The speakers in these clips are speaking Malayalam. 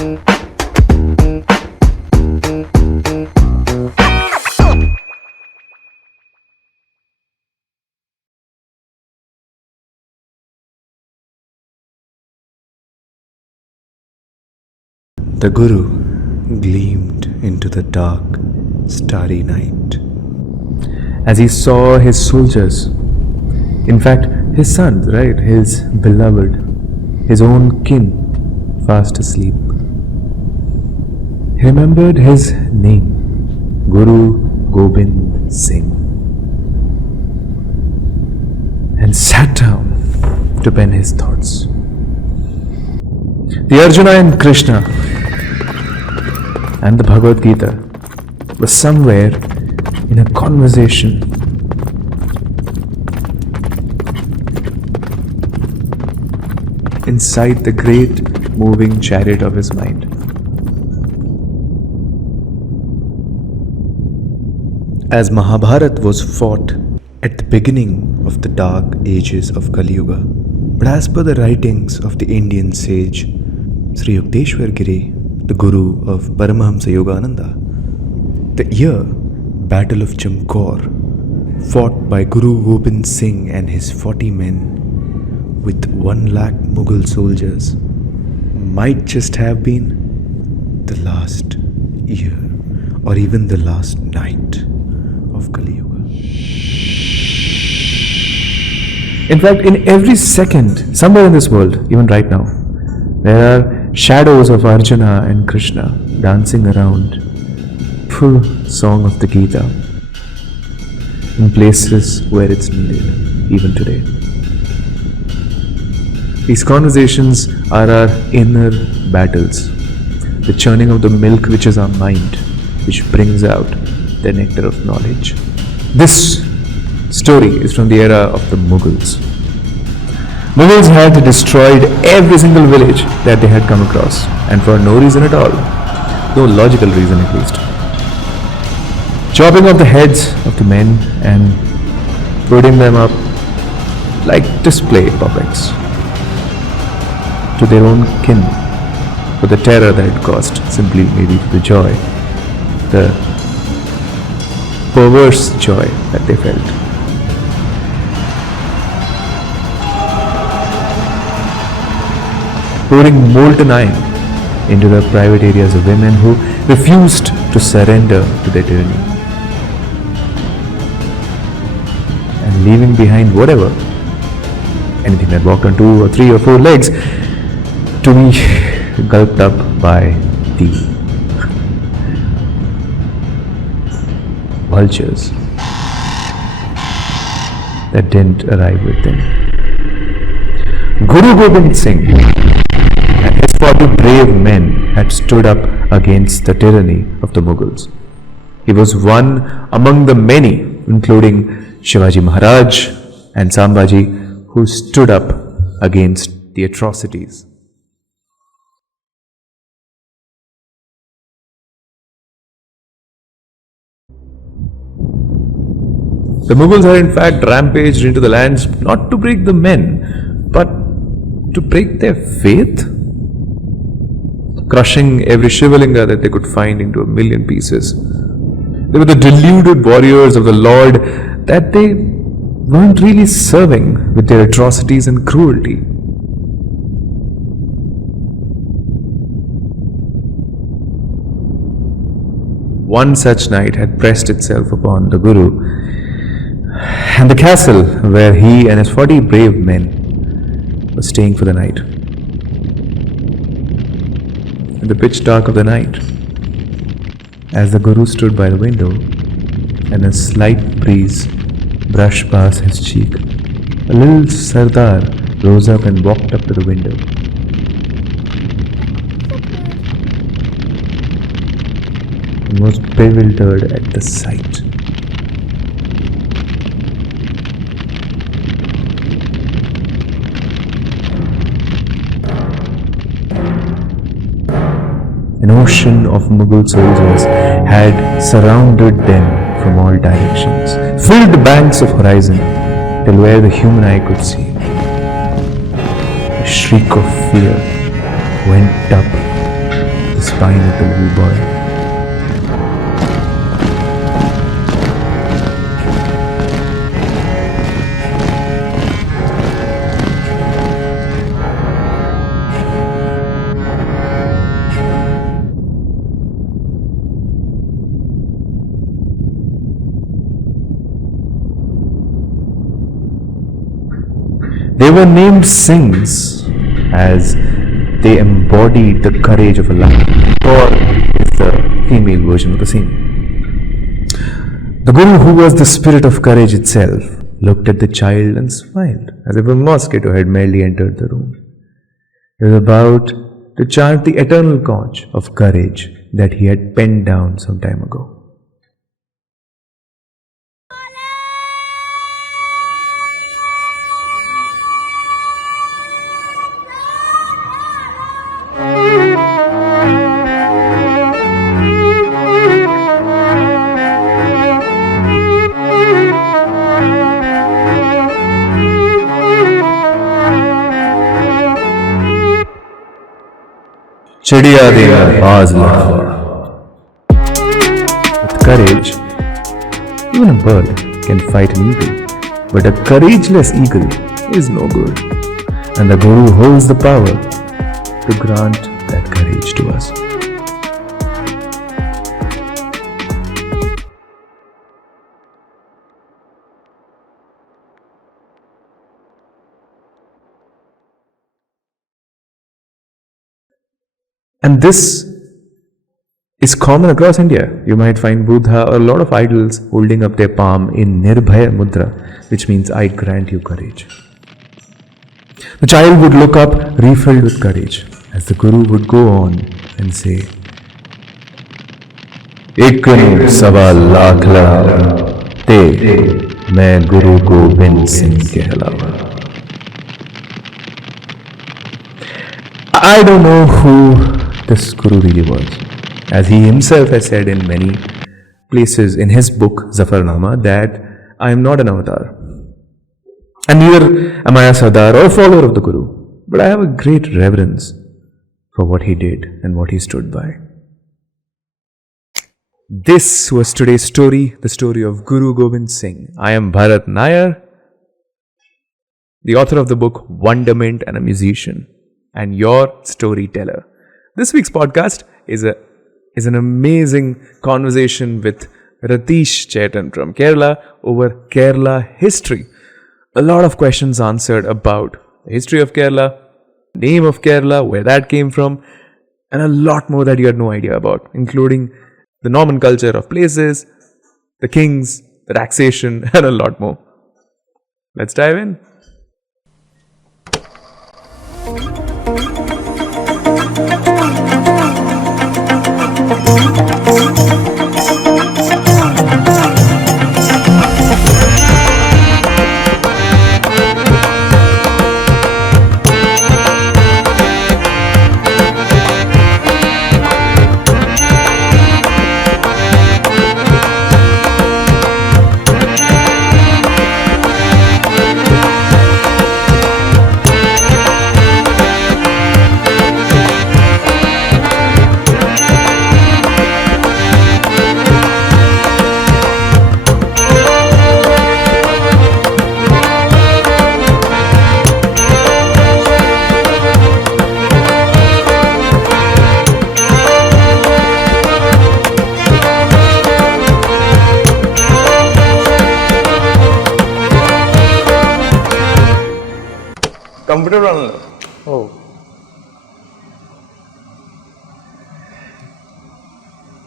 The Guru gleamed into the dark, starry night as he saw his soldiers, in fact, his sons, right, his beloved, his own kin, fast asleep. He remembered his name, Guru Gobind Singh, and sat down to pen his thoughts. The Arjuna and Krishna and the Bhagavad Gita was somewhere in a conversation. Inside the great moving chariot of his mind. As Mahabharata was fought at the beginning of the dark ages of Kali Yuga, but as per the writings of the Indian sage Sri Yukteswar Giri, the guru of Paramahamsa Yogananda, the year Battle of Chamkaur, fought by Guru Gobind Singh and his 40 men with 1 lakh Mughal soldiers, might just have been the last year or even the last night of Kali Yuga. In fact, in every second, somewhere in this world, even right now, there are shadows of Arjuna and Krishna dancing around full song of the Gita in places where it's needed, even today. These conversations are our inner battles, the churning of the milk which is our mind, which brings out the nectar of knowledge. This story is from the era of the Mughals. Mughals had destroyed every single village that they had come across, and for no reason at all, no logical reason at least. Chopping off the heads of the men and putting them up like display puppets to their own kin for the terror that it caused, simply maybe for the joy, the perverse joy that they felt. Pouring molten iron into the private areas of women who refused to surrender to their tyranny, and leaving behind whatever, anything that walked on 2 or 3 or 4 legs, to be gulped up by the vultures that didn't arrive with them. Guru Gobind Singh and his 40 brave men had stood up against the tyranny of the Mughals. He was one among the many, including Shivaji Maharaj and Sambhaji, who stood up against the atrocities. The Mughals had in fact rampaged into the lands not to break the men, but to break their faith, crushing every Shivalinga that they could find into 1,000,000 pieces. They were the deluded warriors of the Lord that they weren't really serving with their atrocities and cruelty. One such night had pressed itself upon the Guru, and the castle where he and his 40 brave men were staying for the night. In the pitch dark of the night, as the Guru stood by the window and a slight breeze brushed past his cheek, a little Sardar rose up and walked up to the window. And was bewildered at the sight. An ocean of Mughal soldiers had surrounded them from all directions, filled the banks of horizon till where the human eye could see. A shriek of fear went up the spine of the little boy. They were named Singhs as they embodied the courage of a lion, or is the female version of the same. The Guru, who was the spirit of courage itself, looked at the child and smiled as if a mosquito had merely entered the room. He was about to chant the eternal conch of courage that he had penned down some time ago. चिड़िया देना बाज लगा. With courage, even a bird can fight an eagle, but a courageless eagle is no good. And the Guru holds the power to grant that courage to us. And this is common across India. You might find Buddha or a lot of idols holding up their palm in Nirbhaya Mudra, which means I grant you courage. The child would look up refilled with courage as the Guru would go on and say, एक करूं सवा लाख ते मैं गुरु गोबिंद सिंह कहलावा. I don't know who this Guru really was, as he himself has said in many places in his book Zafarnama that I am not an avatar, and neither am I a Sardar or a follower of the Guru, but I have a great reverence for what he did and what he stood by. This was today's story, the story of Guru Gobind Singh. I am Bharat Nair, the author of the book Wonderment and a musician, and your storyteller. This week's podcast is an amazing conversation with Ratish Chetan from Kerala over Kerala history. A lot of questions answered about the history of Kerala, name of Kerala, where that came from, and a lot more that you had no idea about, including the Norman culture of places, the kings, the taxation, and a lot more. Let's dive in. Comfortable. Oh.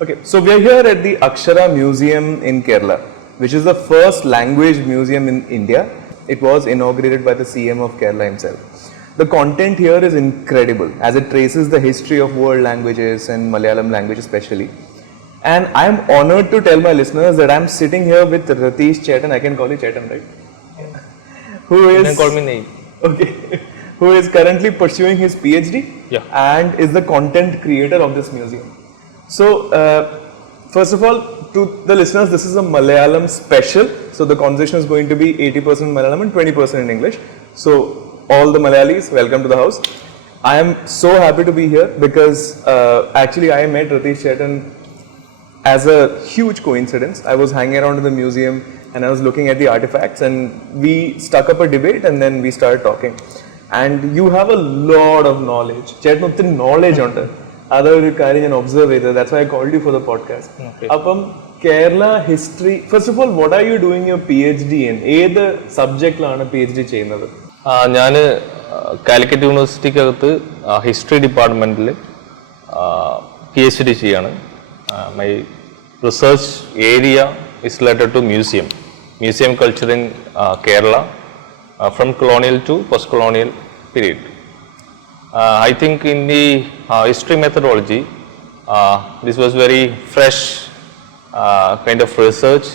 Okay, so we are here at the Akshara Museum in Kerala, which is the first language museum in India. It was inaugurated by the CM of Kerala himself. The content here is incredible as it traces the history of world languages and Malayalam language especially. And I am honored to tell my listeners that I am sitting here with Ratish Chetan. I can call you Chetan, right? Yeah. Who is? You can call me name. Okay. Who is currently pursuing his PhD? Yeah. And is the content creator of this museum. So, first of all, to the listeners, this is a Malayalam special. So, the conversation is going to be 80% Malayalam and 20% in English. So, all the Malayalis, welcome to the house. I am so happy to be here because actually I met Ritesh Chetan as a huge coincidence. I was hanging around in the museum and I was looking at the artifacts and we struck up a debate and then we started talking. And you have a lot of knowledge. Chetan ഒത്തിരി knowledge ഉണ്ട്. അതൊരു കാര്യം ഞാൻ ഒബ്സർവ് ചെയ്തത്. That's why I called you for the podcast. അപ്പം Kerala history, first of all what are you doing your PhD in? ഏത് സബ്ജക്റ്റിലാണ് PhD ചെയ്യുന്നത്? ഞാൻ കാലിക്കറ്റ് യൂണിവേഴ്സിറ്റിക്കകത്ത് ഹിസ്റ്ററി ഡിപ്പാർട്ട്മെന്റിൽ PhD ചെയ്യാണ്. My research area is related to museum culture in Kerala from colonial to post-colonial period. I think in the history methodology, this was very fresh kind of research.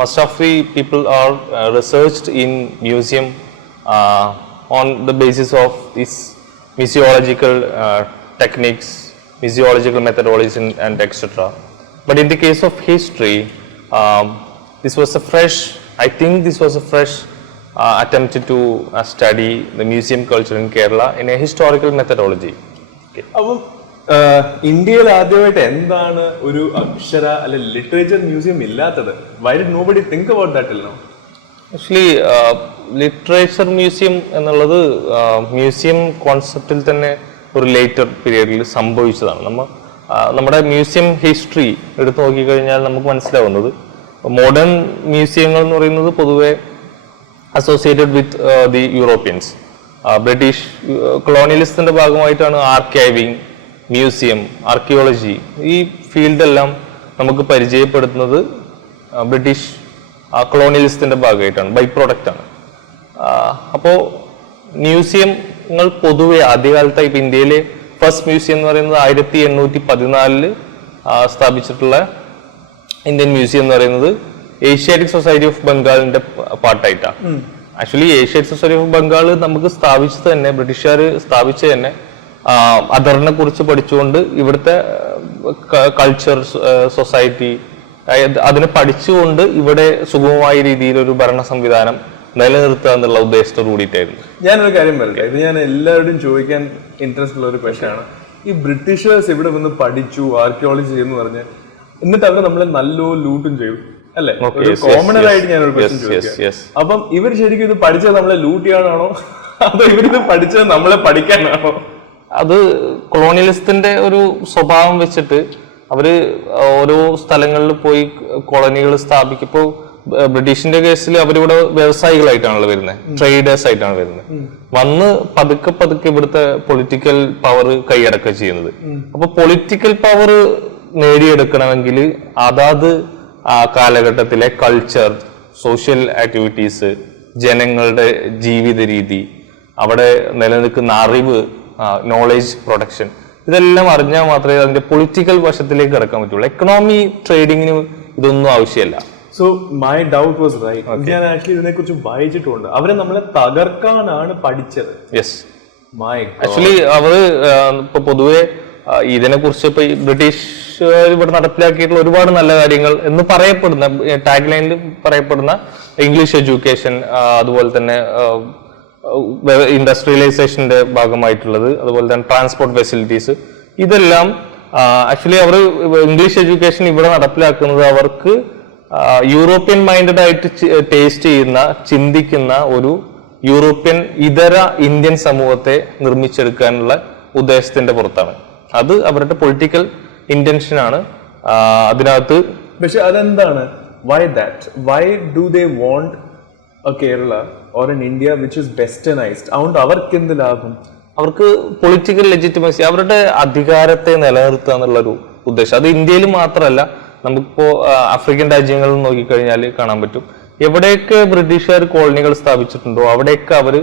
Most of the people are researched in museum on the basis of these museological techniques, museological methodologies and etc. But in the case of history, this was a fresh attempt to study the museum culture in Kerala in a historical methodology. അപ്പം ഇന്ത്യയിൽ ആദ്യമായിട്ട് എന്താണ് ഒരു അക്ഷര അല്ലെ ലിറ്ററേച്ചർ മ്യൂസിയം ഇല്ലാത്തത്? Why did nobody think about that till now? Actually literature museum എന്നുള്ളത് മ്യൂസിയം കോൺസെപ്റ്റിൽ തന്നെ ഒരു ലേറ്റർ പീരീഡിൽ സംഭവിച്ചതാണ്. നമ്മുടെ മ്യൂസിയം ഹിസ്റ്ററി എടുത്തു നോക്കിക്കഴിഞ്ഞാൽ നമുക്ക് മനസ്സിലാവുന്നത് മോഡേൺ മ്യൂസിയങ്ങൾ എന്ന് പറയുന്നത് പൊതുവെ associated with the Europeans. British കൊളോണിയലിസത്തിന്റെ ഭാഗമായിട്ടാണ് ആർക്കൈവിങ്, മ്യൂസിയം, ആർക്കിയോളജി ഈ ഫീൽഡെല്ലാം നമുക്ക് പരിചയപ്പെടുത്തുന്നത് ബ്രിട്ടീഷ് കൊളോണിയലിസത്തിന്റെ ഭാഗമായിട്ടാണ്, ബൈ പ്രോഡക്റ്റാണ്. അപ്പോൾ മ്യൂസിയങ്ങൾ പൊതുവെ ആദ്യകാലത്ത് ഇപ്പം ഇന്ത്യയിലെ ഫസ്റ്റ് മ്യൂസിയം എന്ന് പറയുന്നത് 1814 സ്ഥാപിച്ചിട്ടുള്ള ഇന്ത്യൻ മ്യൂസിയം എന്ന് പറയുന്നത് ഏഷ്യാറ്റിക് സൊസൈറ്റി ഓഫ് ബംഗാളിന്റെ പാർട്ടായിട്ടാണ്. Actually Asiatic Society of Bengal നമുക്ക് സ്ഥാപിച്ചത് തന്നെ, ബ്രിട്ടീഷുകാർ സ്ഥാപിച്ചത് തന്നെ അദറിനെ കുറിച്ച് പഠിച്ചുകൊണ്ട് ഇവിടുത്തെ കൾച്ചർ, സൊസൈറ്റി അതിനെ പഠിച്ചുകൊണ്ട് ഇവിടെ സുഗമമായ രീതിയിൽ ഒരു ഭരണ സംവിധാനം നിലനിർത്തുക എന്നുള്ള ഉദ്ദേശത്തോട് കൂടിയിട്ടായിരുന്നു. ഞാനൊരു കാര്യം പറയട്ടെ, ഇത് ഞാൻ എല്ലാവരോടും ചോദിക്കാൻ ഇൻട്രസ്റ്റ് ഉള്ള ഒരു ക്വസ്റ്റ്യൻ ആണ്. ഈ ബ്രിട്ടീഷേഴ്സ് ഇവിടെ വന്ന് പഠിച്ചു, ആർക്കിയോളജി ചെയ്യുന്നു പറഞ്ഞ് എന്നിട്ട് അവർ നമ്മളെ നല്ലോ ലൂട്ടും ചെയ്തു അല്ലെ? കോമണർ ആയിട്ട് ഞാനൊരു ക്വസ്റ്റ്യൻ ചോദിക്കാം. അപ്പം ഇവർ ശരിക്കും ഇത് പഠിച്ചത് നമ്മളെ ലൂട്ട് ചെയ്യാനാണോ അതോ ഇവരിത് പഠിച്ചത് നമ്മളെ പഠിക്കാനാണോ? അത് കൊളോണിയലിസത്തിന്റെ ഒരു സ്വഭാവം വെച്ചിട്ട് അവര് ഓരോ സ്ഥലങ്ങളിൽ പോയി കോളനികൾ സ്ഥാപിക്കുമ്പോൾ ബ്രിട്ടീഷിന്റെ കേസിൽ അവരിവിടെ വ്യവസായികളായിട്ടാണല്ലോ വരുന്നത്, ട്രേഡേഴ്സ് ആയിട്ടാണ് വരുന്നത്. വന്ന് പതുക്കെ പതുക്കെ ഇവിടുത്തെ പൊളിറ്റിക്കൽ പവർ കൈയടക്കുക ചെയ്യുന്നത്. അപ്പൊ പൊളിറ്റിക്കൽ പവർ നേടിയെടുക്കണമെങ്കിൽ അതാത് ആ കാലഘട്ടത്തിലെ കൾച്ചർ, സോഷ്യൽ ആക്ടിവിറ്റീസ്, ജനങ്ങളുടെ ജീവിത രീതി, അവിടെ നിലനിൽക്കുന്ന അറിവ്, നോളേജ് പ്രൊഡക്ഷൻ, ഇതെല്ലാം അറിഞ്ഞാൽ മാത്രമേ അതിന്റെ പൊളിറ്റിക്കൽ വശത്തിലേക്ക് കിടക്കാൻ പറ്റുള്ളൂ. എക്കണോമി ട്രേഡിങ്ങിന് ഇതൊന്നും ആവശ്യമല്ല. So my doubt was right. ഞാൻ ആക്ച്വലി ഇതിനെ കുറിച്ച് വായിച്ചിട്ടുണ്ട്. അവരെ നമ്മളെ തകർക്കാനാണ് പഠിച്ചത്. യെസ്, ആക്ച്വലി അവര് ഇപ്പൊ പൊതുവെ ഇതിനെ കുറിച്ച് ഇപ്പൊ ബ്രിട്ടീഷ് ഇവിടെ നടപ്പിലാക്കിയിട്ടുള്ള ഒരുപാട് നല്ല കാര്യങ്ങൾ എന്ന് പറയപ്പെടുന്ന, ടാഗ് ലൈനിൽ പറയപ്പെടുന്ന ഇംഗ്ലീഷ് എഡ്യൂക്കേഷൻ, അതുപോലെ തന്നെ ഇൻഡസ്ട്രിയലൈസേഷന്റെ ഭാഗമായിട്ടുള്ളത്, അതുപോലെ തന്നെ ട്രാൻസ്പോർട്ട് ഫെസിലിറ്റീസ്, ഇതെല്ലാം ആക്ച്വലി അവർ ഇംഗ്ലീഷ് എഡ്യൂക്കേഷൻ ഇവിടെ നടപ്പിലാക്കുന്നത് അവർക്ക് യൂറോപ്യൻ മൈൻഡഡ് ആയിട്ട് ടേസ്റ്റ് ചെയ്യുന്ന, ചിന്തിക്കുന്ന ഒരു യൂറോപ്യൻ ഇതര ഇന്ത്യൻ സമൂഹത്തെ നിർമ്മിച്ചെടുക്കാനുള്ള ഉദ്ദേശത്തിന്റെ പുറത്താണ്. അത് അവരുടെ പൊളിറ്റിക്കൽ ഇന്റൻഷൻ ആണ് അതിനകത്ത്. പക്ഷെ അതെന്താണ്? Why that? Why do they want a Kerala or an India which is westernised? അതുകൊണ്ട് അവർക്ക് എന്ത് ലാഭം? അവർക്ക് പൊളിറ്റിക്കൽ ലെജിറ്റിമസി, അവരുടെ അധികാരത്തെ നിലനിർത്തുക എന്നുള്ളൊരു ഉദ്ദേശം. അത് ഇന്ത്യയിൽ മാത്രമല്ല, നമുക്കിപ്പോ ആഫ്രിക്കൻ രാജ്യങ്ങളിൽ നോക്കിക്കഴിഞ്ഞാൽ കാണാൻ പറ്റും. എവിടെയൊക്കെ ബ്രിട്ടീഷുകാർ കോളനികൾ സ്ഥാപിച്ചിട്ടുണ്ടോ അവിടെയൊക്കെ അവര്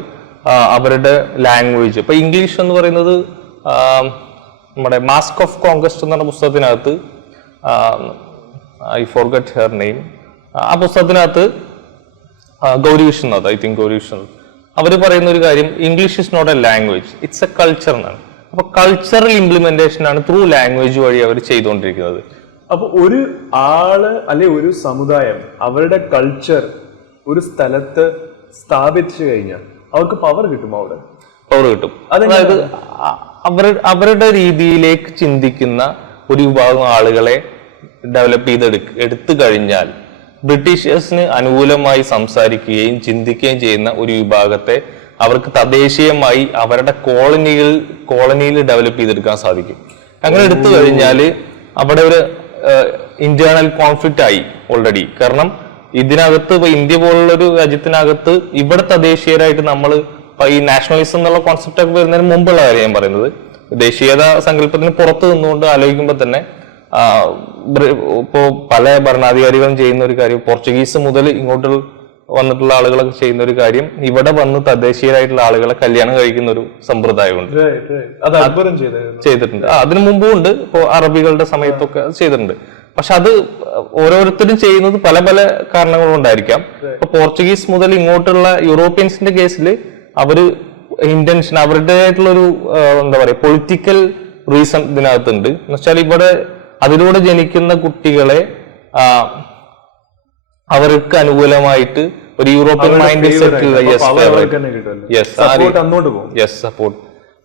അവരുടെ ലാംഗ്വേജ്, ഇപ്പൊ ഇംഗ്ലീഷ് എന്ന് പറയുന്നത് നമ്മുടെ മാസ്ക് ഓഫ് കോൺക്വസ്റ്റ് എന്ന പുസ്തകത്തിനകത്ത്, ഐ ഫോർഗറ്റ് ഹെർ നെയിം, ആ പുസ്തകത്തിനകത്ത് ഗൗരി വിശ്വനാഥ്, ഐ തിങ്ക് ഗൗരി വിശ്വനാഥ്, അവർ പറയുന്ന ഒരു കാര്യം, English is not a language, it's a culture എന്നാണ്. അപ്പൊ കൾച്ചറൽ ഇംപ്ലിമെന്റേഷൻ ആണ് ത്രൂ ലാംഗ്വേജ് വഴി അവർ ചെയ്തുകൊണ്ടിരിക്കുന്നത്. അപ്പൊ ഒരു ആള് അല്ലെ ഒരു സമുദായം അവരുടെ കൾച്ചർ ഒരു സ്ഥലത്ത് സ്ഥാപിച്ചു കഴിഞ്ഞാൽ അവർക്ക് പവർ കിട്ടും അവിടെ. പവർ കിട്ടും. അതായത് അവരുടെ രീതിയിലേക്ക് ചിന്തിക്കുന്ന ഒരു വിഭാഗം ആളുകളെ ഡെവലപ്പ് എടുത്തു കഴിഞ്ഞാൽ ബ്രിട്ടീഷേഴ്സിന് അനുകൂലമായി സംസാരിക്കുകയും ചിന്തിക്കുകയും ചെയ്യുന്ന ഒരു വിഭാഗത്തെ അവർക്ക് തദ്ദേശീയമായി അവരുടെ കോളനിയിൽ ഡെവലപ്പ് ചെയ്തെടുക്കാൻ സാധിക്കും. അങ്ങനെ എടുത്തു കഴിഞ്ഞാൽ അവിടെ ഒരു ഇന്റേണൽ കോൺഫ്ലിക്റ്റ് ആയി ഓൾറെഡി. കാരണം ഇതിനകത്ത് ഇപ്പൊ ഇന്ത്യ പോലുള്ള ഒരു രാജ്യത്തിനകത്ത് ഇവിടെ തദ്ദേശീയരായിട്ട് നമ്മൾ ഈ നാഷണലിസം എന്നുള്ള കോൺസെപ്റ്റ് ഒക്കെ വരുന്നതിന് മുമ്പുള്ള കാര്യം ഞാൻ പറയുന്നത്, ദേശീയത സങ്കല്പത്തിന് പുറത്ത് നിന്നുകൊണ്ട് ആലോചിക്കുമ്പോൾ തന്നെ ഇപ്പോ പല ഭരണാധികാരികളും ചെയ്യുന്ന ഒരു കാര്യം, പോർച്ചുഗീസ് മുതൽ ഇങ്ങോട്ട് വന്നിട്ടുള്ള ആളുകളൊക്കെ ചെയ്യുന്ന ഒരു കാര്യം, ഇവിടെ വന്ന് തദ്ദേശീയരായിട്ടുള്ള ആളുകളെ കല്യാണം കഴിക്കുന്ന ഒരു സമ്പ്രദായമുണ്ട്, ചെയ്തിട്ടുണ്ട്. അതിനു മുമ്പും ഉണ്ട്, ഇപ്പോ അറബികളുടെ സമയത്തൊക്കെ ചെയ്തിട്ടുണ്ട്. പക്ഷെ അത് ഓരോരുത്തരും ചെയ്യുന്നത് പല പല കാരണങ്ങൾ കൊണ്ടായിരിക്കാം. ഇപ്പൊ പോർച്ചുഗീസ് മുതൽ ഇങ്ങോട്ടുള്ള യൂറോപ്യൻസിന്റെ കേസിൽ അവര് ഇന്റൻഷൻ അവരുടേതായിട്ടുള്ള ഒരു എന്താ പറയാ പൊളിറ്റിക്കൽ റീസൺ ഇതിനകത്തുണ്ട്. എന്ന് വെച്ചാൽ ഇവിടെ അതിലൂടെ ജനിക്കുന്ന കുട്ടികളെ അവർക്ക് അനുകൂലമായിട്ട് ഒരു യൂറോപ്യൻ മൈൻഡ് സെറ്റ് സപ്പോർട്ട്.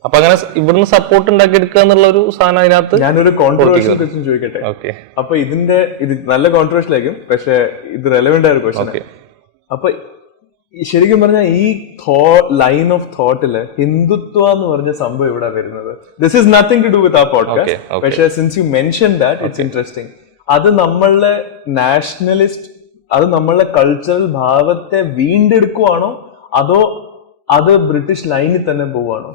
അപ്പൊ അങ്ങനെ ഇവിടുന്ന് സപ്പോർട്ട് ഉണ്ടാക്കിയെടുക്കുക എന്നുള്ള ഒരു സാധനം അതിനകത്ത്. ഞാനൊരു കോൺട്രവേഴ്ഷ്യൽ ക്വസ്റ്റ്യൻ ചോദിക്കട്ടെ. അപ്പൊ ഇത് നല്ല കോൺട്രവേഴ്ഷ്യൽ ആയിരിക്കും, പക്ഷെ ഇത് റെലവെന്റ് ആയ ഒരു ക്വസ്റ്റ്യൻ. അപ്പൊ ശരിക്കും പറഞ്ഞാൽ ഈ ലൈൻ ഓഫ് തോട്ടില് ഹിന്ദുത്വ എന്ന് പറഞ്ഞ സംഭവം ഇവിടെ വരുന്നത്, this is nothing to do with ആ പോഡ്കാസ്റ്റ്, പക്ഷെ since you mention that it's interesting. അത് നമ്മളുടെ നാഷണലിസ്റ്റ്, അത് നമ്മളുടെ കൾച്ചറൽ ഭാവത്തെ വീണ്ടെടുക്കുവാണോ അതോ അത് ബ്രിട്ടീഷ് ലൈനിൽ തന്നെ പോവാണോ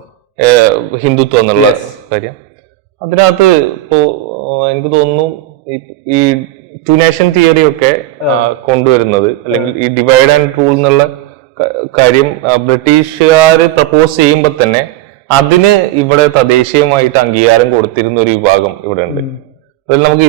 ഹിന്ദുത്വം എന്നുള്ള കാര്യം? അതിനകത്ത് ഇപ്പോ എനിക്ക് തോന്നുന്നു ഈ ടു നേഷൻ തിയറി ഒക്കെ കൊണ്ടുവരുന്നത്, അല്ലെങ്കിൽ ഈ ഡിവൈഡ് ആൻഡ് റൂൾ എന്നുള്ള കാര്യം ബ്രിട്ടീഷുകാർ പ്രപ്പോസ് ചെയ്യുമ്പോൾ തന്നെ അതിന് ഇവിടെ തദ്ദേശീയമായിട്ട് അംഗീകാരം കൊടുത്തിരുന്ന ഒരു വിഭാഗം ഇവിടെ ഉണ്ട്. അതിൽ നമുക്ക്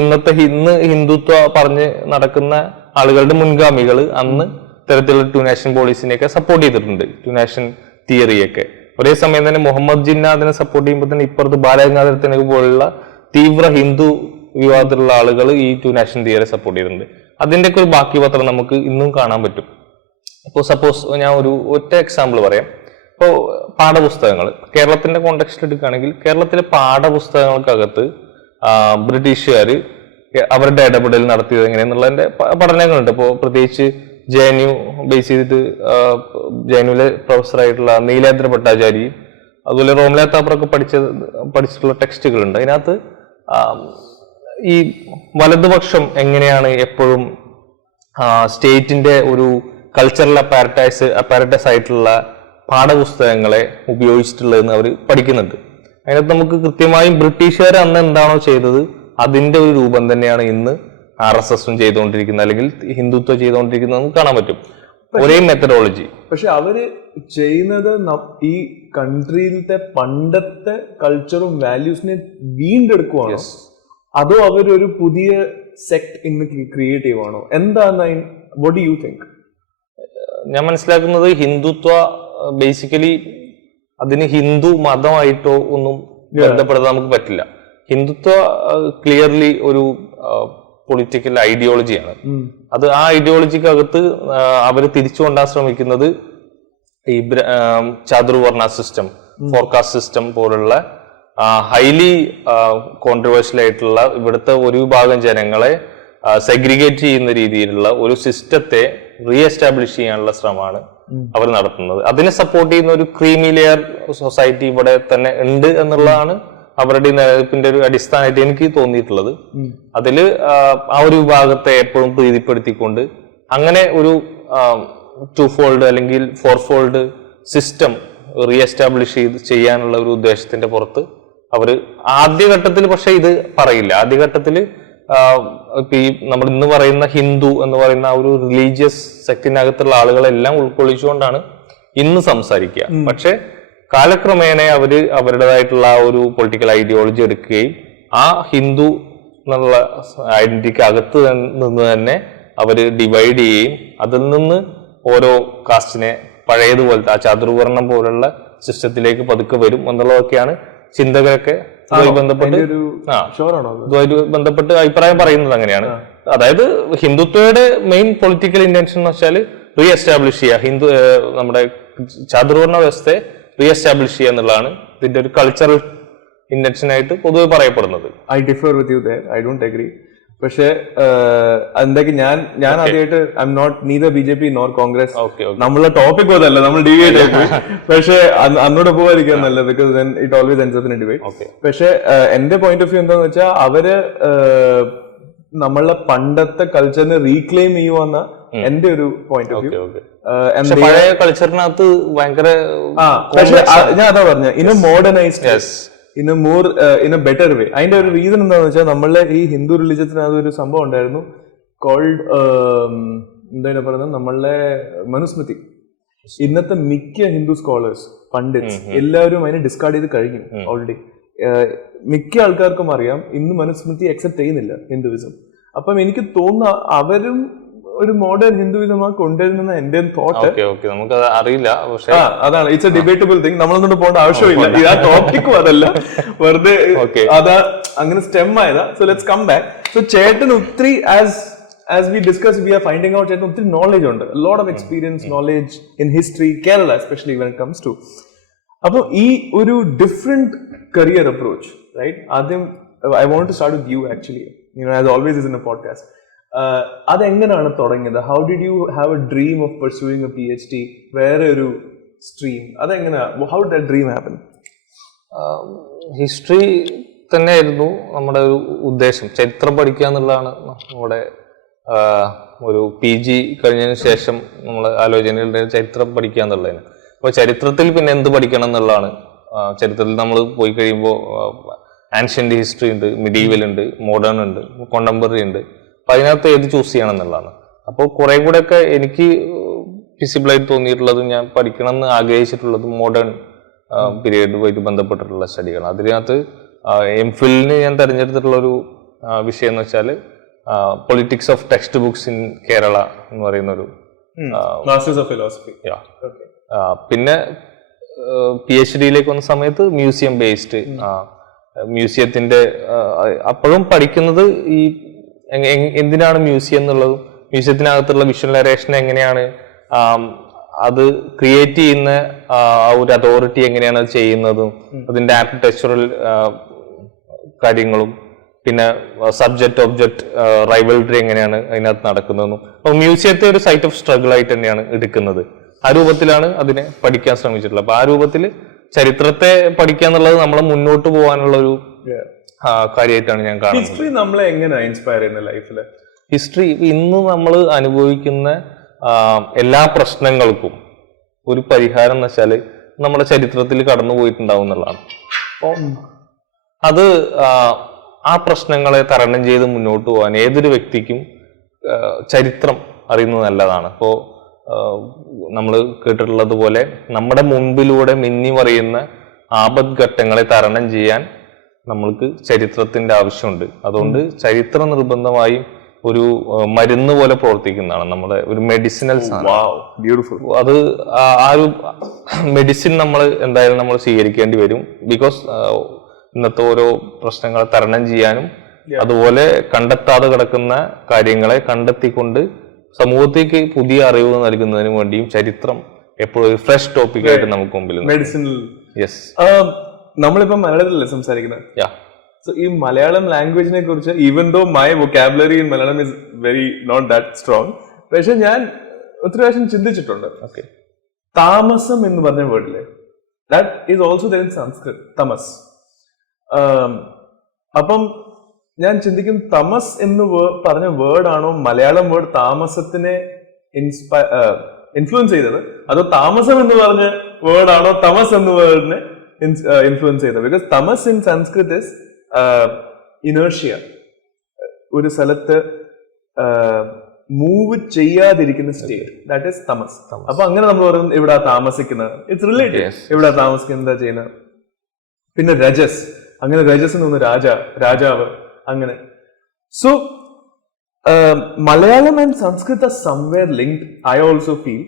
ഇന്ന് ഹിന്ദുത്വ പറഞ്ഞ് നടക്കുന്ന ആളുകളുടെ മുൻഗാമികൾ അന്ന് ഇത്തരത്തിലുള്ള ടു നേഷൻ പോളിസിനെയൊക്കെ സപ്പോർട്ട് ചെയ്തിട്ടുണ്ട്, ടു നേഷൻ തിയറിയൊക്കെ. ഒരേ സമയം തന്നെ മുഹമ്മദ് ജിന്ന അതിനെ സപ്പോർട്ട് ചെയ്യുമ്പോൾ തന്നെ ഇപ്പുറത്ത് ബാലഗംഗാധര പോലുള്ള തീവ്ര ഹിന്ദു വിവാദത്തിലുള്ള ആളുകൾ ഈ ടു നേഷൻ തിയറി സപ്പോർട്ട് ചെയ്തിട്ടുണ്ട്. അതിന്റെയൊക്കെ ഒരു ബാക്കി പത്രം നമുക്ക് ഇന്നും കാണാൻ പറ്റും. ഇപ്പോൾ സപ്പോസ് ഞാൻ ഒറ്റ എക്സാമ്പിൾ പറയാം. ഇപ്പോൾ പാഠപുസ്തകങ്ങൾ കേരളത്തിന്റെ കോണ്ടെക്സ്റ്റ് എടുക്കുകയാണെങ്കിൽ, കേരളത്തിലെ പാഠപുസ്തകങ്ങൾക്കകത്ത് ബ്രിട്ടീഷുകാർ അവരുടെ ഇടപെടൽ നടത്തിയത് എങ്ങനെയെന്നുള്ളതിന്റെ പഠനങ്ങളുണ്ട്. ഇപ്പോൾ പ്രത്യേകിച്ച് JNU ബേസ് ചെയ്തിട്ട് JNUവിലെ പ്രൊഫസറായിട്ടുള്ള നീലേന്ദ്ര ഭട്ടാചാരി, അതുപോലെ റോംല താപ്പറൊക്കെ പഠിച്ചിട്ടുള്ള ടെക്സ്റ്റുകളുണ്ട്. അതിനകത്ത് ഈ വലതുപക്ഷം എങ്ങനെയാണ് എപ്പോഴും സ്റ്റേറ്റിന്റെ ഒരു കൾച്ചറൽ അപ്പാരറ്റസ് ആയിട്ടുള്ള പാഠപുസ്തകങ്ങളെ ഉപയോഗിച്ചിട്ടുള്ളതെന്ന് അവർ പഠിക്കുന്നുണ്ട്. അതിനകത്ത് നമുക്ക് കൃത്യമായും ബ്രിട്ടീഷുകാർ അന്ന് എന്താണോ ചെയ്തത് അതിന്റെ ഒരു രൂപം തന്നെയാണ് ഇന്ന് RSSും ചെയ്തുകൊണ്ടിരിക്കുന്നത്, അല്ലെങ്കിൽ ഹിന്ദുത്വം ചെയ്തുകൊണ്ടിരിക്കുന്നത് നമുക്ക് കാണാൻ പറ്റും. ഒരേ മെത്തഡോളജി. പക്ഷെ അവര് ചെയ്യുന്നത് ഈ കൺട്രിയിലത്തെ പണ്ടത്തെ കൾച്ചറും വാല്യൂസിനെ വീണ്ടെടുക്കുവാണോ അതോ അവരൊരു പുതിയ സെക്ട് ഇന്ന് ക്രിയേറ്റ് ചെയ്യുവാണോ? എന്താണ് വാട്ട് ഡു യു തിങ്ക്? ഞാൻ മനസ്സിലാക്കുന്നത് ഹിന്ദുത്വ ബേസിക്കലി അതിന് ഹിന്ദു മതമായിട്ടോ ഒന്നും ബന്ധപ്പെടുത്താൻ നമുക്ക് പറ്റില്ല. ഹിന്ദുത്വ ക്ലിയർലി ഒരു പൊളിറ്റിക്കൽ ഐഡിയോളജിയാണ്. അത് ആ ഐഡിയോളജിക്കകത്ത് അവർ തിരിച്ചു കൊണ്ടാൻ ശ്രമിക്കുന്നത് ഈ ചാതുർവർണ്ണ സിസ്റ്റം, ഫോർകാസ്റ്റ് സിസ്റ്റം പോലുള്ള ഹൈലി കോൺട്രവേഴ്ഷ്യൽ ആയിട്ടുള്ള ഇവിടുത്തെ ഒരു വിഭാഗം ജനങ്ങളെ സെഗ്രിഗേറ്റ് ചെയ്യുന്ന രീതിയിലുള്ള ഒരു സിസ്റ്റത്തെ റീ എസ്റ്റാബ്ലിഷ് ചെയ്യാനുള്ള ശ്രമമാണ് അവർ നടത്തുന്നത്. അതിനെ സപ്പോർട്ട് ചെയ്യുന്ന ഒരു ക്രീമി ലെയർ സൊസൈറ്റി ഇവിടെ തന്നെ ഉണ്ട് എന്നുള്ളതാണ് അവരുടെ നിലനിൽപ്പിന്റെ ഒരു അടിസ്ഥാനമായിട്ട് എനിക്ക് തോന്നിയിട്ടുള്ളത്. അതില് ആ ഒരു വിഭാഗത്തെ എപ്പോഴും പ്രീതിപ്പെടുത്തിക്കൊണ്ട് അങ്ങനെ ഒരു 2-fold അല്ലെങ്കിൽ 4-fold സിസ്റ്റം റീ എസ്റ്റാബ്ലിഷ് ചെയ്യാനുള്ള ഒരു ഉദ്ദേശത്തിന്റെ പുറത്ത് അവര് ആദ്യഘട്ടത്തിൽ പക്ഷെ ഇത് പറയില്ല. ആദ്യഘട്ടത്തിൽ ഈ നമ്മൾ ഇന്ന് പറയുന്ന ഹിന്ദു എന്ന് പറയുന്ന ആ ഒരു റിലീജിയസ് സെക്ടിനകത്തുള്ള ആളുകളെല്ലാം ഉൾക്കൊള്ളിച്ചുകൊണ്ടാണ് ഇന്ന് സംസാരിക്കുക. പക്ഷെ കാലക്രമേണ അവര് അവരുടേതായിട്ടുള്ള ആ ഒരു പൊളിറ്റിക്കൽ ഐഡിയോളജി എടുക്കുകയും ആ ഹിന്ദു എന്നുള്ള ഐഡന്റിറ്റിക്ക് അകത്ത് നിന്ന് തന്നെ അവര് ഡിവൈഡ് ചെയ്യുകയും അതിൽ നിന്ന് ഓരോ കാസ്റ്റിനെ പഴയതുപോലത്തെ ആ ചാതുർവർണ്ണം പോലുള്ള സിസ്റ്റത്തിലേക്ക് പതുക്കെ വരും എന്നുള്ളതൊക്കെയാണ് ചിന്തകരൊക്കെ ബന്ധപ്പെട്ട് അഭിപ്രായം പറയുന്നത്. അങ്ങനെയാണ്. അതായത് ഹിന്ദുത്വയുടെ മെയിൻ പൊളിറ്റിക്കൽ ഇന്റൻഷൻ എന്ന് വെച്ചാൽ റീ എസ്റ്റാബ്ലിഷ് ചെയ്യുക, നമ്മുടെ ചാതുർവർണ്ണ വ്യവസ്ഥയെ റീഎസ്റ്റാബ്ലിഷ് ചെയ്യുക എന്നുള്ളതാണ് ഇതിന്റെ ഒരു കൾച്ചറൽ ഇന്റൻഷൻ ആയിട്ട് പൊതുവെ പറയപ്പെടുന്നത്. I differ with you there. I don't agree. പക്ഷേ എന്തൊക്കെ ഞാൻ ആദ്യമായിട്ട് I'm not neither BJP nor Congress. നമ്മളെ ടോപ്പിക് അതല്ല, നമ്മൾ ഡിബേറ്റ് ആയി. പക്ഷേ അന്നോട് പോകാതിരിക്കാൻ നല്ല, because then it always ends up in a debate. പക്ഷേ എന്റെ പോയിന്റ് ഓഫ് വ്യൂ എന്താന്ന് വെച്ചാൽ അവര് നമ്മളെ പണ്ടത്തെ കൾച്ചറിനെ റീക്ലെയിം ചെയ്യുമെന്ന എന്റെ ഒരു പോയിന്റ് ഓഫ് വ്യൂ. പഴയ കൾച്ചറിനകത്ത് ഭയങ്കര ഞാൻ അതാ പറഞ്ഞ in A modernised in A more in A better വേ. അതിന്റെ ഒരു റീസൺ എന്താണെന്ന് വെച്ചാൽ നമ്മളെ ഈ ഹിന്ദു റിലീജിയത്തിനകത്ത് ഒരു സംഭവം ഉണ്ടായിരുന്നു കോൾഡ് എന്താ പറയുന്നത്, നമ്മളെ മനുസ്മൃതി. ഇന്നത്തെ മിക്ക ഹിന്ദു സ്കോളേഴ്സ് പണ്ഡിറ്റ്സ് എല്ലാവരും അതിനെ ഡിസ്കാർഡ് ചെയ്ത് കഴിഞ്ഞു ഓൾറെഡി. മിക്ക ആൾക്കാർക്കും അറിയാം ഇന്ന് മനുസ്മൃതി അക്സെപ്റ്റ് ചെയ്യുന്നില്ല ഹിന്ദുവിസം. അപ്പം എനിക്ക് തോന്നുന്ന അവരും ഒരു മോഡേൺ ഹിന്ദുവിസം ആ കൊണ്ടുവരുന്ന എന്റെ തോട്ട്. നമുക്ക് അറിയില്ല, അതാണ് ഇറ്റ്സ് എ ഡിബേറ്റബിൾ തിങ്. നമ്മളൊന്നും പോകേണ്ട ആവശ്യമില്ല, ആ ടോപ്പിക്കും അതല്ല, വെറുതെ അതാ അങ്ങനെ സ്റ്റെം ആയതാ. So let's come back. So ചേട്ടൻ ഒത്തിരി as we discussed, we are finding out ചേട്ടൻ ഒത്തിരി നോളജ് ഉണ്ട്, a lot of experience, knowledge in history, Kerala especially when it comes to. അപ്പൊ ഈ ഒരു ഡിഫറെന്റ് കരിയർ അപ്രോച്ച്, റൈറ്റ്? ആദ്യം I want to start with you actually, as always is in a podcast. അതെങ്ങനെയാണ് തുടങ്ങിയത്? How did you have A dream of pursuing A PhD, വേറെ ഒരു സ്ട്രീം? അതെങ്ങനെയാ, how did that dream happen? History തന്നെയായിരുന്നു നമ്മുടെ ഒരു ഉദ്ദേശം. ചരിത്രം പഠിക്കുക എന്നുള്ളതാണ് നമ്മുടെ ഒരു PG കഴിഞ്ഞതിന് ശേഷം നമ്മൾ ആലോചനകളുടെ ചരിത്രം പഠിക്കുക എന്നുള്ളതിന്. അപ്പോൾ ചരിത്രത്തിൽ പിന്നെ എന്ത് പഠിക്കണം എന്നുള്ളതാണ്. ചരിത്രത്തിൽ നമ്മൾ പോയി കഴിയുമ്പോൾ ആൻഷ്യന്റ് ഹിസ്റ്ററി ഉണ്ട്, മിഡീവൽ ഉണ്ട്, മോഡേൺ ഉണ്ട്, കോണ്ടംപററി ഉണ്ട്. അപ്പൊ അതിനകത്ത് ഏത് ചൂസ് ചെയ്യണം എന്നുള്ളതാണ്. അപ്പോൾ കുറെ കൂടെ ഒക്കെ എനിക്ക് ഫിസിബിളായിട്ട് തോന്നിയിട്ടുള്ളത്, ഞാൻ പഠിക്കണം എന്ന് ആഗ്രഹിച്ചിട്ടുള്ളത് മോഡേൺ പീരീഡുമായിട്ട് ബന്ധപ്പെട്ടിട്ടുള്ള സ്റ്റഡികളാണ്. അതിനകത്ത് MPhilന് ഞാൻ തിരഞ്ഞെടുത്തിട്ടുള്ള ഒരു വിഷയം എന്ന് വെച്ചാൽ politics of text books in Kerala എന്ന് പറയുന്ന ഒരു മാസ്റ്റേഴ്സ് ഓഫ് ഫിലോസഫി. പിന്നെ PhDയിലേക്ക് വന്ന സമയത്ത് മ്യൂസിയം ബേസ്ഡ്, മ്യൂസിയത്തിന്റെ അപ്പോഴും പഠിക്കുന്നത് ഈ എന്തിനാണ് മ്യൂസിയം എന്നുള്ളതും മ്യൂസിയത്തിനകത്തുള്ള വിഷ്വലൈസേഷൻ എങ്ങനെയാണ്, അത് ക്രിയേറ്റ് ചെയ്യുന്ന ഒരു അതോറിറ്റി എങ്ങനെയാണ് അത് ചെയ്യുന്നതും, അതിന്റെ ആർക്കിടെക്ചറൽ കാര്യങ്ങളും, പിന്നെ സബ്ജക്ട് ഒബ്ജക്ട് റൈവൽറി എങ്ങനെയാണ് അതിനകത്ത് നടക്കുന്നതെന്നും. അപ്പൊ മ്യൂസിയത്തെ ഒരു സൈറ്റ് ഓഫ് സ്ട്രഗിൾ ആയിട്ട് തന്നെയാണ് എടുക്കുന്നത്. ആ രൂപത്തിലാണ് അതിനെ പഠിക്കാൻ ശ്രമിച്ചിട്ടുള്ളത്. അപ്പൊ ആ രൂപത്തിൽ ചരിത്രത്തെ പഠിക്കുക എന്നുള്ളത് നമ്മളെ മുന്നോട്ട് പോകാനുള്ള ഒരു കാര്യമായിട്ടാണ് ഞാൻ കാണുന്നത്. ഹിസ്റ്ററി നമ്മളെ എങ്ങനെയാണ് ഇൻസ്പയർ ചെയ്യുന്നത് ലൈഫില്? ഹിസ്റ്ററി ഇന്ന് നമ്മൾ അനുഭവിക്കുന്ന എല്ലാ പ്രശ്നങ്ങൾക്കും ഒരു പരിഹാരം എന്ന് വെച്ചാൽ നമ്മുടെ ചരിത്രത്തിൽ കടന്നു പോയിട്ടുണ്ടാവും എന്നുള്ളതാണ്. അപ്പോൾ അത് ആ പ്രശ്നങ്ങളെ തരണം ചെയ്ത് മുന്നോട്ട് പോകാൻ ഏതൊരു വ്യക്തിക്കും ചരിത്രം അറിയുന്നത് നല്ലതാണ്. അപ്പോൾ നമ്മൾ കേട്ടിട്ടുള്ളത് പോലെ നമ്മുടെ മുൻപിലൂടെ മിന്നി മറിയുന്ന ആപത്ഘട്ടങ്ങളെ തരണം ചെയ്യാൻ നമ്മൾക്ക് ചരിത്രത്തിന്റെ ആവശ്യമുണ്ട്. അതുകൊണ്ട് ചരിത്രം നിർബന്ധമായും ഒരു മരുന്ന് പോലെ പ്രവർത്തിക്കുന്നതാണ്, നമ്മുടെ ഒരു മെഡിസിനൽ സാധനം. അത് ആ ഒരു മെഡിസിൻ നമ്മൾ എന്തായാലും നമ്മൾ സ്വീകരിക്കേണ്ടി വരും. ബിക്കോസ് ഇന്നത്തെ ഓരോ പ്രശ്നങ്ങളെ തരണം ചെയ്യാനും അതുപോലെ കണ്ടെത്താതെ കിടക്കുന്ന കാര്യങ്ങളെ കണ്ടെത്തിക്കൊണ്ട് സമൂഹത്തേക്ക് പുതിയ അറിവ് നൽകുന്നതിന് വേണ്ടിയും ചരിത്രം എപ്പോഴും ഒരു ഫ്രഷ് ടോപ്പിക് ആയിട്ട് നമുക്ക് മുമ്പിൽ. മെഡിസിനൽ. യെസ്. നമ്മളിപ്പോ മലയാളത്തിലല്ലേ സംസാരിക്കുന്നത്? സോ ഈ മലയാളം ലാംഗ്വേജിനെ കുറിച്ച്, even though my vocabulary in Malayalam is very not that strong, പക്ഷെ ഞാൻ ഒത്തിരി പ്രാവശ്യം ചിന്തിച്ചിട്ടുണ്ട്. താമസം എന്ന് പറഞ്ഞ വേർഡില്ലേ, that is also there in Sanskrit, തമസ്. അപ്പം ഞാൻ ചിന്തിക്കും, തമസ് എന്ന് പറഞ്ഞ വേർഡാണോ മലയാളം വേർഡ് താമസത്തിനെ ഇൻഫ്ലുവൻസ് ചെയ്തത്, അതോ താമസം എന്ന് പറഞ്ഞ വേർഡാണോ തമസ് എന്ന വേർഡിനെ ഇൻഫ്ലുവൻസ് ചെയ്തത്? ബിക്കോസ് തമസ് ഇൻ സംസ്കൃത് ഇസ് ഇനേർഷ്യ, ഒരു സ്ഥലത്ത് മൂവ് ചെയ്യാതിരിക്കുന്ന സ്റ്റേറ്റ്, ദാറ്റ് ഈസ് തമസ്. അപ്പൊ അങ്ങനെ നമ്മൾ പറയുന്നത് ഇവിടെ താമസിക്കുന്നത്, ഇറ്റ്സ് റിലേറ്റഡ്, ഇവിടെ താമസിക്കുന്നത് എന്താ ചെയ്യുന്നത്. പിന്നെ രജസ്, അങ്ങനെ രജസ് എന്ന് പറഞ്ഞ രാജാവ്, അങ്ങനെ. So Malayalam and Sanskrit are somewhere linked, I also feel.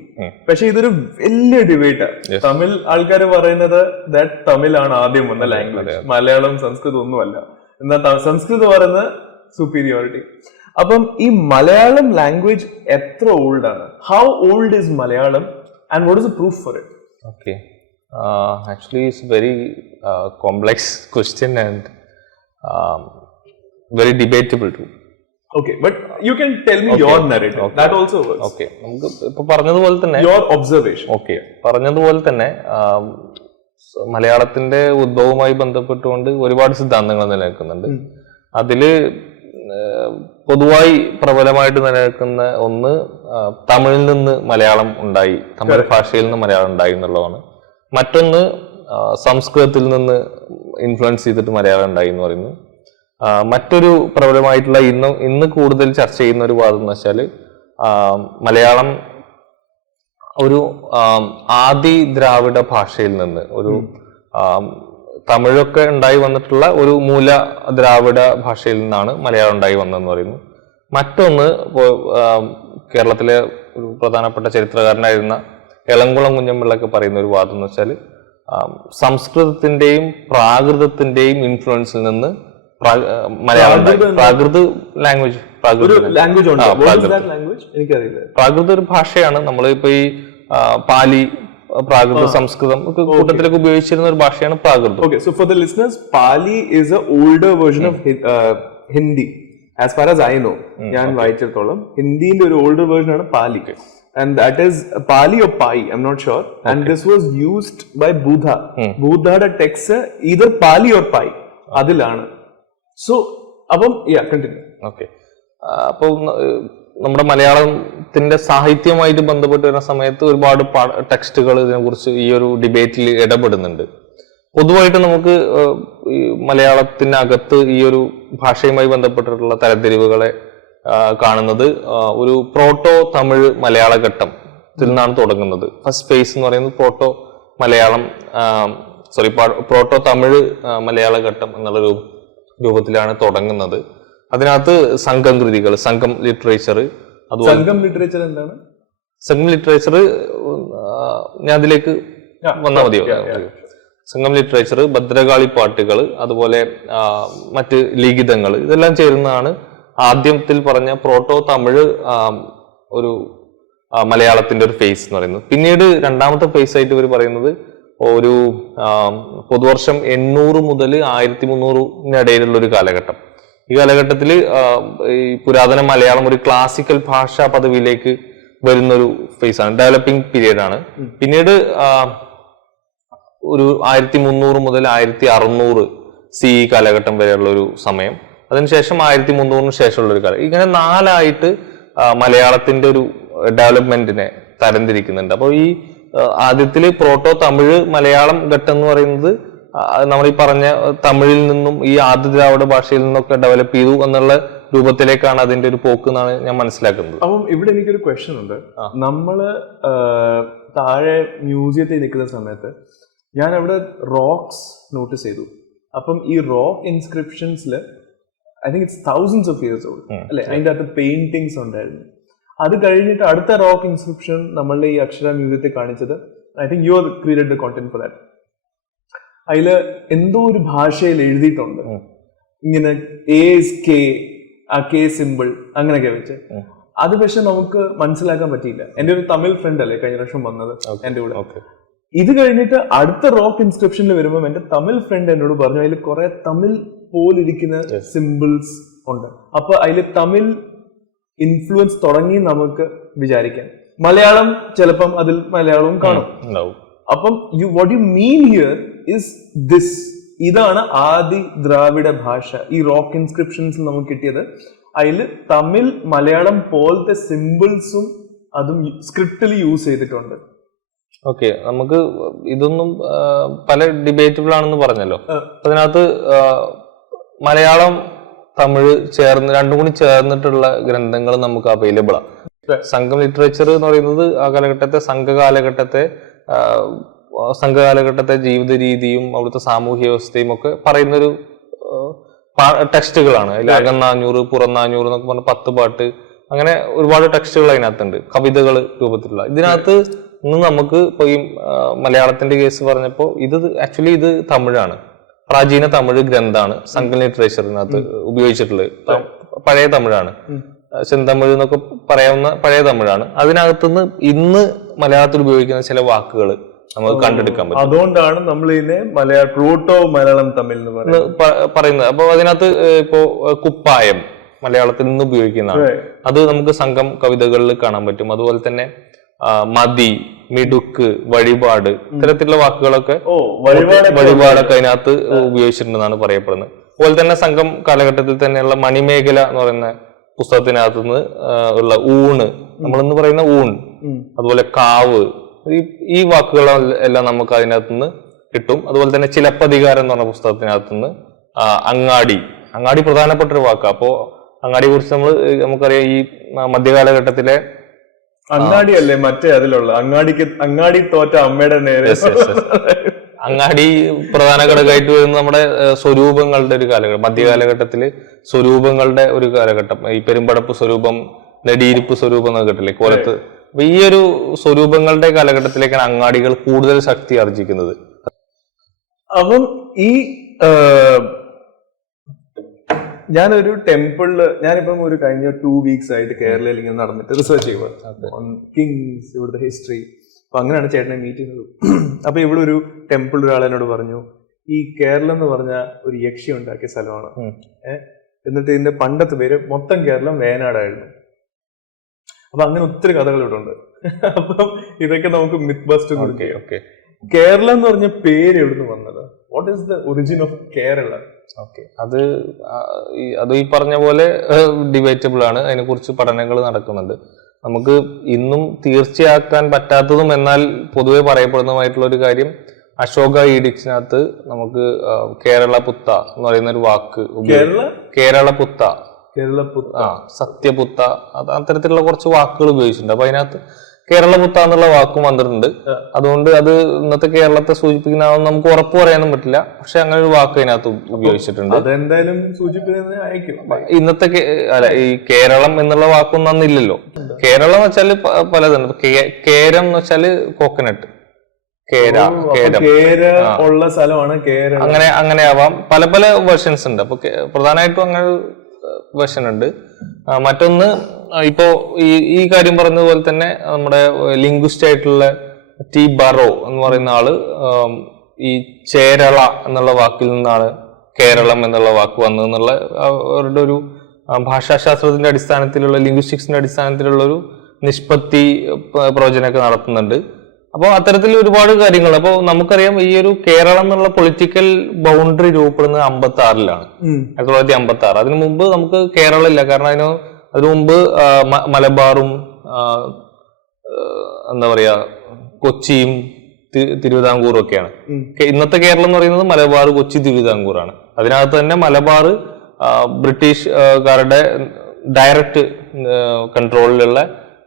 പക്ഷെ ഇതൊരു വലിയ ഡിബേറ്റാണ്. തമിഴ് ആൾക്കാർ പറയുന്നത് ദാറ്റ് തമിഴാണ് ആദ്യം വന്ന ലാംഗ്വേജ്, മലയാളം സംസ്കൃതം ഒന്നുമല്ല. എന്നാ സംസ്കൃതം പറയുന്ന സുപ്പീരിയോറിറ്റി. അപ്പം ഈ മലയാളം ലാംഗ്വേജ് എത്ര ഓൾഡ് ആണ്? How old is Malayalam and what is the proof for it? Okay, Actually, it's a very complex question and very debatable too. Okay, but you can tell me your narrative. That also works. Okay, നമുക്ക് ഇപ്പൊ പറഞ്ഞതുപോലെ തന്നെ Your observation. ഓക്കെ പറഞ്ഞതുപോലെ തന്നെ മലയാളത്തിന്റെ ഉദ്ഭവവുമായി ബന്ധപ്പെട്ടുകൊണ്ട് ഒരുപാട് സിദ്ധാന്തങ്ങൾ നിലനിൽക്കുന്നുണ്ട്. അതില് പൊതുവായി പ്രബലമായിട്ട് നിലനിൽക്കുന്ന ഒന്ന് തമിഴിൽ നിന്ന് മലയാളം ഉണ്ടായി, തമിഴ് ഭാഷയിൽ നിന്ന് മലയാളം ഉണ്ടായി എന്നുള്ളതാണ്. മറ്റൊന്ന് സംസ്കൃതത്തിൽ നിന്ന് ഇൻഫ്ലുവൻസ് ചെയ്തിട്ട് മലയാളം ഉണ്ടായി എന്ന് പറയുന്നു. മറ്റൊരു പ്രബലമായിട്ടുള്ള ഇന്ന് കൂടുതൽ ചർച്ച ചെയ്യുന്ന ഒരു വാദം എന്ന് വെച്ചാൽ മലയാളം ഒരു ആദി ദ്രാവിഡ ഭാഷയിൽ നിന്ന് ഒരു തമിഴൊക്കെ ഉണ്ടായി വന്നിട്ടുള്ള ഒരു മൂല ദ്രാവിഡ ഭാഷയിൽ നിന്നാണ് മലയാളം ഉണ്ടായി വന്നതെന്ന് പറയുന്നു. മറ്റൊന്ന് കേരളത്തിലെ ഒരു പ്രധാനപ്പെട്ട ചരിത്രകാരനായിരുന്ന എളംകുളം കുഞ്ഞമ്പിള്ളൊക്കെ പറയുന്ന ഒരു വാദം എന്ന് വെച്ചാൽ സംസ്കൃതത്തിന്റെയും പ്രാകൃതത്തിന്റെയും ഇൻഫ്ലുവൻസിൽ നിന്ന് മലയാളം പ്രാകൃത ലാംഗ്വേജ് പ്രാകൃത ഒരു ഭാഷയാണ്. നമ്മളിപ്പോ ഈ പാലി, പ്രാകൃത, സംസ്കൃതം ഒക്കെ കൂട്ടത്തിലൊക്കെ ഉപയോഗിച്ചിരുന്ന ഒരു ഭാഷയാണ് പ്രാകൃതം. Okay, so for the listeners, Pali is an older version of Hindi. As far as I know, ഞാൻ വായിച്ചിടത്തോളം ഹിന്ദിന്റെ ഒരു older version ആണ് പാലി. And that is Pali or Pai, I'm not sure. And this was used by Buddha. Buddhയുടെ text either Pali or Pai അതിലാണ്. So അപ്പം continue. Okay. അപ്പൊ നമ്മുടെ മലയാളത്തിന്റെ സാഹിത്യവുമായിട്ട് ബന്ധപ്പെട്ട് വരുന്ന സമയത്ത് ഒരുപാട് ടെക്സ്റ്റുകൾ ഇതിനെക്കുറിച്ച് ഈ ഒരു ഡിബേറ്റിൽ ഇടപെടുന്നുണ്ട്. പൊതുവായിട്ട് നമുക്ക് ഈ മലയാളത്തിനകത്ത് ഈ ഒരു ഭാഷയുമായി ബന്ധപ്പെട്ടിട്ടുള്ള തരംതിരിവുകളെ കാണുന്നത് ഒരു പ്രോട്ടോ തമിഴ് മലയാള ഘട്ടത്തിൽ നിന്നാണ് തുടങ്ങുന്നത്. ഫസ്റ്റ് ഫേസ് എന്ന് പറയുന്നത് പ്രോട്ടോ തമിഴ് മലയാള ഘട്ടം എന്നുള്ള രൂപത്തിലാണ് തുടങ്ങുന്നത്. അതിനകത്ത് സംഘം കൃതികൾ, സംഘം ലിറ്ററേച്ചർ, അതുപോലെ സംഘം ലിറ്ററേച്ചർ എന്താണ്? സംഘം ലിറ്ററേച്ചർ ഞാൻ അതിലേക്ക് വന്നാൽ മതിയോ? സംഘം ലിറ്ററേച്ചർ, ഭദ്രകാളി പാട്ടുകൾ, അതുപോലെ മറ്റ് ലിഖിതങ്ങൾ, ഇതെല്ലാം ചേരുന്നതാണ് ആദ്യത്തിൽ പറഞ്ഞ പ്രോട്ടോ തമിഴ് ഒരു മലയാളത്തിന്റെ ഒരു ഫേസ് എന്ന് പറയുന്നത്. പിന്നീട് രണ്ടാമത്തെ ഫേസ് ആയിട്ട് ഇവർ പറയുന്നത് ഒരു പൊതുവർഷം 800 മുതൽ 1300 ഒരു കാലഘട്ടം. ഈ കാലഘട്ടത്തിൽ ഈ പുരാതന മലയാളം ഒരു ക്ലാസിക്കൽ ഭാഷാ പദവിയിലേക്ക് വരുന്നൊരു ഫേസാണ്, ഡെവലപ്പിംഗ് പീരീഡ് ആണ്. പിന്നീട് ഒരു 1300 മുതൽ 1600 CE കാലഘട്ടം വരെയുള്ള ഒരു സമയം, അതിനുശേഷം 1300 ശേഷമുള്ള ഒരു കാലം. ഇങ്ങനെ 4ആയിട്ട് മലയാളത്തിന്റെ ഒരു ഡെവലപ്മെന്റിനെ തരംതിരിക്കുന്നുണ്ട്. അപ്പോൾ ഈ ആദ്യത്തില് പ്രോട്ടോ തമിഴ് മലയാളം ഘട്ടം എന്ന് പറയുന്നത് നമ്മൾ ഈ പറഞ്ഞ തമിഴിൽ നിന്നും ഈ ആദ്യ ദ്രാവിഡ ഭാഷയിൽ നിന്നൊക്കെ ഡെവലപ്പ് ചെയ്തു എന്നുള്ള രൂപത്തിലേക്കാണ് അതിന്റെ ഒരു പോക്ക് എന്നാണ് ഞാൻ മനസ്സിലാക്കുന്നത്. അപ്പം ഇവിടെ എനിക്കൊരു ക്വസ്റ്റ്യൻ ഉണ്ട്. നമ്മള് താഴെ മ്യൂസിയത്തിൽ നിൽക്കുന്ന സമയത്ത് ഞാൻ അവിടെ റോക്സ് നോട്ടീസ് ചെയ്തു. അപ്പം ഈ റോക്ക് ഇൻസ്ക്രിപ്ഷൻസിൽ I think it's thousands of years old അല്ലെ, അതിന്റെ അകത്ത് പെയിന്റിങ്സ് ഉണ്ടായിരുന്നു. അത് കഴിഞ്ഞിട്ട് അടുത്ത റോക്ക് ഇൻസ്ക്രിപ്ഷൻ നമ്മളുടെ ഈ അക്ഷര മ്യൂസിയത്തിൽ കാണിച്ചത്, I think you are created the content for that. അതില് എന്തോ ഒരു ഭാഷയിൽ എഴുതിയിട്ടുണ്ട് ഇങ്ങനെ കെ, ആ കെ സിമ്പിൾ അങ്ങനെയൊക്കെ വെച്ച്. അത് പക്ഷെ നമുക്ക് മനസ്സിലാക്കാൻ പറ്റിയില്ല. എന്റെ ഒരു തമിഴ് ഫ്രണ്ട് അല്ലേ കഴിഞ്ഞ വർഷം വന്നത് എന്റെ കൂടെ. ഇത് കഴിഞ്ഞിട്ട് അടുത്ത റോക്ക് ഇൻസ്ക്രിപ്ഷനിൽ വരുമ്പോൾ എന്റെ തമിഴ് ഫ്രണ്ട് എന്നോട് പറഞ്ഞു അതിൽ കുറെ തമിഴ് പോലിരിക്കുന്ന സിമ്പിൾസ് ഉണ്ട്. അപ്പൊ അതിൽ തമിഴ് ഇൻഫ്ലുവൻസ് തുടങ്ങി നമുക്ക് വിചാരിക്കാം. മലയാളം ചിലപ്പം അതിൽ മലയാളവും കാണും. അപ്പം what you mean here is this, ഇതാണ് ആദി ദ്രാവിഡ ഭാഷ. ഈ റോക്ക് ഇൻസ്ക്രിപ്ഷൻസ് നമുക്ക് കിട്ടിയത് അതിൽ തമിഴ് മലയാളം പോലത്തെ സിമ്പിൾസും അതും സ്ക്രിപ്റ്റിൽ യൂസ് ചെയ്തിട്ടുണ്ട്. ഓക്കെ, നമുക്ക് ഇതൊന്നും പല ഡിബേറ്റബിൾ ആണെന്ന് പറഞ്ഞല്ലോ. അതിനകത്ത് മലയാളം തമിഴ് ചേർന്ന് രണ്ടും കൂടി ചേർന്നിട്ടുള്ള ഗ്രന്ഥങ്ങൾ നമുക്ക് അവൈലബിൾ ആണ്. സംഘം ലിറ്ററേച്ചർ എന്ന് പറയുന്നത് ആ കാലഘട്ടത്തെ സംഘകാലഘട്ടത്തെ ജീവിത രീതിയും അവിടുത്തെ സാമൂഹ്യ വ്യവസ്ഥയും ഒക്കെ പറയുന്നൊരു ടെക്സ്റ്റുകളാണ്. അതിൽ അകന്നാഞ്ഞൂറ് പുറന്നാഞ്ഞൂറ് എന്നൊക്കെ പറഞ്ഞ 10 പാട്ട്, അങ്ങനെ ഒരുപാട് ടെക്സ്റ്റുകൾ അതിനകത്തുണ്ട്, കവിതകൾ രൂപത്തിലുള്ള. ഇതിനകത്ത് ഇന്ന് നമുക്ക് ഇപ്പൊ ഈ മലയാളത്തിന്റെ കേസ് പറഞ്ഞപ്പോ ഇത് തമിഴാണ്, പ്രാചീന തമിഴ് ഗ്രന്ഥാണ്. സംഘം ലിറ്ററേച്ചറിനകത്ത് ഉപയോഗിച്ചിട്ടുള്ളത് പഴയ തമിഴാണ്, ചെന്തമിഴ് എന്നൊക്കെ പറയാവുന്ന പഴയ തമിഴാണ്. അതിനകത്തുനിന്ന് ഇന്ന് മലയാളത്തിൽ ഉപയോഗിക്കുന്ന ചില വാക്കുകൾ, നമുക്ക് കണ്ടെടുക്കാൻ പറ്റും. അതുകൊണ്ടാണ് നമ്മൾ ഇതിനെ പ്രോട്ടോ മലയാളം തമിഴ് എന്ന് പറയുന്നത്. അപ്പൊ അതിനകത്ത് ഇപ്പോ കുപ്പായം മലയാളത്തിൽ നിന്ന് ഉപയോഗിക്കുന്നതാണ്. അത് നമുക്ക് സംഘം കവിതകളിൽ കാണാൻ പറ്റും. അതുപോലെ തന്നെ മതി, മിടുക്ക്, വഴിപാട്, ഇത്തരത്തിലുള്ള വാക്കുകളൊക്കെ വഴിപാടൊക്കെ അതിനകത്ത് ഉപയോഗിച്ചിട്ടുണ്ടെന്നാണ് പറയപ്പെടുന്നത്. അതുപോലെ തന്നെ സംഘം കാലഘട്ടത്തിൽ തന്നെയുള്ള മണിമേഖല എന്ന് പറയുന്ന പുസ്തകത്തിനകത്ത് നിന്ന് ഉള്ള ഊണ്, നമ്മളെന്ന് പറയുന്ന ഊൺ, അതുപോലെ കാവ്, ഈ വാക്കുകളെല്ലാം നമുക്ക് അതിനകത്ത് നിന്ന് കിട്ടും. അതുപോലെ തന്നെ ചിലപ്പതികാരം എന്ന് പറഞ്ഞ പുസ്തകത്തിനകത്ത് നിന്ന് അങ്ങാടി പ്രധാനപ്പെട്ട ഒരു വാക്കാണ്. അപ്പോ അങ്ങാടിയെ കുറിച്ച് നമുക്കറിയാം, ഈ മധ്യകാലഘട്ടത്തിലെ അങ്ങാടി അല്ലേ മറ്റേ അതിലുള്ള അങ്ങാടി തോറ്റ അമ്മയുടെ നേരെ അങ്ങാടി പ്രധാന ഘടകമായിട്ട് വരുന്ന നമ്മുടെ സ്വരൂപങ്ങളുടെ ഒരു കാലഘട്ടം, മധ്യകാലഘട്ടത്തില് സ്വരൂപങ്ങളുടെ ഒരു കാലഘട്ടം. ഈ പെരുമ്പടപ്പ് സ്വരൂപം, നെടിയിരിപ്പ് സ്വരൂപം എന്നൊക്കെ കിട്ടില്ലേ കോലത്ത്. അപ്പൊ ഈ ഒരു സ്വരൂപങ്ങളുടെ കാലഘട്ടത്തിലേക്കാണ് അങ്ങാടികൾ കൂടുതൽ ശക്തി ആർജിക്കുന്നത്. അപ്പം ഈ ഞാനൊരു ടെമ്പിളില് ഞാനിപ്പം ഒരു കഴിഞ്ഞ 2 weeks ആയിട്ട് കേരളയിൽ ഇങ്ങനെ നടന്നിട്ട് റിസർച്ച് ചെയ്യുക കിങ്സ്, ഇവിടുത്തെ ഹിസ്റ്ററി. അപ്പൊ അങ്ങനെയാണ് ചേട്ടനെ മീറ്റ് ചെയ്യുന്നത്. അപ്പൊ ഇവിടെ ഒരു ടെമ്പിൾ ഒരാൾ എന്നോട് പറഞ്ഞു, ഈ കേരളം എന്ന് പറഞ്ഞ ഒരു യക്ഷി ഉണ്ടാക്കിയ സ്ഥലമാണ്. എന്നിട്ട് ഇതിന്റെ പണ്ടത്തെ പേര് മൊത്തം കേരളം വേനാടായിരുന്നു. അപ്പൊ അങ്ങനെ ഒത്തിരി കഥകൾ ഇവിടെ ഉണ്ട്. അപ്പം ഇതൊക്കെ നമുക്ക് മിത്ത് ബസ്റ്റ് കൊടുക്കാം. കേരളം എന്ന് പറഞ്ഞ പേര് എവിടുന്ന് വന്നത്? What is the origin of Kerala? അത് ഈ പറഞ്ഞ പോലെ ഡിബേറ്റബിൾ ആണ്. അതിനെക്കുറിച്ച് പഠനങ്ങൾ നടക്കുന്നുണ്ട്. നമുക്ക് ഇന്നും തീർച്ചയാക്കാൻ പറ്റാത്തതും എന്നാൽ പൊതുവെ പറയപ്പെടുന്നതുമായിട്ടുള്ള ഒരു കാര്യം, അശോക ഈഡിക്സിനകത്ത് നമുക്ക് കേരള പുത്ത എന്ന് പറയുന്ന ഒരു വാക്ക്, കേരളപുത്ത, സത്യപുത്ത, അത്തരത്തിലുള്ള കുറച്ച് വാക്കുകൾ ഉപയോഗിച്ചിട്ടുണ്ട്. അപ്പൊ അതിനകത്ത് കേരളപുത്ത എന്നുള്ള വാക്കും വന്നിട്ടുണ്ട്. അതുകൊണ്ട് അത് ഇന്നത്തെ കേരളത്തെ സൂചിപ്പിക്കുന്നതാണെന്ന് നമുക്ക് ഉറപ്പ് പറയാനും പറ്റില്ല. പക്ഷെ അങ്ങനെ ഒരു വാക്ക് അതിനകത്ത് ഉപയോഗിച്ചിട്ടുണ്ട്. അതെന്തായാലും ഇന്നത്തെ ഈ കേരളം എന്നുള്ള വാക്കൊന്നും അന്നില്ലല്ലോ. കേരളം എന്ന് വെച്ചാല് പലതുണ്ട്. കേരം എന്ന് വെച്ചാല് കോക്കനട്ട്, ഉള്ള സ്ഥലമാണ് കേരളം. അങ്ങനെ ആവാം. പല പല വേർഷൻസ് ഉണ്ട്. അപ്പൊ പ്രധാനമായിട്ടും അങ്ങനെ വേർഷൻ ഉണ്ട്. മറ്റൊന്ന് ഇപ്പോ ഈ കാര്യം പറഞ്ഞതുപോലെ തന്നെ നമ്മുടെ ലിംഗ്വിസ്റ്റ് ആയിട്ടുള്ള ടി ബറോ എന്ന് പറയുന്ന ആള് ഈ ചേരള എന്നുള്ള വാക്കിൽ നിന്നാണ് കേരളം എന്നുള്ള വാക്ക് വന്നതെന്നുള്ള അവരുടെ ഒരു ഭാഷാശാസ്ത്രത്തിന്റെ അടിസ്ഥാനത്തിലുള്ള, ലിംഗ്വിസ്റ്റിക്സിന്റെ അടിസ്ഥാനത്തിലുള്ള ഒരു നിഷ്പത്തി പ്രവചനമൊക്കെ നടത്തുന്നുണ്ട്. അപ്പോൾ അത്തരത്തിൽ ഒരുപാട് കാര്യങ്ങൾ. അപ്പോൾ നമുക്കറിയാം ഈ ഒരു കേരളം എന്നുള്ള പൊളിറ്റിക്കൽ ബൗണ്ടറി രൂപപ്പെടുന്നത് 1956-ലാണ്, 1956. അതിനു മുമ്പ് നമുക്ക് കേരളം ഇല്ല. കാരണം അതിനു മുമ്പ് മലബാറും എന്താ പറയാ കൊച്ചിയും തിരുവിതാംകൂറും ഒക്കെയാണ്. ഇന്നത്തെ കേരളം എന്ന് പറയുന്നത് മലബാർ, കൊച്ചി, തിരുവിതാംകൂറാണ്. അതിനകത്ത് തന്നെ മലബാർ ബ്രിട്ടീഷുകാരുടെ ഡയറക്റ്റ് കൺട്രോളിലുള്ള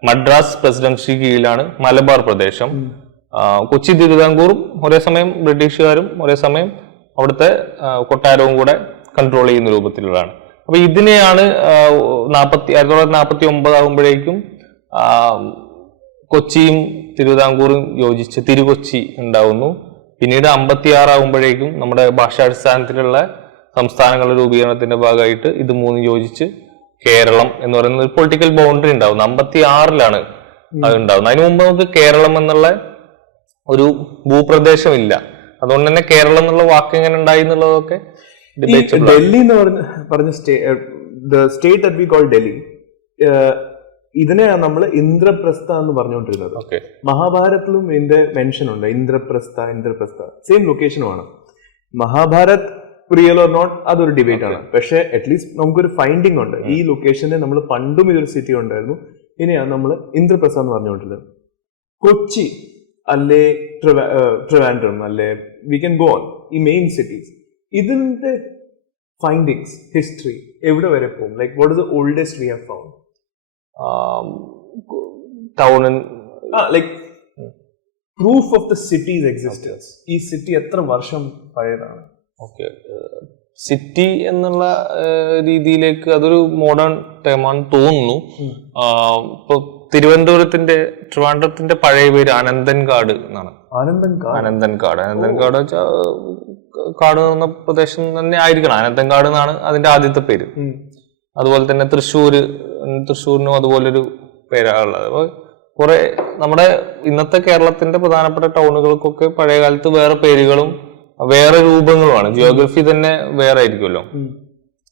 മദ്രാസ് പ്രസിഡൻസി കീഴിലാണ് മലബാർ പ്രദേശം. കൊച്ചി, തിരുവിതാംകൂറും ഒരേ സമയം ബ്രിട്ടീഷുകാരും ഒരേ സമയം അവിടുത്തെ കൊട്ടാരവും കൂടെ കൺട്രോൾ ചെയ്യുന്ന രൂപത്തിലുള്ളതാണ്. അപ്പൊ ഇതിനെയാണ് 1949 ആകുമ്പോഴേക്കും കൊച്ചിയും തിരുവിതാംകൂറും യോജിച്ച് തിരുകൊച്ചി ഉണ്ടാവുന്നു. പിന്നീട് 56 ആകുമ്പോഴേക്കും നമ്മുടെ ഭാഷാടിസ്ഥാനത്തിലുള്ള സംസ്ഥാനങ്ങളുടെ രൂപീകരണത്തിന്റെ ഭാഗമായിട്ട് ഇത് മൂന്നും യോജിച്ച് കേരളം എന്ന് പറയുന്ന ഒരു പൊളിറ്റിക്കൽ ബൗണ്ടറി ഉണ്ടാവുന്നത് 56-ലാണ് അത് ഉണ്ടാവുന്നത്. അതിനു മുമ്പ് നമുക്ക് കേരളം എന്നുള്ള ഒരു ഭൂപ്രദേശം ഇല്ല. അതുകൊണ്ട് തന്നെ കേരളം എന്നുള്ള വാക്ക് എങ്ങനെ ഉണ്ടായി എന്നുള്ളതൊക്കെ ഡൽഹി എന്ന് പറഞ്ഞ state that we call Delhi, ഇതിനെയാണ് നമ്മൾ ഇന്ദ്രപ്രസ്ഥ എന്ന് പറഞ്ഞുകൊണ്ടിരുന്നത്. മഹാഭാരതത്തിലും ഇതിന്റെ മെൻഷൻ ഉണ്ട്. ഇന്ദ്രപ്രസ്ഥ സെയിം ലൊക്കേഷനുമാണ്. മഹാഭാരത് റിയൽ ഓർ നോട്ട് അതൊരു ഡിബേറ്റ് ആണ്. പക്ഷെ അറ്റ്ലീസ്റ്റ് നമുക്കൊരു ഫൈൻഡിങ് ഉണ്ട്. ഈ ലൊക്കേഷനിൽ നമ്മൾ പണ്ടും ഇതൊരു സിറ്റി ഉണ്ടായിരുന്നു. ഇനിയാണ് നമ്മൾ ഇന്ദ്രപ്രസ്ഥ എന്ന് പറഞ്ഞുകൊണ്ടിരുന്നത്. കൊച്ചി അല്ലെ ട്രിവാൻഡ്രം അല്ലെ വി ക്യാൻ ഗോ ഓൺ, ഈ മെയിൻ സിറ്റീസ്. ഇതിന്റെ ഫൈൻഡിങ്സ്, ഹിസ്റ്ററി എവിടെ വരെ പോകും? Like what is the oldest we have found? Town, like proof of the cities existence. ഈ സിറ്റി എത്ര വർഷം പഴയതാണ്? സിറ്റി എന്നുള്ള രീതിയിലേക്ക് അതൊരു മോഡേൺ ടേമാണ് തോന്നുന്നു. ഇപ്പൊ ട്രിവാൻഡ്രത്തിന്റെ പഴയ പേര് അനന്തൻകാട് എന്നാണ്. അനന്തൻകാട് വെച്ചാൽ കാട് എന്ന പ്രദേശം തന്നെ ആയിരിക്കണം. അനന്തൻകാട് എന്നാണ് അതിന്റെ ആദ്യത്തെ പേര്. അതുപോലെ തന്നെ തൃശ്ശൂരിനും അതുപോലൊരു പേരാണുള്ളത്. അപ്പൊ കുറെ നമ്മുടെ ഇന്നത്തെ കേരളത്തിന്റെ പ്രധാനപ്പെട്ട ടൗണുകൾക്കൊക്കെ പഴയ കാലത്ത് വേറെ പേരുകളും വേറെ രൂപങ്ങളുമാണ്. ജിയോഗ്രഫി തന്നെ വേറെ ആയിരിക്കുമല്ലോ.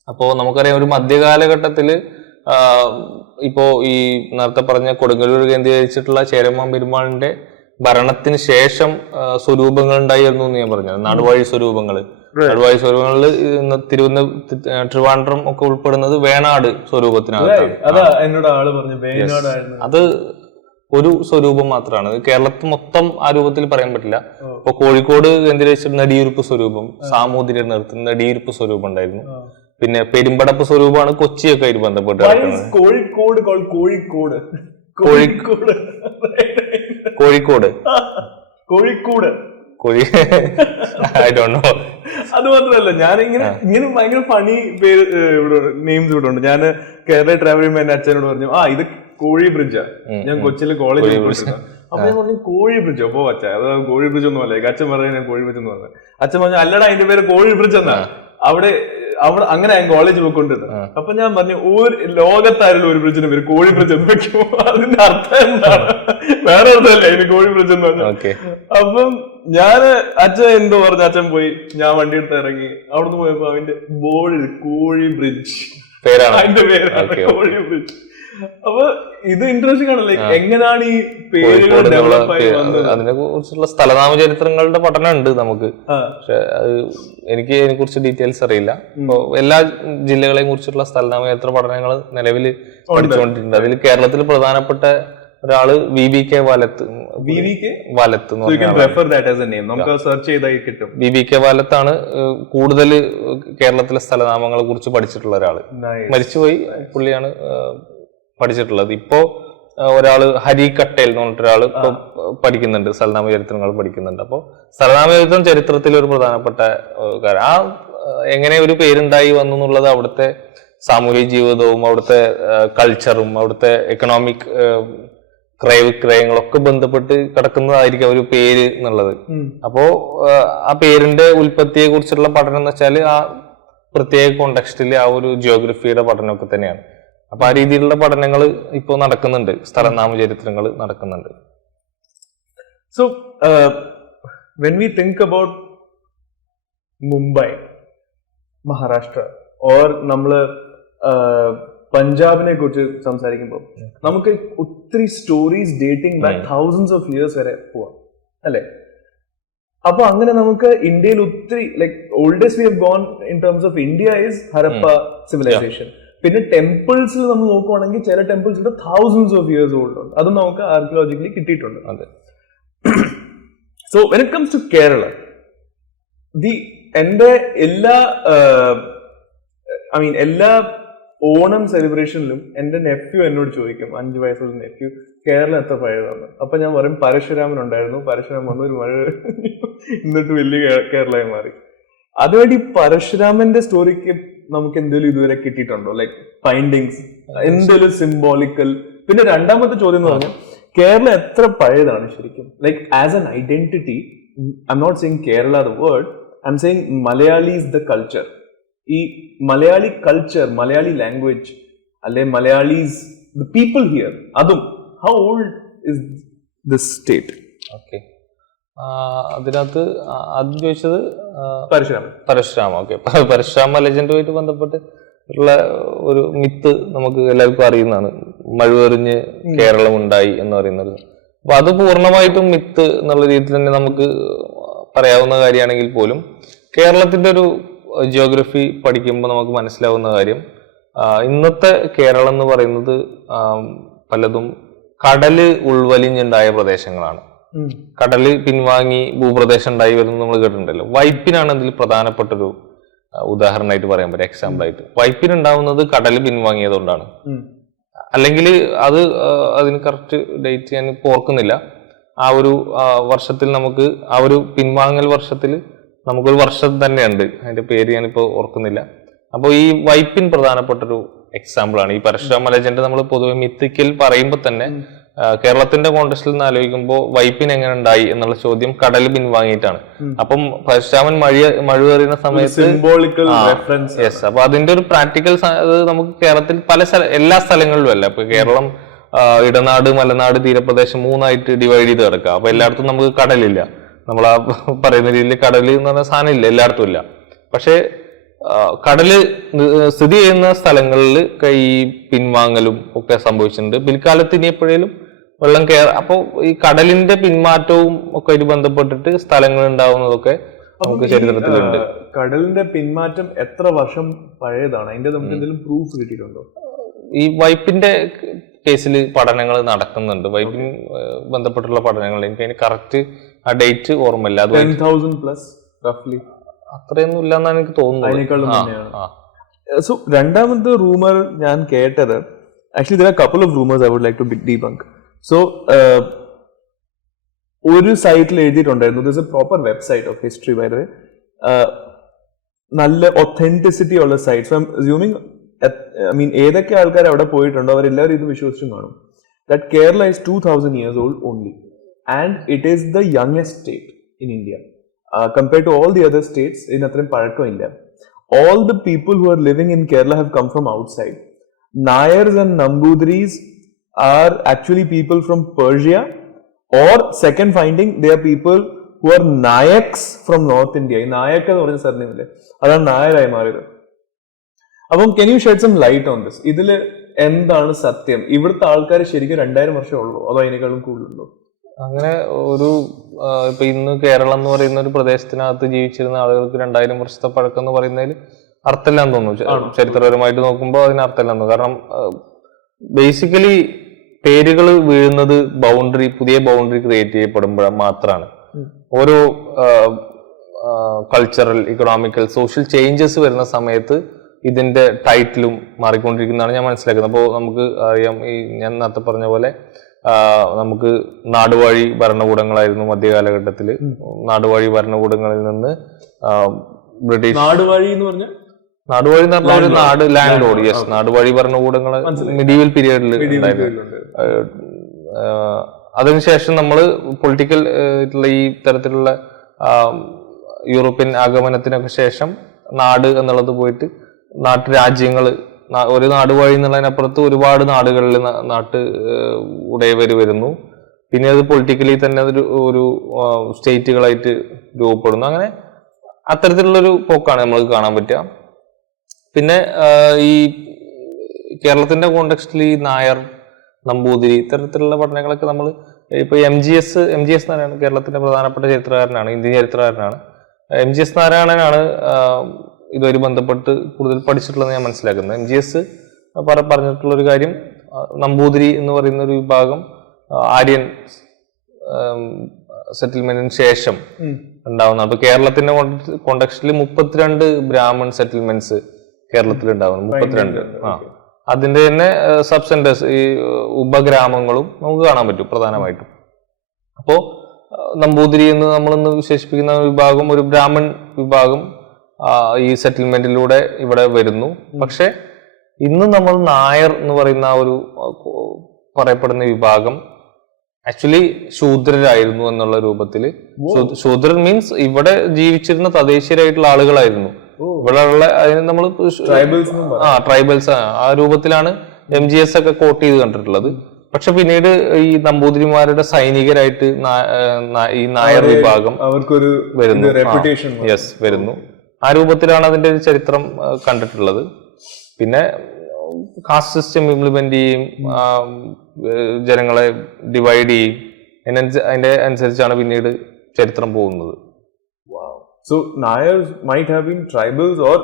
അപ്പോ നമുക്കറിയാം ഒരു മധ്യകാലഘട്ടത്തില് ഇപ്പോ ഈ നേരത്തെ പറഞ്ഞ കൊടുങ്ങല്ലൂർ കേന്ദ്രീകരിച്ചിട്ടുള്ള ചേരമാൻ പെരുമാളിന്റെ ഭരണത്തിന് ശേഷം സ്വരൂപങ്ങൾ ഉണ്ടായിരുന്നു എന്ന് ഞാൻ പറഞ്ഞത്. നാടുവാഴി സ്വരൂപങ്ങള്, നാടുവാഴി സ്വരൂപങ്ങളില് ട്രിവാൻഡ്രം ഒക്കെ ഉൾപ്പെടുന്നത് വേണാട് സ്വരൂപത്തിനകത്താണ്. അത് ഒരു സ്വരൂപം മാത്രമാണ്. കേരളത്തിൽ മൊത്തം ആ രൂപത്തിൽ പറയാൻ പറ്റില്ല. ഇപ്പൊ കോഴിക്കോട് കേന്ദ്രീകരിച്ചിട്ട് നെടിയുരുപ്പ് സ്വരൂപം, സാമൂതിരി നേതൃത്വത്തിൽ നെടിയുരുപ്പ് സ്വരൂപം ഉണ്ടായിരുന്നു. പിന്നെ പെരുമ്പടപ്പ് സ്വരൂപമാണ് കൊച്ചിയൊക്കെ ആയിട്ട് ബന്ധപ്പെട്ട് കോഴിക്കോട് കോഴിക്കോട് കോഴിക്കോട് കോഴിക്കോട് കോഴിക്കോട് കോഴി ഐ ഡോണ്ട് നോ. അത് മാത്രമല്ല, ഞാനിങ്ങനെ ഭയങ്കര ഫണി പേര് നെയിംസ് ഇവിടെ ഉണ്ട്. ഞാൻ കേരള ട്രാവൽ ചെയ്യുമ്പോൾ എന്റെ അച്ഛനോട് പറഞ്ഞു, ഇത് കോഴി ബ്രിഡ്ജാ. ഞാൻ കൊച്ചിയിൽ കോളേജിൽ പോയിട്ടില്ല. അപ്പൊ ഞാൻ പറഞ്ഞു കോഴി ബ്രിഡ്ജ്. അപ്പോ അച്ഛ അത് കോഴി ബ്രിഡ്ജ് ഒന്നും അല്ല. അച്ഛൻ പറഞ്ഞു ഞാൻ കോഴി ബ്രിഡ്ജ് എന്ന് പറഞ്ഞു. അച്ഛൻ പറഞ്ഞു അല്ലടാ അതിന്റെ പേര് കോഴി ബ്രിഡ്ജ് എന്നാ. അവിടെ അങ്ങനെ ഞാൻ കോളേജിൽ പോയിക്കൊണ്ടിരുന്നത്. അപ്പൊ ഞാൻ പറഞ്ഞു ഒരു ലോകത്തായാലും ഒരു ബ്രിഡ്ജിന് പേര് കോഴി ബ്രിഡ്ജ് എന്ന് വെക്കുമോ? അതിന്റെ അർത്ഥം എന്താണ്? വേറെ അർത്ഥമല്ല അതിന് കോഴി ബ്രിഡ്ജ് എന്ന് പറഞ്ഞു. അപ്പം അച്ഛൻ എന്തോ പറഞ്ഞു. അച്ഛൻ പോയി, ഞാൻ വണ്ടി എടുത്ത് ഇറങ്ങി. അവിടുന്ന് പോയപ്പോ അവന്റെ ബോർഡ് കോഴി ബ്രിഡ്ജ് പേരാണ്, അതിന്റെ പേരാണ് കോഴി ബ്രിഡ്ജ്. അപ്പൊ ഇത് ഇൻട്രസ്റ്റിംഗ് ആണല്ലേ, എങ്ങനെയാണ് ഈ പേരുകൾ ഡെവലപ്പ് ആയി വന്നത്? അതിനെ കുറിച്ചുള്ള സ്ഥലനാമ ചരിത്രങ്ങളുടെ പഠനം ഉണ്ട് നമുക്ക്. പക്ഷെ അത് എനിക്ക് അതിനെ കുറിച്ച് ഡീറ്റെയിൽസ് അറിയില്ല. ഇപ്പൊ എല്ലാ ജില്ലകളെയും കുറിച്ചുള്ള സ്ഥലനാമ ചരിത്ര പഠനങ്ങൾ നിലവിൽ പഠിച്ചുകൊണ്ടിട്ടുണ്ട്. അതിൽ കേരളത്തിൽ പ്രധാനപ്പെട്ട ഒരാള് VBK വാലത്ത്. വാലത്ത് VBK വാലത്താണ് കൂടുതൽ കേരളത്തിലെ സ്ഥലനാമങ്ങളെ കുറിച്ച് പഠിച്ചിട്ടുള്ള ഒരാള്. മരിച്ചുപോയി, പുള്ളിയാണ് പഠിച്ചിട്ടുള്ളത്. ഇപ്പോ ഒരാള് ഹരി കട്ടേൽ എന്ന് പറഞ്ഞിട്ട് ഒരാള് ഇപ്പൊ പഠിക്കുന്നുണ്ട്, സ്ഥലനാമ ചരിത്രങ്ങൾ പഠിക്കുന്നുണ്ട്. അപ്പൊ സ്ഥലനാമ ചരിത്രം ചരിത്രത്തിൽ ഒരു പ്രധാനപ്പെട്ട കാര്യം. എങ്ങനെ ഒരു പേരുണ്ടായി വന്നു എന്നുള്ളത് അവിടുത്തെ സാമൂഹിക ജീവിതവും അവിടുത്തെ കൾച്ചറും അവിടുത്തെ എക്കണോമിക് ക്രയവിക്രയങ്ങളൊക്കെ ബന്ധപ്പെട്ട് കിടക്കുന്നതായിരിക്കും ഒരു പേര് എന്നുള്ളത്. അപ്പോ ആ പേരിന്റെ ഉൽപ്പത്തിയെ കുറിച്ചുള്ള പഠനം എന്ന് വെച്ചാൽ ആ പ്രത്യേക കോണ്ടെക്സ്റ്റിൽ ആ ഒരു ജിയോഗ്രഫിയുടെ പഠനമൊക്കെ തന്നെയാണ്. അപ്പൊ ആ രീതിയിലുള്ള പഠനങ്ങൾ ഇപ്പോൾ നടക്കുന്നുണ്ട്, സ്ഥലനാമ ചരിത്രങ്ങൾ നടക്കുന്നുണ്ട്. So when we think about Mumbai, Maharashtra or നമ്മള് പഞ്ചാബിനെ കുറിച്ച് സംസാരിക്കുമ്പോൾ നമുക്ക് ഒത്തിരി stories dating back thousands of years വരെ പോവാം അല്ലെ? അപ്പൊ അങ്ങനെ നമുക്ക് ഇന്ത്യയിൽ ഒത്തിരി like oldest we have gone in terms of India is Harappa civilisation. പിന്നെ ടെമ്പിൾസിൽ നമ്മൾ നോക്കുവാണെങ്കിൽ ചില temples thousands of years old ഉണ്ട്. അതും നമുക്ക് ആർക്കിയോളജിക്കലി കിട്ടിയിട്ടുണ്ട്. അതെ. So when it comes to Kerala, എന്റെ എല്ലാ എല്ലാ ഓണം സെലിബ്രേഷനിലും എന്റെ നെഫ്യൂ എന്നോട് ചോദിക്കും, 5 വയസ്സുള്ള നെഫ്യൂ, കേരളം എത്ര പഴയതാണ്? അപ്പൊ ഞാൻ പറയും പരശുരാമൻ ഉണ്ടായിരുന്നു, പരശുരാമൻ വന്നു ഒരു മഴ എന്നിട്ട് വലിയ കേരളമായി മാറി. അതുവേണ്ടി പരശുരാമന്റെ സ്റ്റോറിക്ക് നമുക്ക് എന്തെങ്കിലും ഇതുവരെ കിട്ടിയിട്ടുണ്ടോ? ലൈക് ഫൈൻഡിങ്സ്, എന്തെങ്കിലും സിംബോളിക്കൽ? പിന്നെ രണ്ടാമത്തെ ചോദ്യം എന്ന് പറഞ്ഞാൽ കേരളം എത്ര പഴയതാണ് ശരിക്കും? Like as an identity, I'm not saying Kerala the word, I'm saying Malayalis the culture. ഈ മലയാളി കൾച്ചർ, മലയാളി ലാംഗ്വേജ് അല്ലെ മലയാളീസ് ദ പീപ്പിൾ ഹിയർ, അതും how old is this state? Okay, അതിനകത്ത് ആദ്യം ചോദിച്ചത് പരശുരാമ. ഓക്കെ, പരശുരാമ ലെജൻഡുമായിട്ട് ബന്ധപ്പെട്ട് ഉള്ള ഒരു മിത്ത് നമുക്ക് എല്ലാവർക്കും അറിയുന്നതാണ്, മഴുവെറിഞ്ഞ് കേരളം ഉണ്ടായി എന്ന് പറയുന്നത്. അപ്പൊ അത് പൂർണ്ണമായിട്ടും മിത്ത് എന്നുള്ള രീതിയിൽ തന്നെ നമുക്ക് പറയാവുന്ന കാര്യമാണെങ്കിൽ പോലും കേരളത്തിന്റെ ഒരു ജിയോഗ്രഫി പഠിക്കുമ്പോൾ നമുക്ക് മനസ്സിലാവുന്ന കാര്യം, ഇന്നത്തെ കേരളം എന്ന് പറയുന്നത് പലതും കടല് ഉൾവലിഞ്ഞുണ്ടായ പ്രദേശങ്ങളാണ്. കടല് പിൻവാങ്ങി ഭൂപ്രദേശം ഉണ്ടായി വരുന്നത് നമ്മൾ കേട്ടിട്ടുണ്ടല്ലോ. വൈപ്പിനാണ് അതിൽ പ്രധാനപ്പെട്ടൊരു ഉദാഹരണമായിട്ട് പറയാൻ പറ്റും. എക്സാമ്പിൾ ആയിട്ട് വൈപ്പിൻ ഉണ്ടാവുന്നത് കടല് പിൻവാങ്ങിയതുകൊണ്ടാണ്. അല്ലെങ്കിൽ അതിന് കറക്റ്റ് ഡേറ്റ് ഞാൻ ഇപ്പോൾ ഓർക്കുന്നില്ല. ആ ഒരു വർഷത്തിൽ നമുക്ക് ആ ഒരു പിൻവാങ്ങൽ വർഷത്തിൽ നമുക്കൊരു വർഷം തന്നെയുണ്ട്, അതിന്റെ പേര് ഞാനിപ്പോൾ ഓർക്കുന്നില്ല. അപ്പോൾ ഈ വൈപ്പിൻ പ്രധാനപ്പെട്ടൊരു എക്സാമ്പിൾ ആണ്. ഈ പരശുരാമ ലെജൻഡ് നമ്മൾ പൊതുവെ മിത്തിക്കൽ പറയുമ്പോൾ തന്നെ കേരളത്തിന്റെ കോണ്ടെക്സ്റ്റിൽ നിന്ന് ആലോചിക്കുമ്പോൾ വൈപ്പിൻ എങ്ങനെ ഉണ്ടായി എന്നുള്ള ചോദ്യം കടൽ പിൻവാങ്ങിയിട്ടാണ്. അപ്പം പരശുരാമൻ മഴുവേറിയുന്ന സമയത്ത് യെസ്, അപ്പൊ അതിന്റെ ഒരു പ്രാക്ടിക്കൽ നമുക്ക് കേരളത്തിൽ എല്ലാ സ്ഥലങ്ങളിലും അല്ല. ഇപ്പൊ കേരളം ഇടനാട്, മലനാട്, തീരപ്രദേശം 3ആയിട്ട് ഡിവൈഡ് ചെയ്ത് കിടക്കുക. അപ്പൊ എല്ലായിടത്തും നമുക്ക് കടലില്ല. നമ്മൾ ആ പറയുന്ന രീതിയിൽ കടൽ എന്ന് പറഞ്ഞ സാധനം ഇല്ല, എല്ലായിടത്തും ഇല്ല. പക്ഷെ കടല് സ്ഥിതി ചെയ്യുന്ന സ്ഥലങ്ങളിൽ ഈ പിൻവാങ്ങലും ഒക്കെ സംഭവിച്ചിട്ടുണ്ട്. പിൽക്കാലത്ത് ഇനി എപ്പോഴേലും വെള്ളം അപ്പോൾ ഈ കടലിന്റെ പിന്മാറ്റവും ഒക്കെ ആയിട്ട് ബന്ധപ്പെട്ടിട്ട് സ്ഥലങ്ങൾ ഉണ്ടാവുന്നതൊക്കെ നമുക്ക് ചരിത്രത്തിലുണ്ട്. കടലിന്റെ പിന്മാറ്റം എത്ര വർഷം പഴയതാണ്? അതിന്റെ നമുക്ക് എന്തെങ്കിലും പ്രൂഫ് കിട്ടിയിട്ടുണ്ടോ? ഈ വൈപ്പിന്റെ കേസിൽ പഠനങ്ങൾ നടക്കുന്നുണ്ട്. വൈപ്പിന് ബന്ധപ്പെട്ടുള്ള പഠനങ്ങൾ. എനിക്ക് അതിന് കറക്റ്റ് ആ ഡേറ്റ് ഓർമ്മയില്ല. അത് 10,000+ റഫ്ലി അത്രയൊന്നും ഇല്ലെന്നാണ് എനിക്ക് തോന്നുന്നത്. സോ രണ്ടാമത്തെ റൂമർ ഞാൻ കേട്ടത്, actually there are a couple of rumors I would like to debunk. So ഒരു സൈറ്റിൽ എഴുതിയിട്ടുണ്ടായിരുന്നു, this a proper website of history by the way, നല്ല ഒത്തന്റിസിറ്റി ഉള്ള site. So I'm assuming, I mean ഏതൊക്കെ ആൾക്കാർ അവിടെ പോയിട്ടുണ്ടോ അവരെല്ലാവരും ഇത് വിശ്വസിച്ചും കാണും. That Kerala is 2,000 years old only and it is the youngest state in India compared to all the other states. In അത്രയും പഴക്കമില്ല. All the people who are living in Kerala have come from outside. Nayars and Nambudris are actually people from Persia, or second finding, they are people who are Nayaks from North India. Nayak എന്ന് പറഞ്ഞ സർനെയിം ഇല്ലേ, അതാണ് നായരായി മാറിയത്. അപ്പം can you shed some light on this? ഇതില് എന്താണ് സത്യം? ഇവിടുത്തെ ആൾക്കാർ ശരിക്കും 2000 വർഷം ഉള്ളൂ, അതോ അതിനേക്കാളും കൂടുതലുണ്ടോ? അങ്ങനെ ഒരു ഇപ്പൊ ഇന്ന് കേരളം എന്ന് പറയുന്ന ഒരു പ്രദേശത്തിനകത്ത് ജീവിച്ചിരുന്ന ആളുകൾക്ക് 2000 വർഷത്തെ പഴക്കം എന്ന് പറയുന്നതിൽ അർത്ഥമില്ലാന്ന് തോന്നുന്നു. ചരിത്രപരമായിട്ട് നോക്കുമ്പോൾ അതിന് അർത്ഥമില്ലാന്ന് തോന്നുന്നു. കാരണം ബേസിക്കലി പേരുകൾ വീഴുന്നത് പുതിയ ബൗണ്ടറി ക്രിയേറ്റ് ചെയ്യപ്പെടുമ്പോൾ മാത്രമാണ്. ഓരോ കൾച്ചറൽ, ഇക്കണോമിക്കൽ, സോഷ്യൽ ചേഞ്ചസ് വരുന്ന സമയത്ത് ഇതിന്റെ ടൈറ്റിലും മാറിക്കൊണ്ടിരിക്കുന്നതാണ് ഞാൻ മനസ്സിലാക്കുന്നത്. അപ്പോൾ നമുക്ക് അറിയാം, ഈ ഞാൻ നേരത്തെ പറഞ്ഞ പോലെ നമുക്ക് നാടുവാഴി ഭരണകൂടങ്ങളായിരുന്നു മധ്യകാലഘട്ടത്തിൽ. നാടുവാഴി ഭരണകൂടങ്ങളിൽ നിന്ന് ബ്രിട്ടീഷ് നാടുവാഴി എന്ന് പറഞ്ഞാൽ ഒരു നാട്, ലാൻഡ് ലോഡ്. യെസ്, നാടുവാഴി ഭരണകൂടങ്ങൾ മിഡീവൽ പീരിയഡിൽ ഉണ്ടായിരുന്നു. അതിനുശേഷം നമ്മൾ പൊളിറ്റിക്കൽ ഈ തരത്തിലുള്ള യൂറോപ്യൻ ആഗമനത്തിനൊക്കെ ശേഷം നാട് എന്നുള്ളത് പോയിട്ട് നാട്ടുരാജ്യങ്ങൾ, ഒരു നാടുവാഴി എന്നുള്ളതിനപ്പുറത്ത് ഒരുപാട് നാടുകളിൽ ഉടയവര് വരുന്നു. പിന്നെ അത് പൊളിറ്റിക്കലി തന്നെ ഒരു സ്റ്റേറ്റുകളായിട്ട് രൂപപ്പെടുന്നു. അങ്ങനെ അത്തരത്തിലുള്ളൊരു പോക്കാണ് നമ്മൾക്ക് കാണാൻ പറ്റുക. പിന്നെ ഈ കേരളത്തിന്റെ കോണ്ടെക്സ്റ്റിൽ ഈ നായർ, നമ്പൂതിരി ഇത്തരത്തിലുള്ള പഠനങ്ങളൊക്കെ നമ്മൾ ഇപ്പൊ MGS നാരായണൻ കേരളത്തിന്റെ പ്രധാനപ്പെട്ട ചരിത്രകാരനാണ്, ഇന്ത്യൻ ചരിത്രകാരനാണ്. MGS നാരായണനാണ് ഇതുവരെ ബന്ധപ്പെട്ട് കൂടുതൽ പഠിച്ചിട്ടുള്ളതെന്ന് ഞാൻ മനസ്സിലാക്കുന്നത്. MGS പറഞ്ഞിട്ടുള്ളൊരു കാര്യം, നമ്പൂതിരി എന്ന് പറയുന്ന ഒരു വിഭാഗം ആര്യൻ സെറ്റിൽമെന്റിന് ശേഷം ഉണ്ടാവുന്ന. അപ്പൊ കേരളത്തിന്റെ കോണ്ടെക്സ്റ്റിൽ 32 ബ്രാഹ്മൺ സെറ്റിൽമെന്റ്സ് കേരളത്തിൽ ഉണ്ടാവുന്നു. 32. അതിന്റെ തന്നെ സബ് സെന്റേഴ്സ്, ഈ ഉപഗ്രാമങ്ങളും നമുക്ക് കാണാൻ പറ്റും പ്രധാനമായിട്ടും. അപ്പോ നമ്പൂതിരി എന്ന് നമ്മളിന്ന് വിശേഷിപ്പിക്കുന്ന വിഭാഗം, ഒരു ബ്രാഹ്മൺ വിഭാഗം ഈ സെറ്റിൽമെന്റിലൂടെ ഇവിടെ വരുന്നു. പക്ഷെ ഇന്ന് നമ്മൾ നായർ എന്ന് പറയുന്ന ഒരു പറയപ്പെടുന്ന വിഭാഗം ആക്ച്വലി ശൂദ്രരായിരുന്നു എന്നുള്ള രൂപത്തിൽ. ശൂദ്രൻ മീൻസ് ഇവിടെ ജീവിച്ചിരുന്ന തദ്ദേശീയരായിട്ടുള്ള ആളുകളായിരുന്നു. ഇവിടെ ഉള്ള അതിന് നമ്മൾ ട്രൈബൽസ് ആ രൂപത്തിലാണ് MGS ഒക്കെ കോട്ട് ചെയ്ത് കണ്ടിട്ടുള്ളത്. പക്ഷെ പിന്നീട് ഈ നമ്പൂതിരിമാരുടെ സൈനികരായിട്ട് ഈ നായർ വിഭാഗം വരുന്നു. വരുന്നു. ആ രൂപത്തിലാണ് അതിന്റെ ഒരു ചരിത്രം കണ്ടിട്ടുള്ളത്. പിന്നെ കാസ്റ്റ് സിസ്റ്റം ഇംപ്ലിമെന്റ് ചെയ്യും, ജനങ്ങളെ ഡിവൈഡ് ചെയ്യും. അതിന്റെ അനുസരിച്ചാണ് പിന്നീട് ചരിത്രം പോകുന്നത്. So Nayars might have been tribals or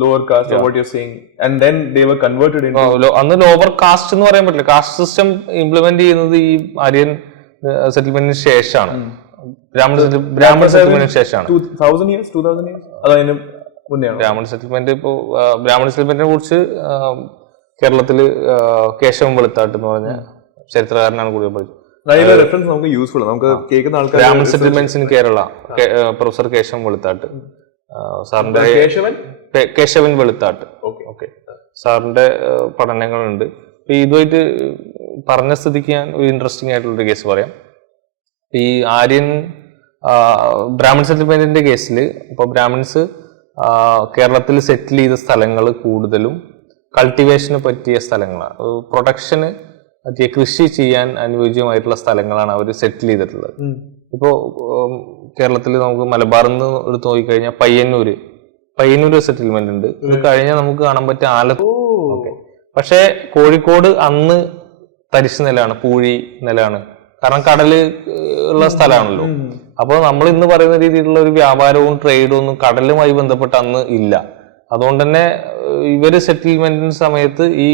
lower caste, or what you're saying, and then they were converted into. അന്ന് ലോവർ കാസ്റ്റ് എന്ന് പറയാൻ പറ്റില്ല. കാസ്റ്റ് സിസ്റ്റം ഇംപ്ലിമെന്റ് ചെയ്യുന്നത് ഈ ആര്യൻ സെറ്റിൽമെന്റിന് ശേഷമാണ്, ബ്രാഹ്മൺ സെറ്റിൽമെന്റിന് ശേഷമാണ്. 2000 years അതതിന് മുന്നെയാണ് ബ്രാഹ്മൺ സെറ്റിൽമെന്റ്. ഇപ്പോ ബ്രാഹ്മൺ സെറ്റിൽമെന്റിനെ കുറിച്ച് കേരളത്തില് കേശവൻ വെളുത്താട്ട് എന്ന് പറഞ്ഞ ചരിത്രകാരനാണ് കൂടുതൽ പഠിച്ചത്. റെഫറൻസ് നമുക്ക് യൂസ്ഫുൾ, നമുക്ക് കേൾക്കുന്ന ആൾക്കാർ. Brahman settlements in Kerala, professor Kesavan Veluthat സാറിന്റെ, കേശവൻ വെളുത്താട്ട്. ഓക്കെ, സാറിന്റെ പഠനങ്ങളുണ്ട്. ഇതുമായിട്ട് പറഞ്ഞ സ്ഥിതിക്ക് ഞാൻ ഒരു ഇൻട്രസ്റ്റിംഗ് ആയിട്ടുള്ളൊരു കേസ് പറയാം. ഈ ആര്യൻ ബ്രാഹ്മൺ സെറ്റിൽമെന്റിന്റെ കേസിൽ ഇപ്പൊ ബ്രാഹ്മിൺസ് കേരളത്തിൽ സെറ്റിൽ ചെയ്ത സ്ഥലങ്ങൾ കൂടുതലും കൾട്ടിവേഷന് പറ്റിയ സ്ഥലങ്ങളാണ്. പ്രൊഡക്ഷന് മറ്റേ കൃഷി ചെയ്യാൻ അനുയോജ്യമായിട്ടുള്ള സ്ഥലങ്ങളാണ് അവർ സെറ്റിൽ ചെയ്തിട്ടുള്ളത്. ഇപ്പോൾ കേരളത്തിൽ നമുക്ക് മലബാറിൽ നിന്ന് എടുത്ത് നോക്കിക്കഴിഞ്ഞാൽ പയ്യന്നൂര് സെറ്റിൽമെന്റ് ഉണ്ട്. ഇത് കഴിഞ്ഞാൽ നമുക്ക് കാണാൻ പറ്റിയ ആലത്തൂർ. പക്ഷെ കോഴിക്കോട് അന്ന് തരിശ് നിലമാണ്, പൂഴി നിലമാണ്. കാരണം കടല് ഉള്ള സ്ഥലമാണല്ലോ. അപ്പോൾ നമ്മൾ ഇന്ന് പറയുന്ന രീതിയിലുള്ള ഒരു വ്യാപാരവും ട്രേഡും ഒന്നും കടലുമായി ബന്ധപ്പെട്ട് അന്ന് ഇല്ല. അതുകൊണ്ട് തന്നെ ഇവര് സെറ്റിൽമെന്റിന് സമയത്ത് ഈ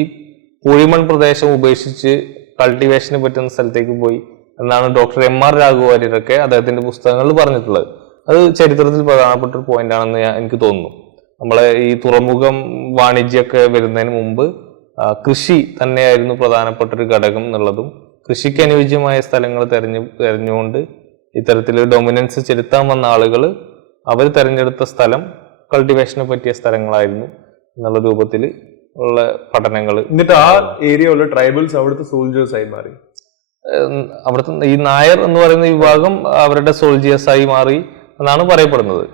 പൂഴിമൺ പ്രദേശം ഉപേക്ഷിച്ച് കൾട്ടിവേഷന് പറ്റുന്ന സ്ഥലത്തേക്ക് പോയി എന്നാണ് ഡോക്ടർ M.R. രാഘവാര്യരൊക്കെ അദ്ദേഹത്തിന്റെ പുസ്തകങ്ങളിൽ പറഞ്ഞിട്ടുള്ളത്. അത് ചരിത്രത്തിൽ പ്രധാനപ്പെട്ട ഒരു പോയിന്റ് ആണെന്ന് എനിക്ക് തോന്നുന്നു. നമ്മളെ ഈ തുറമുഖം വാണിജ്യമൊക്കെ വരുന്നതിന് മുമ്പ് കൃഷി തന്നെയായിരുന്നു പ്രധാനപ്പെട്ട ഒരു ഘടകം എന്നുള്ളതും, കൃഷിക്ക് അനുയോജ്യമായ സ്ഥലങ്ങൾ തെരഞ്ഞുകൊണ്ട് ഇത്തരത്തിൽ ഡൊമിനൻസ് ചെലുത്താൻ വന്ന ആളുകൾ അവർ തെരഞ്ഞെടുത്ത സ്ഥലം കൾട്ടിവേഷന് പറ്റിയ സ്ഥലങ്ങളായിരുന്നു എന്നുള്ള രൂപത്തിൽ ഉള്ള പഠനങ്ങൾ. എന്നിട്ട് ആ ഏരിയ ഉള്ള ട്രൈബൽസ് അവിടുത്തെ സോൾജേഴ്സ് ആയി മാറി. അവിടുത്തെ ഈ നായർ എന്ന് പറയുന്ന വിഭാഗം അവരുടെ സോൾജിയേഴ്സ് ആയി മാറി എന്നാണ് പറയപ്പെടുന്നത്.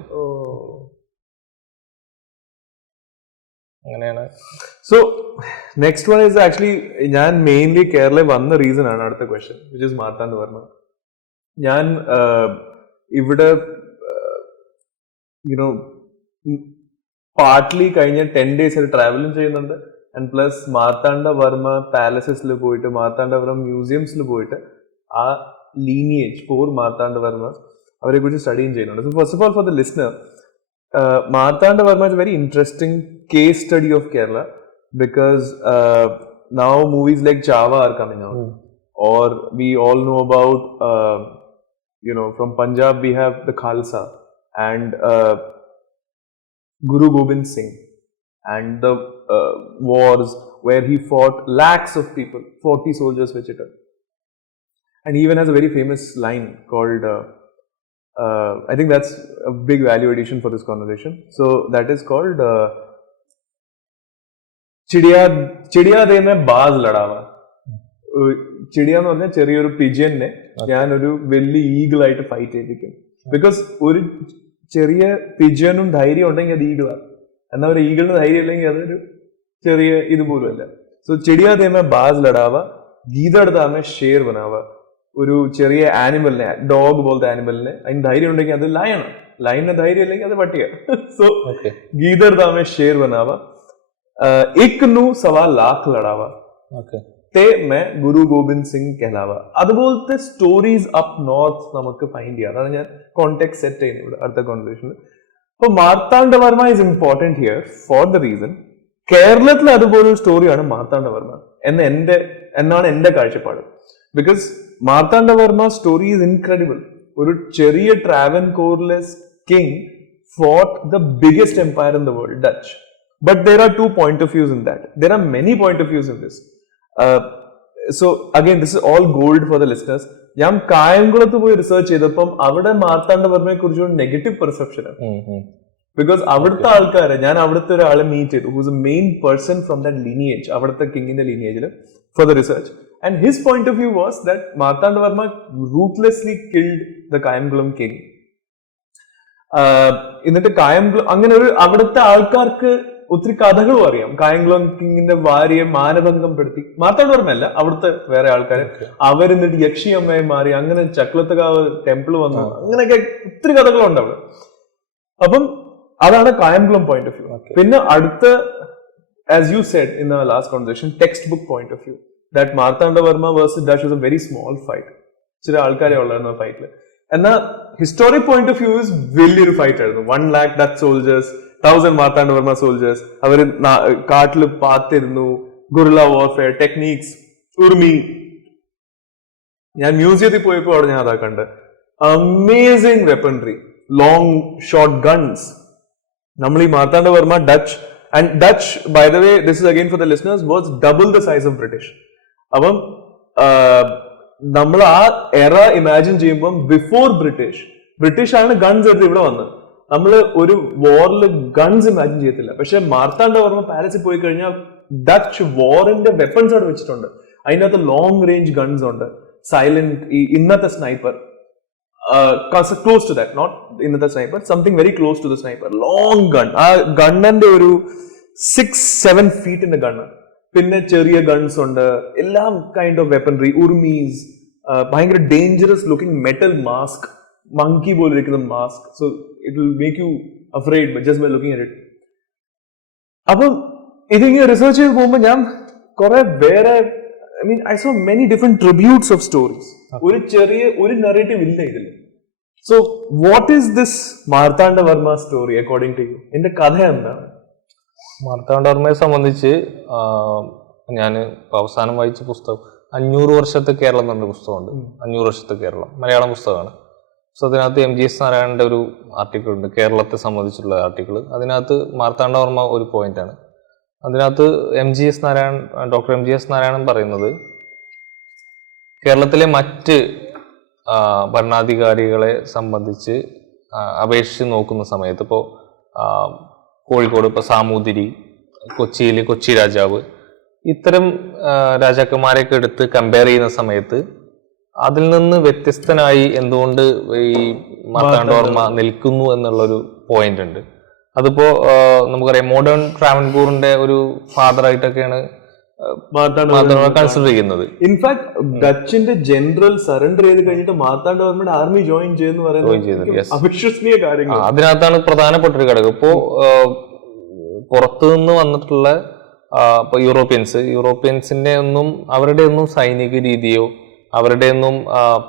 അങ്ങനെയാണ്. So next one is actually ഞാൻ മെയിൻലി കേരള വന്ന റീസൺ ആണ് അടുത്ത question, which is Marthanda Varma. ഞാൻ ഇവിടെ യുനോ പാർട്ട്ലി കഴിഞ്ഞ 10 days ട്രാവലും ചെയ്യുന്നുണ്ട്. ആൻഡ് പ്ലസ് മാർത്താണ്ഡ വർമ്മ പാലസസിൽ പോയിട്ട്, മാർത്താണ്ഡ വർമ്മ മ്യൂസിയംസിൽ പോയിട്ട് ആ ലീനിയേജ് ഫോർ മാർത്താണ്ഡ വർമ്മ അവരെ കുറിച്ച് സ്റ്റഡിയും ചെയ്യുന്നുണ്ട്. So first of all for the listener, Martanda Varma is a very interesting case study of Kerala because now movies like Chava are coming out. Or we all know about, from Punjab we have the Khalsa and Guru Gobind Singh and the wars where he fought lakhs of people, 40 soldiers which it. And he even has a very famous line called I think that's a big value addition for this conversation. So that is called Chidiya de mein baaz ladava. Chidiya എന്ന് പറഞ്ഞാൽ ചെറിയൊരു പിജിയനെ ഞാനൊരു വലിയ ഈഗിൾ ആയിട്ട് ഫൈറ്റ് ചെയ്യിപ്പിക്കും. ബിക്കോസ് ഒരു ചെറിയ പിജിയനും ധൈര്യം ഉണ്ടെങ്കിൽ അത് ഈഗിളാണ്. എന്നാൽ ഒരു ഈഗിളിന് ധൈര്യം ഇല്ലെങ്കിൽ അതൊരു ചെറിയ ഇതുപോലും അല്ല. സോ ചിടിയ ദേ മേ ബാസ് ലടാവ, ഗീതड़ दा मैं शेर बनावा. ഒരു ചെറിയ ആനിമലിനെ, ഡോഗ് പോലത്തെ ആനിമലിനെ, അതിന് ധൈര്യം ഉണ്ടെങ്കിൽ അത് ലയനാണ്, ലയനിന് ധൈര്യം ഇല്ലെങ്കിൽ അത് പട്ടിക. സോ ഗീതड़ दा मैं शेर बनावा, एक नू सवा लाख लड़ावा, ते मैं ഗുരു ഗോബിന്ദ് സിംഗ് कहलावा. അതുപോലത്തെ സ്റ്റോറീസ് അപ്പ് നോർത്ത് നമുക്ക് ഫൈൻഡ് ചെയ്യാം. അതാണ് ഞാൻ കോണ്ടെക്സ്റ്റ് സെറ്റ് ചെയ്യുന്നത് ഇവിടെ അടുത്ത കോൺവെർസേഷനിൽ. അപ്പൊ Marthanda Varma is important here for the reason കേരളത്തിൽ അതുപോലൊരു സ്റ്റോറിയാണ് മാർത്താണ്ഡ വർമ്മ എന്നാണ് എന്റെ കാഴ്ചപ്പാട്. Because Marthanda Varma story is incredible. ഒരു ചെറിയ ട്രാവൻകോർലെസ് king fought the biggest empire in the world, Dutch. But there are 2 point of views in that. There are many point of views in this. So again, this is all gold for the listeners. ഞാൻ കായംകുളത്ത് പോയി റിസർച്ച് ചെയ്തപ്പം അവിടെ മാർത്താണ്ഡ വർമ്മയെ കുറിച്ച് ഒരു നെഗറ്റീവ് പെർസെപ്ഷൻ ആണ്. ബിക്കോസ് അവിടുത്തെ ആൾക്കാരെ, ഞാൻ അവിടുത്തെ ഒരാളെ മീറ്റ് ചെയ്തു who's a main person from that lineage, അവിടുത്തെ കിങ്ങിന്റെ ലീനിയേജിൽ for the research. And his point of view was that Martanda Varma ruthlessly killed the Kayamkulam king. എന്നിട്ട് കായംകുളം അങ്ങനെ ഒരു അവിടുത്തെ ആൾക്കാർക്ക് ഒത്തിരി കഥകളും അറിയാം. കായംകുളം കിങ്ങിന്റെ ഭാര്യയെ മാനഭംഗപ്പെടുത്തി, മാർത്താണ്ഡ വർമ്മയല്ല, അവിടുത്തെ വേറെ ആൾക്കാര്, അവരെന്നിട്ട് യക്ഷിയമ്മയെ മാറി, അങ്ങനെ ചക്ലത്തകാവ് ടെമ്പിൾ വന്നു, അങ്ങനെയൊക്കെ ഒത്തിരി കഥകളുണ്ട് അവിടെ. അപ്പം അതാണ് കായംകുളം പോയിന്റ് ഓഫ് വ്യൂ. പിന്നെ അടുത്ത, as you said in our last conversation, text book point of view, that Martanda Varma versus Dutch was a very small fight. ചില ആൾക്കാരെ ഉള്ളായിരുന്നു ആ ഫൈറ്റില്. എന്നാൽ historic point of view is വലിയൊരു ഫൈറ്റ് ആയിരുന്നു. 1 lakh Dutch soldiers, 1000 Marthanda Varma soldiers. അവര് കാട്ടില് പാത്തിരുന്നു, ഗുറില്ല വാർഫെയർ ടെക്നീക്സ്, ഉർമി. ഞാൻ മ്യൂസിയത്തിൽ പോയപ്പോ അവിടെ ഞാൻ അതാ കണ്ട്. Amazing weaponry, long shot guns. നമ്മൾ ഈ Marthanda Varma Dutch, and Dutch, by the way, this is again for the listeners, was double the size of British. അപ്പം നമ്മൾ ആ എറ ഇമാജിൻ ചെയ്യുമ്പോൾ ബിഫോർ ബ്രിട്ടീഷ് ആണ് ഗൺസ് എടുത്ത് ഇവിടെ വന്നത്. നമ്മൾ ഒരു വാറിൽ ഗൺസ് ഇമാജിൻ ചെയ്യത്തില്ല. പക്ഷെ മാർത്താണ്ഡ വർമ്മ പാലസിൽ പോയി കഴിഞ്ഞാൽ ഡച്ച് വാറിന്റെ വെപ്പൺസ് അവിടെ വെച്ചിട്ടുണ്ട്. അതിനകത്ത് ലോങ് റേഞ്ച് ഗൺസ് ഉണ്ട്, സൈലന്റ്, ഈ ഇന്നത്തെ sniper, close to that, not ഇന്നത്തെ sniper, something very close to the sniper, long gun. ആ ഗണ്ണന്റെ ഒരു 6-7 ഫീറ്റിന്റെ ഗണ്ണ്. പിന്നെ ചെറിയ ഗൺസ് ഉണ്ട്, എല്ലാം കൈൻഡ് ഓഫ് വെപ്പൺറി, ഉർമീസ്, ഭയങ്കര dangerous looking metal mask, monkey പോലെ ഇരിക്കുന്ന mask. So it will make you afraid just by looking at it. അപ്പം ഇതിങ്ങനെ റിസർച്ച് ചെയ്ത് പോകുമ്പോൾ ഞാൻ കുറെ വേറെ, I mean I so many different tributes of stories. ഒരു നറേറ്റീവ് ഇല്ല ഇതിൽ. So what is this Marthandavarma story according to you? എന്റെ കഥ എന്താണ്? മാർത്താണ്ഡവർമ്മയെ സംബന്ധിച്ച് ഞാൻ അവസാനം വായിച്ച പുസ്തകം 500 വർഷത്തെ കേരളം എന്നൊരു പുസ്തകമുണ്ട്. 500 വർഷത്തെ കേരളം, മലയാളം പുസ്തകമാണ്. സോ അതിനകത്ത് MGS നാരായണന്റെ ഒരു ആർട്ടിക്കിൾ ഉണ്ട്, കേരളത്തെ സംബന്ധിച്ചുള്ള ആർട്ടിക്കിൾ. അതിനകത്ത് മാർത്താണ്ഡവർമ്മ ഒരു പോയിന്റാണ്. അതിനകത്ത് ഡോക്ടർ MGS നാരായണൻ പറയുന്നത് കേരളത്തിലെ മറ്റ് ഭരണാധികാരികളെ സംബന്ധിച്ച് അപേക്ഷിച്ച് നോക്കുന്ന സമയത്ത്, ഇപ്പോൾ കോഴിക്കോട് ഇപ്പോൾ സാമൂതിരി, കൊച്ചിയിൽ കൊച്ചി രാജാവ്, ഇത്തരം രാജാക്കന്മാരെയൊക്കെ എടുത്ത് കമ്പയർ ചെയ്യുന്ന സമയത്ത് അതിൽ നിന്ന് വ്യത്യസ്തനായി എന്തുകൊണ്ട് ഈ മാർത്താണ്ഡവർമ്മ നിൽക്കുന്നു എന്നുള്ളൊരു പോയിന്റ് ഉണ്ട്. അതിപ്പോ നമുക്കറിയാം, മോഡേൺ ട്രാവൻകൂറിന്റെ ഒരു ഫാദർ ആയിട്ടൊക്കെയാണ് മാർത്താണ്ഡവർമ്മ കൺസിഡർ ചെയ്യുന്നത്. ഇൻഫാക്ട് ഡച്ചിന്റെ ജനറൽ സറണ്ടർ ചെയ്ത് കഴിഞ്ഞിട്ട് മാർത്താണ്ഡവർമ്മയുടെ ആർമി ജോയിൻ ചെയ്യുന്നു പറയുന്നത് അവിശ്വസനീയ കാര്യങ്ങൾ. അതിനകത്താണ് പ്രധാനപ്പെട്ട ഒരു ഘടകം. ഇപ്പോ പുറത്തു നിന്ന് വന്നിട്ടുള്ള ഇപ്പൊ യൂറോപ്യൻസിന്റെ അവരുടെ ഒന്നും സൈനിക രീതിയോ അവരുടെ ഒന്നും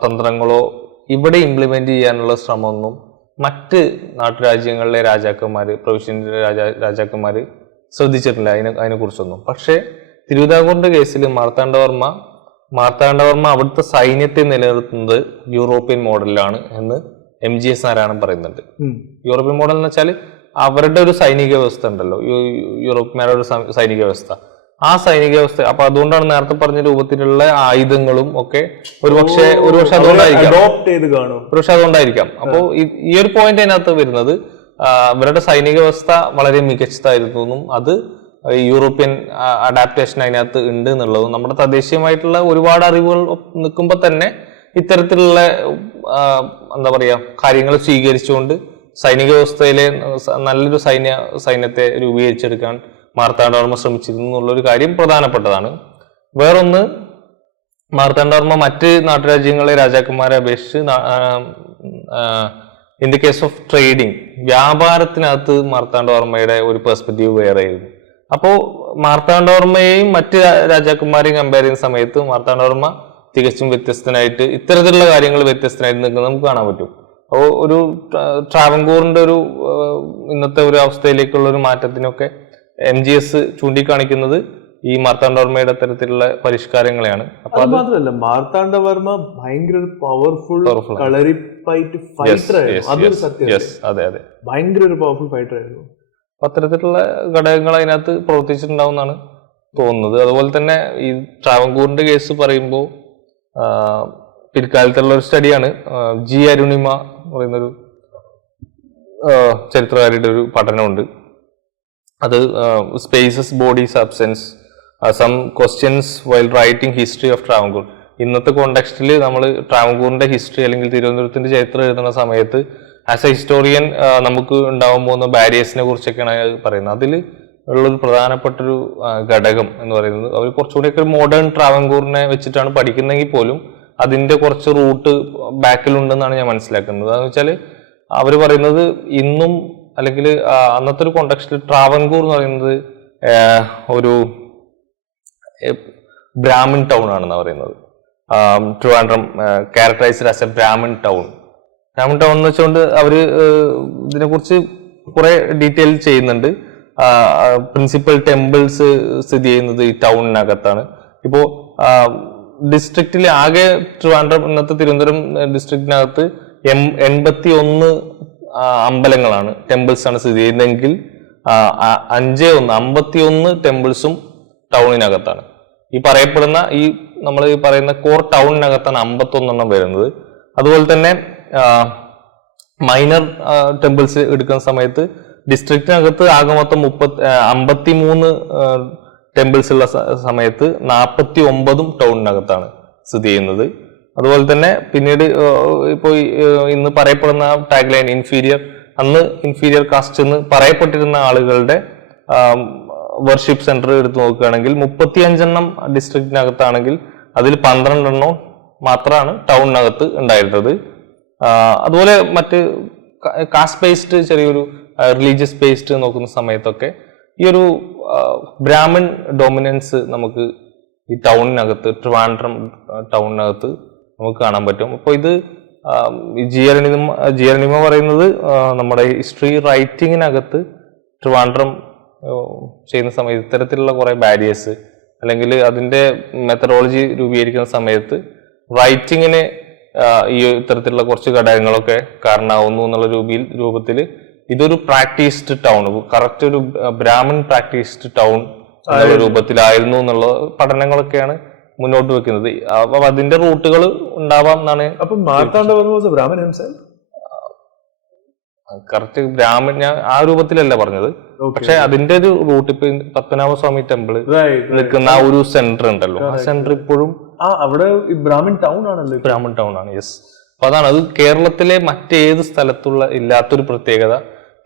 തന്ത്രങ്ങളോ ഇവിടെ ഇംപ്ലിമെന്റ് ചെയ്യാനുള്ള ശ്രമമൊന്നും മറ്റ് നാട്ടുരാജ്യങ്ങളിലെ രാജാക്കന്മാര്, പ്രവിശ്യന്റെ രാജാക്കന്മാര് ശ്രദ്ധിച്ചിട്ടില്ല അതിനെ കുറിച്ചൊന്നും. പക്ഷെ തിരുവിതാംകൂറിന്റെ കേസിൽ മാർത്താണ്ഡവർമ്മ അവിടുത്തെ സൈന്യത്തെ നിലനിർത്തുന്നത് യൂറോപ്യൻ മോഡലിലാണ് എന്ന് MGS നാരായണൻ പറയുന്നുണ്ട്. യൂറോപ്യൻ മോഡൽ എന്ന് വെച്ചാൽ അവരുടെ ഒരു സൈനിക വ്യവസ്ഥ ഉണ്ടല്ലോ, യൂറോപ്യന്മാരുടെ ഒരു സൈനിക വ്യവസ്ഥ. ആ സൈനിക വ്യവസ്ഥ, അപ്പൊ അതുകൊണ്ടാണ് നേരത്തെ പറഞ്ഞ രൂപത്തിലുള്ള ആയുധങ്ങളും ഒക്കെ ഒരുപക്ഷെ അതുകൊണ്ടായിരിക്കാം. അപ്പോ ഈ ഒരു പോയിന്റ് അതിനകത്ത് വരുന്നത് അവരുടെ സൈനിക വ്യവസ്ഥ വളരെ മികച്ചതായിരുന്നു എന്നും അത് യൂറോപ്യൻ അഡാപ്റ്റേഷൻ അതിനകത്ത് ഉണ്ട് എന്നുള്ളതും നമ്മുടെ തദ്ദേശീയമായിട്ടുള്ള ഒരുപാട് അറിവുകൾ നിൽക്കുമ്പോൾ തന്നെ ഇത്തരത്തിലുള്ള എന്താ പറയാ കാര്യങ്ങൾ സ്വീകരിച്ചുകൊണ്ട് സൈനിക വ്യവസ്ഥയിലെ നല്ലൊരു സൈന്യത്തെ രൂപീകരിച്ചെടുക്കാൻ മാർത്താണ്ഡവർമ്മ ശ്രമിച്ചിരുന്നു എന്നുള്ളൊരു കാര്യം പ്രധാനപ്പെട്ടതാണ്. വേറൊന്ന്, മാർത്താണ്ഡവർമ്മ മറ്റ് നാട്ടുരാജ്യങ്ങളിലെ രാജാക്കന്മാരെ അപേക്ഷിച്ച് in the case of trading, വ്യാപാരത്തിനകത്ത് മാർത്താണ്ഡവർമ്മയുടെ ഒരു പെർസ്പെക്റ്റീവ് വേറെ ആയിരുന്നു. അപ്പോൾ മാർത്താണ്ഡവർമ്മയെയും മറ്റ് രാജാക്കന്മാരെയും കമ്പയർ ചെയ്യുന്ന സമയത്ത് മാർത്താണ്ഡവർമ്മ തികച്ചും വ്യത്യസ്തനായിട്ട്, ഇത്തരത്തിലുള്ള കാര്യങ്ങൾ വ്യത്യസ്തനായിട്ട് നിൽക്കുന്നത് നമുക്ക് കാണാൻ പറ്റും. അപ്പോൾ ഒരു ട്രാവൻകൂറിന്റെ ഒരു ഇന്നത്തെ ഒരു അവസ്ഥയിലേക്കുള്ള ഒരു മാറ്റത്തിനൊക്കെ MGS ചൂണ്ടിക്കാണിക്കുന്നത് ഈ മാർത്താണ്ഡവർമ്മയുടെ തരത്തിലുള്ള പരിഷ്കാരങ്ങളെയാണ്. അപ്പൊ അത് മാത്രമല്ല, മാർത്താണ്ഡവർമ്മ ഭയങ്കര ഒരു പവർഫുൾ കളരിപ്പയറ്റ് ഫൈറ്റർ ആയിരുന്നു. അതൊരു സത്യം. അതെ അതെ, ഭയങ്കര ഒരു പവർഫുൾ ഫൈറ്റർ ആയിരുന്നു. അത്തരത്തിലുള്ള ഘടകങ്ങൾ അതിനകത്ത് പ്രവർത്തിച്ചിട്ടുണ്ടാവുമെന്നാണ് തോന്നുന്നത്. അതുപോലെ തന്നെ ഈ ട്രാവൻകൂറിന്റെ കേസ് പറയുമ്പോൾ പിൽക്കാലത്തുള്ള ഒരു സ്റ്റഡിയാണ്, G. അരുണിമ പറയുന്നൊരു ചരിത്രകാരിയുടെ ഒരു പഠനമുണ്ട്. അത് spaces body substance some questions while writing history of Travancore. ഇന്നത്തെ കോണ്ടെക്സ്റ്റിൽ നമ്മൾ ട്രാവൻകൂറിന്റെ ഹിസ്റ്ററി അല്ലെങ്കിൽ തിരുവനന്തപുരത്തിന്റെ ചരിത്രം എഴുതുന്ന സമയത്ത് ആസ് എ ഹിസ്റ്റോറിയൻ നമുക്ക് ഉണ്ടാവാൻ പോകുന്ന ബാരിയേഴ്സിനെ കുറിച്ചൊക്കെയാണ് പറയുന്നത്. അതിൽ ഉള്ളൊരു പ്രധാനപ്പെട്ടൊരു ഘടകം എന്ന് പറയുന്നത്, അവർ കുറച്ചുകൂടിയൊക്കെ മോഡേൺ ട്രാവൻകൂറിനെ വെച്ചിട്ടാണ് പഠിക്കുന്നതെങ്കിൽ പോലും അതിന്റെ കുറച്ച് റൂട്ട് ബാക്കിലുണ്ടെന്നാണ് ഞാൻ മനസ്സിലാക്കുന്നത്. അതെന്ന് വെച്ചാൽ അവർ പറയുന്നത് ഇന്നും അല്ലെങ്കിൽ അന്നത്തെ ഒരു കോണ്ടെക്സ്റ്റിൽ ട്രാവൻകൂർ എന്ന് പറയുന്നത് ഒരു ബ്രാഹ്മിൻ ടൗൺ ആണെന്ന് പറയുന്നത്. Trivandrum characterised as a Brahmin town എന്ന് വെച്ചുകൊണ്ട് അവര് ഇതിനെക്കുറിച്ച് കുറെ ഡീറ്റെയിൽ ചെയ്യുന്നുണ്ട്. പ്രിൻസിപ്പൽ ടെമ്പിൾസ് സ്ഥിതി ചെയ്യുന്നത് ഈ ടൗണിനകത്താണ്. ഇപ്പോ ഡിസ്ട്രിക്റ്റിൽ ആകെ ട്രിവാൻഡ്രം ഇന്നത്തെ തിരുവനന്തപുരം ഡിസ്ട്രിക്റ്റിനകത്ത് 81 അമ്പലങ്ങളാണ്, ടെമ്പിൾസ് ആണ് സ്ഥിതി ചെയ്യുന്നതെങ്കിൽ 51 ടെമ്പിൾസും ടൗണിനകത്താണ്. ഈ പറയപ്പെടുന്ന നമ്മൾ ഈ പറയുന്ന കോർ ടൗണിനകത്താണ് 51 വരുന്നത്. അതുപോലെ തന്നെ മൈനർ ടെമ്പിൾസ് എടുക്കുന്ന സമയത്ത് ഡിസ്ട്രിക്റ്റിനകത്ത് ആകെ മൊത്തം 53 ടെമ്പിൾസ് ഉള്ള സമയത്ത് 49 ടൗണിനകത്താണ് സ്ഥിതി ചെയ്യുന്നത്. അതുപോലെ തന്നെ പിന്നീട് ഇപ്പോൾ ഇന്ന് പറയപ്പെടുന്ന ടാഗ് ലൈൻ അന്ന് ഇൻഫീരിയർ കാസ്റ്റ് എന്ന് പറയപ്പെട്ടിരുന്ന ആളുകളുടെ വർഷിപ്പ് സെന്റർ എടുത്ത് നോക്കുകയാണെങ്കിൽ 35 ഡിസ്ട്രിക്റ്റിനകത്താണെങ്കിൽ അതിൽ 12 മാത്രമാണ് ടൗണിനകത്ത് ഉണ്ടായിരുന്നത്. അതുപോലെ മറ്റ് കാസ്റ്റ് ബേസ്ഡ് ചെറിയൊരു റിലീജിയസ് ബേസ്ഡ് നോക്കുന്ന സമയത്തൊക്കെ ഈ ഒരു ബ്രാഹ്മിൺ ഡോമിനൻസ് നമുക്ക് ഈ ടൗണിനകത്ത്, ട്രിവാൻഡ്രം ടൗണിനകത്ത് നമുക്ക് കാണാൻ പറ്റും. അപ്പോൾ ഇത് ജിയർണിമ പറയുന്നത് നമ്മുടെ ഹിസ്റ്ററി റൈറ്റിങ്ങിനകത്ത് ട്രിവാൻഡ്രം ചെയ്യുന്ന സമയത്ത് ഇത്തരത്തിലുള്ള കുറെ ബാരിയേഴ്സ് അല്ലെങ്കിൽ അതിന്റെ മെത്തഡോളജി രൂപീകരിക്കുന്ന സമയത്ത് റൈറ്റിങ്ങിന് ഈ ഇത്തരത്തിലുള്ള കുറച്ച് ഘടകങ്ങളൊക്കെ കാരണമാവുന്നു എന്നുള്ള രൂപത്തിൽ ഇതൊരു പ്രാക്ടീസ്ഡ് ടൗൺ, കറക്റ്റ് ഒരു ബ്രാഹ്മൺ പ്രാക്ടീസ്ഡ് ടൗൺ എന്നുള്ള രൂപത്തിലായിരുന്നു എന്നുള്ള പഠനങ്ങളൊക്കെയാണ് മുന്നോട്ട് വെക്കുന്നത്. അപ്പൊ അതിന്റെ റൂട്ടുകൾ ഉണ്ടാവാം എന്നാണ്. അപ്പൊ മാർത്താണ്ഡവർമ്മ ബ്രാഹ്മൺ ഹിംസെൽഫ് കറക്റ്റ് ബ്രാഹ്മൺ ഞാൻ ആ രൂപത്തിലല്ല പറഞ്ഞത്. പക്ഷെ അതിന്റെ ഒരു റൂട്ട് ഇപ്പൊ പത്മനാഭസ്വാമി ടെമ്പിള് നിൽക്കുന്ന ആ ഒരു സെന്റർ ഉണ്ടല്ലോ, ആ സെന്റർ ഇപ്പോഴും അവിടെ ബ്രാഹ്മൺ ടൗൺ ആണല്ലോ. ബ്രാഹ്മൺ ടൗൺ ആണ്, യെസ്. അപ്പൊ അതാണ് അത് കേരളത്തിലെ മറ്റേത് സ്ഥലത്തുള്ള ഇല്ലാത്തൊരു പ്രത്യേകത.